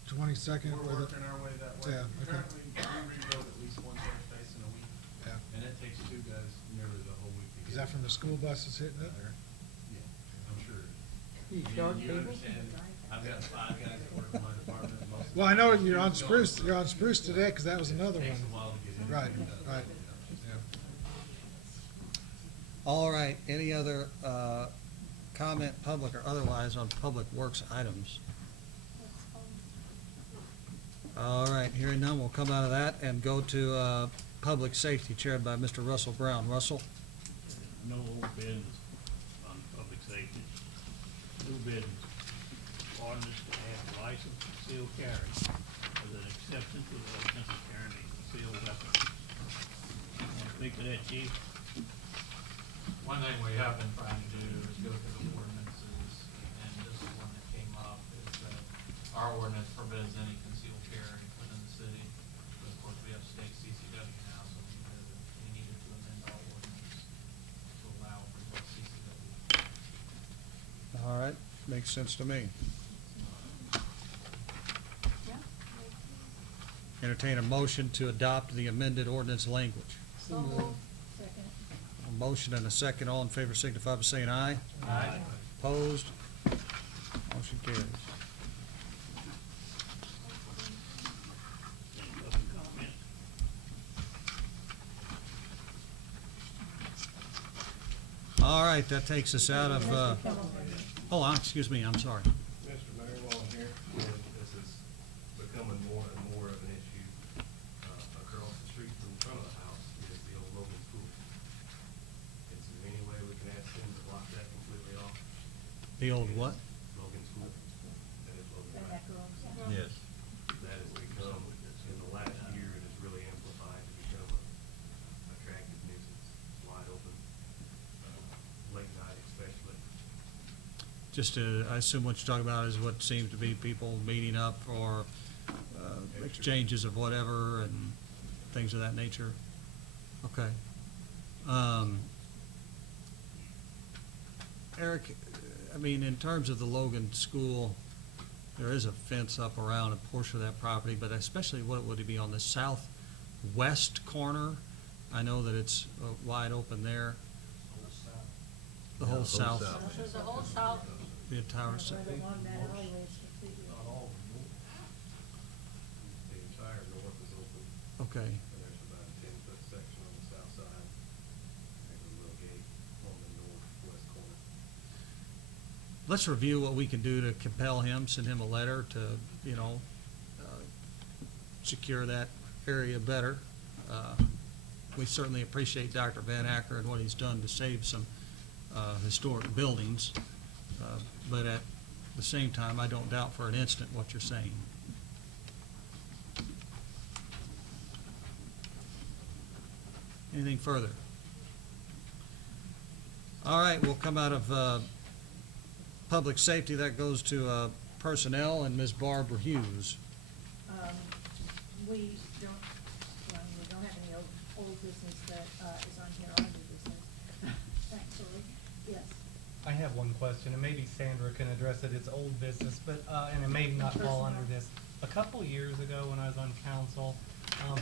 22nd. We're working our way that way. Yeah, okay. Currently, we rebuild at least one interface in a week. Yeah. And it takes 2 guys nearly the whole week to Is get that from the school buses hitting it, or? Yeah, I'm sure. You short You people? understand, I've got 5 guys that work in my department. Most of Well, I know them- you're on Spruce, today, because that was another Takes a one. while to get in. Right, right, yeah. All right, any other comment, public or otherwise, on public works items? All right, hearing none, we'll come out of that and go to public safety, chaired by Mr. Russell Brown. Russell? No old business on public safety. New business. Ordinance to have license to concealed carry as an exception to the ordinance of carrying a concealed weapon. Want to speak to that, chief? one thing we have been trying to do is go through the ordinances, and this is one that came up, is that our ordinance forbids any concealed carry within the city. But of course, we have state CCW now, so we needed to amend our ordinance to allow for what CCW. All right, makes sense to me. Entertain a motion to adopt the amended ordinance language. So moved. Second. A motion and a second. All in favor signify by saying aye. Aye. Opposed? Motion carries. Any public comment? All right, that takes us out of, excuse me, I'm sorry. Mr. Mayor, while I'm here, this is becoming more and more of an issue. Across the street from the front of the house is the old Logan Pool. Is there any way we can ask them to block that completely off? The old what? Logan's Pool. That is Logan Then that Drive. goes. Yes. That has become, in the last year, it has really amplified to become a attractive nuisance, wide open, late night especially. Just I assume what you're talking about is what seems to be people meeting up for exchanges of whatever and things of that nature. Okay. Eric, I mean, in terms of the Logan School, there is a fence up around a portion of that property, but especially what would it be on the southwest corner? I know that it's wide open there. The whole south, So the whole south, the entire south. Right along that alleyway is completely. Not all of them. The entire north is open. Okay. And there's about a 10-foot section on the south side. There's a little gate on the northwest corner. Let's review what we can do to compel him, send him a letter to, secure that area better. We certainly appreciate Dr. Van Acker and what he's done to save some historic buildings. But at the same time, I don't doubt for an instant what you're saying. Anything further? All right, we'll come out of public safety. That goes to personnel and Ms. Barbara Hughes. We don't have any old business that is on here, on new business, thankfully, yes. I have one question, and maybe Sandra can address it. It's old business, but, and it may not fall under this. A couple years ago, when I was on council,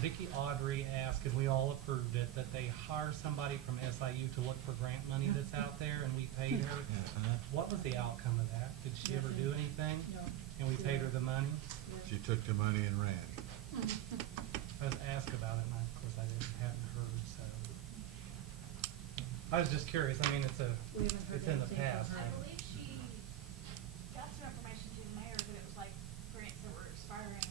Vicki Audrey asked, and we all approved it, that they hire somebody from SIU to look for grant money that's out there, and we paid her. What was the outcome of that? Did she ever do anything? No. And we paid her the money? She took the money and ran. I was asked about it, and of course I hadn't heard, so. I was just curious. I mean, We haven't heard it's in the anything from past. her. I believe she got some information to the mayor, but it was like grants that were expiring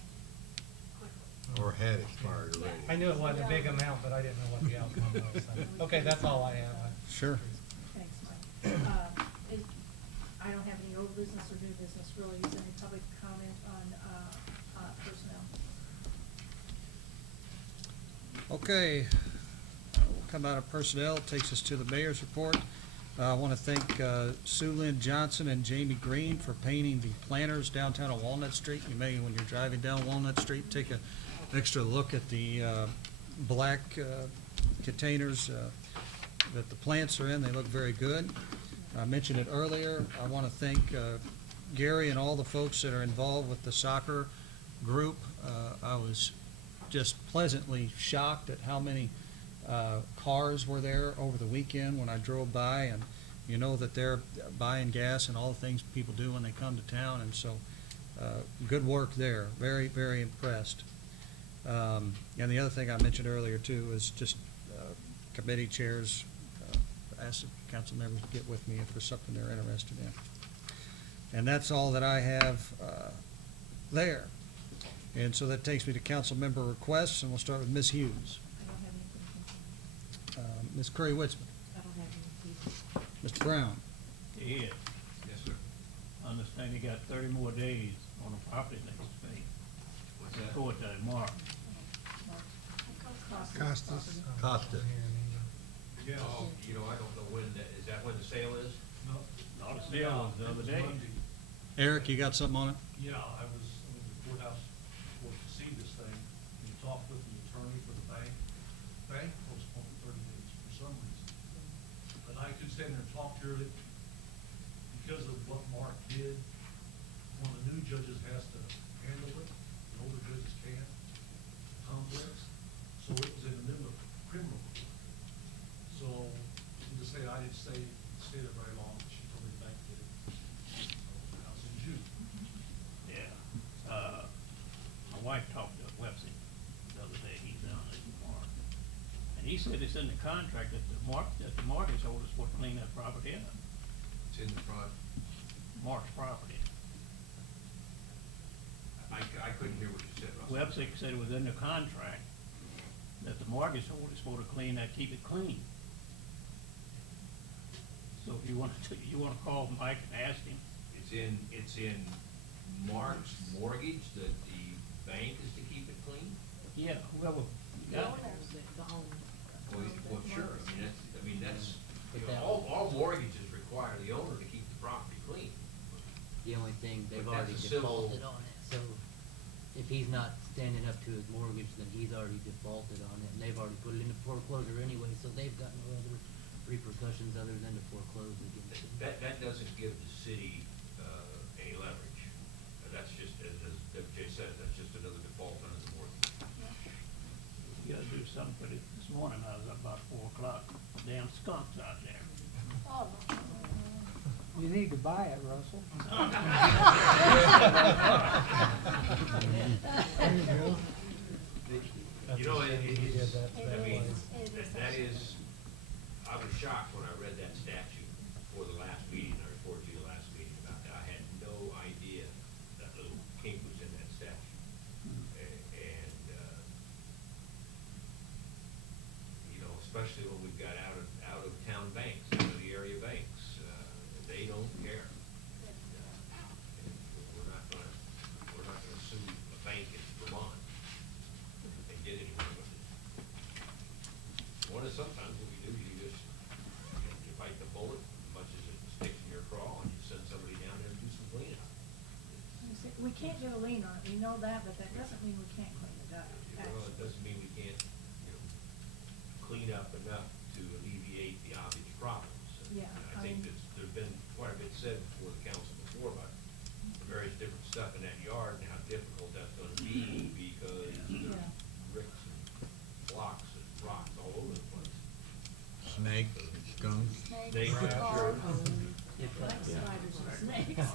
quickly. Or had expired already. I knew it wasn't a big amount, but I didn't know what the outcome was. So. Okay, that's all I have. Sure. Thanks, Mike. I don't have any old business or new business, really. Is there any public comment on personnel? Okay, we'll come out of personnel, takes us to the mayor's report. I want to thank Sue Lynn Johnson and Jamie Green for painting the planters downtown on Walnut Street. You may, when you're driving down Walnut Street, take an extra look at the black containers that the plants are in. They look very good. I mentioned it earlier. I want to thank Gary and all the folks that are involved with the soccer group. I was just pleasantly shocked at how many cars were there over the weekend when I drove by, and you know that they're buying gas and all the things people do when they come to town, and so good work there. Very, very impressed. And the other thing I mentioned earlier too is just committee chairs. Ask the council members to get with me if there's something they're interested in. And that's all that I have there. And so that takes me to council member requests, and we'll start with Ms. Hughes. I don't have anything. Ms. Curry-Witzman. I don't have anything. Mr. Brown. Ed, Yes, sir. I understand you got 30 more days on the property next pay. What's that? Before that, Mark. Costas. Costa. Yes. Oh, you know, I don't know when that, is that when the sale is? No. Not a sale was the other day. Monday. Eric, you got something on it? Yeah, I was in the courthouse for to see this thing, and talked with the attorney for the bank. Bank postponed 30 days for some reason. But I could stand there and talk to her that because of what Mark did, one of the new judges has to handle it, the older judges can't. Complex, so it was in the middle of criminal court. So, to say I didn't stay there very long, she told me the bank did it. So, now it's in June. Yeah. My wife talked to Webster the other day, he's down at Mark. And he said it's in the contract that the mortgage holder's supposed to clean that property up. It's in the front. Mark's property. I couldn't hear what you said, Russell. Webster said it was in the contract that the mortgage holder's supposed to clean that, keep it clean. So if you wanna call Mike and ask him, It's in Mark's mortgage that the bank is to keep it clean? yeah, whoever The got it. owners, the owner. Well, sure, I mean, that's, you know, all mortgages require the owner to keep the property clean. The only thing, they've But that's already a civil- defaulted on it, so if he's not standing up to his mortgage, then he's already defaulted on it, and they've already put it into foreclosure anyway, so they've got no other repercussions other than to foreclose against him. That doesn't give the city, any leverage. That's just, as Jay said, that's just another default under the mortgage. You gotta do something for it. This morning I was up about 4 o'clock, damn skunks out there. Oh, You need to buy it, Russell. You know, I mean, It is. that is, I was shocked when I read that statute for the last meeting, I reported to you the last meeting about that. I had no idea that little kink was in that statute. And, you know, especially when we've got out of town banks, out of the area banks, they don't care. And we're not gonna sue a bank in Vermont and get anywhere with it. Sometimes what we do, you bite the bullet as much as it sticks in your craw, and you send somebody down there and do some cleanup. We can't get a lien on it, we know that, but that doesn't mean we can't clean it up. Well, it doesn't mean we can't, clean up enough to alleviate the obvious problems. And Yeah, I think there's been quite a bit said before the council before about the various different stuff in that yard and how difficult that's gonna be because there's bricks and blocks and rocks all over the place. Snake, skunks. Snakes, sure. Like spiders and snakes.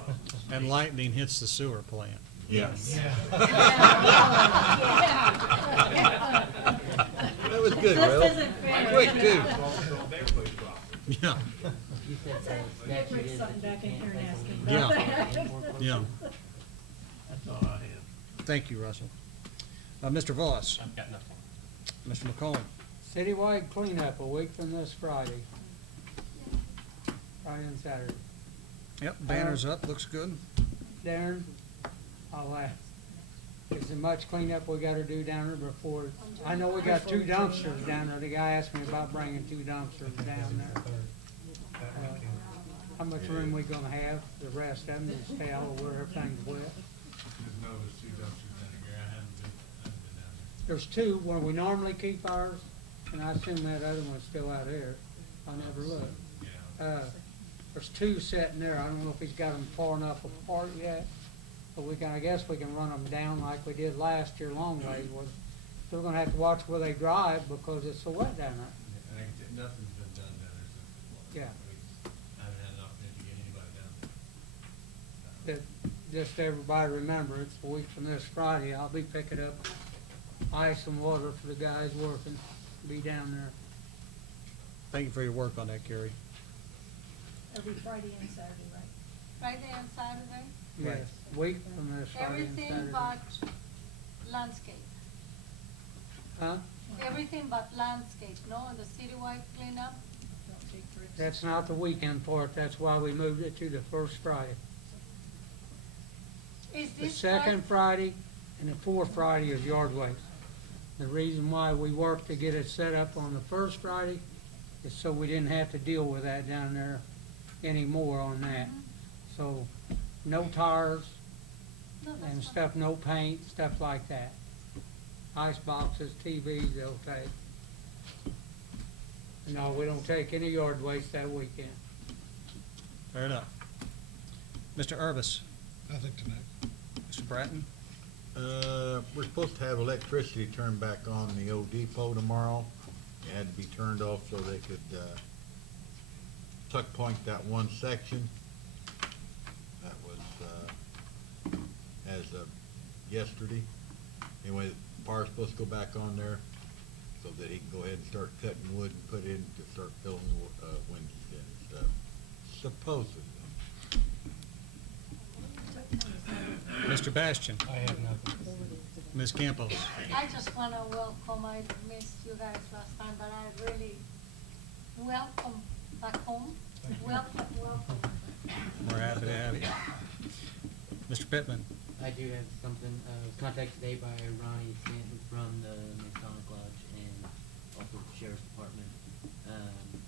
And lightning hits the sewer plant. Yes. Yeah. That was good, This Will. isn't fair. Quick, too. Yeah. You said the Can't statute bring is that something you back in can't here and make a ask him lien about Yeah. that. Yeah. That's all I have. Thank you, Russell. Mr. Voss, I've got nothing. Mr. McCollum. Citywide cleanup a week from this Friday. Friday and Saturday. Yep, banner's up, looks good. Darren, I'll ask, is there much cleanup we gotta do down there before? I know we got 2 dumpsters down there. The guy asked me about bringing 2 dumpsters down there. How much room we gonna have? The rest of them is stale where everything's wet. Just know there's 2 dumpsters down here, I haven't been down there. There's 2 where we normally keep ours, and I assume that other one's still out here. I never looked. Yeah. There's 2 sitting there. I don't know if he's got them far enough apart yet, but I guess we can run them down like we did last year, long ways. We're still gonna have to watch where they drive because it's so wet down there. And nothing's been done down there since. Yeah. I haven't had an opportunity to get anybody down there. That, just everybody remember, it's a week from this Friday. I'll be picking up ice and water for the guys working, be down there. Thank you for your work on that, Carrie. It'll be Friday and Saturday, right? Friday and Saturday, Yes, week from this Friday and everything Saturday. but landscape. Huh? Everything but landscape, no, and the citywide cleanup. Don't take bricks. That's not the weekend part. That's why we moved it to the first Friday. Is The this second Friday and the 4th Friday is yard waste. The reason why we worked to get it set up on the first Friday Just so we didn't have to deal with that down there anymore on that. So, no tires No, that's and fine. stuff, no paint, stuff like that. Ice boxes, TVs, they'll take. No, we don't take any yard waste that weekend. Fair enough. Mr. Urbis, Nothing tonight. Mr. Bratton? We're supposed to have electricity turned back on the old depot tomorrow. It had to be turned off so they could, tuck point that one section. That was, as of yesterday. Anyway, the power's supposed to go back on there so that he can go ahead and start cutting wood and put in to start filling the, windows in and stuff. Supposedly. Mr. Bastian? I have nothing. Ms. Campos? I just wanna welcome, I missed you guys last time, but I really welcome back home. Welcome. We're happy to have you. Mr. Pittman? I do have something, I was contacted today by Ronnie Stanton from the Masonic Lodge and also the Sheriff's Department.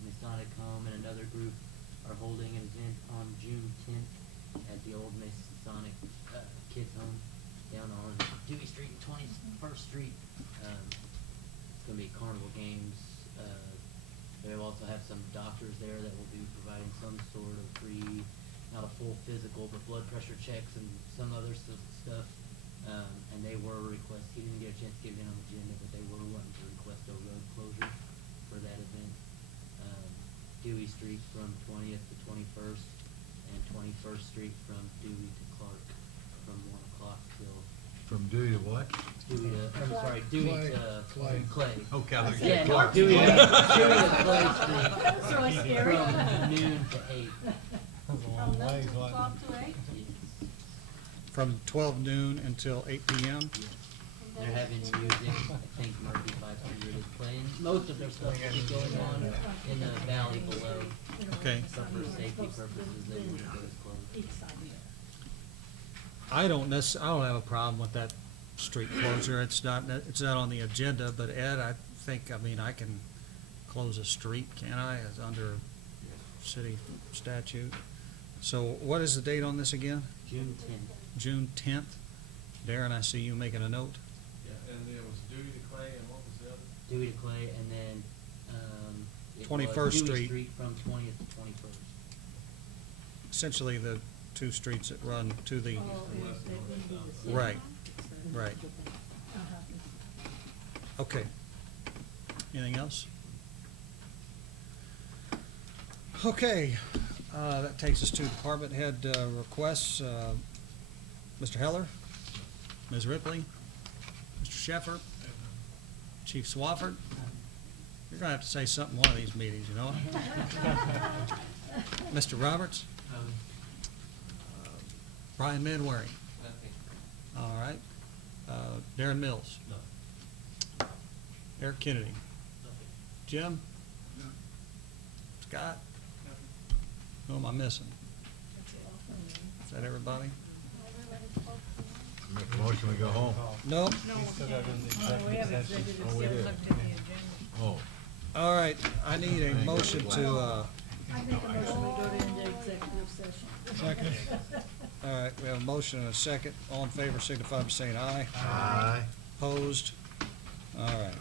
Masonic Home and another group are holding an event on June 10th at the old Masonic, Kids Home down on Dewey Street and 21st Street. It's gonna be carnival games. They'll also have some doctors there that will be providing some sort of free, not a full physical, but blood pressure checks and some other stuff. And they were he didn't get a chance to get it in on the agenda, but they were wanting to request a road closure for that event. Dewey Street from 20th to 21st and 21st Street from Dewey to Clark from 1 o'clock till From Dewey to what? Dewey to, I'm sorry, Dewey to Clay. Okay, I was Yeah, no, Clark. Dewey to Clay Street. That's really scary. From noon to 8. That was a long From noon ways, to wasn't 12 it? to 8. From 12 noon until 8 p.m.? They're having music, I think Murphy 500 is playing. Most of their stuff will be going on in the valley below. Okay. But for safety purposes, they want to go closed. I don't have a problem with that street closure. It's not on the agenda, but Ed, I can close a street, can't I, as under city statute? So what is the date on this again? June 10th. June 10th? Darren, I see you making a note. Yeah, and it was Dewey to Clay, and what was the other? Dewey to Clay, and then, it 21st was Dewey Street. Street from 20th to 21st. Essentially the two streets that run to the, Yeah. right, right. Okay. Anything else? Okay, that takes us to department head requests. Mr. Heller, Ms. Ripley, Mr. Sheffer, Chief Swafford. You're gonna have to say something one of these meetings, you know? Mr. Roberts, Brian Manwaring. Nothing. All right. Darren Mills. No. Eric Kennedy. Nothing. Jim? Scott? Who am I missing? Is that everybody? Make a motion, we go home. Nope. We still got in the We have executive session. executive Oh, we session did. looked at the agenda. Oh. All right, I need a motion to, I make a motion we go into executive session. Second. all right, we have a motion and a second. All in favor signify by saying aye. Aye. Opposed? All right.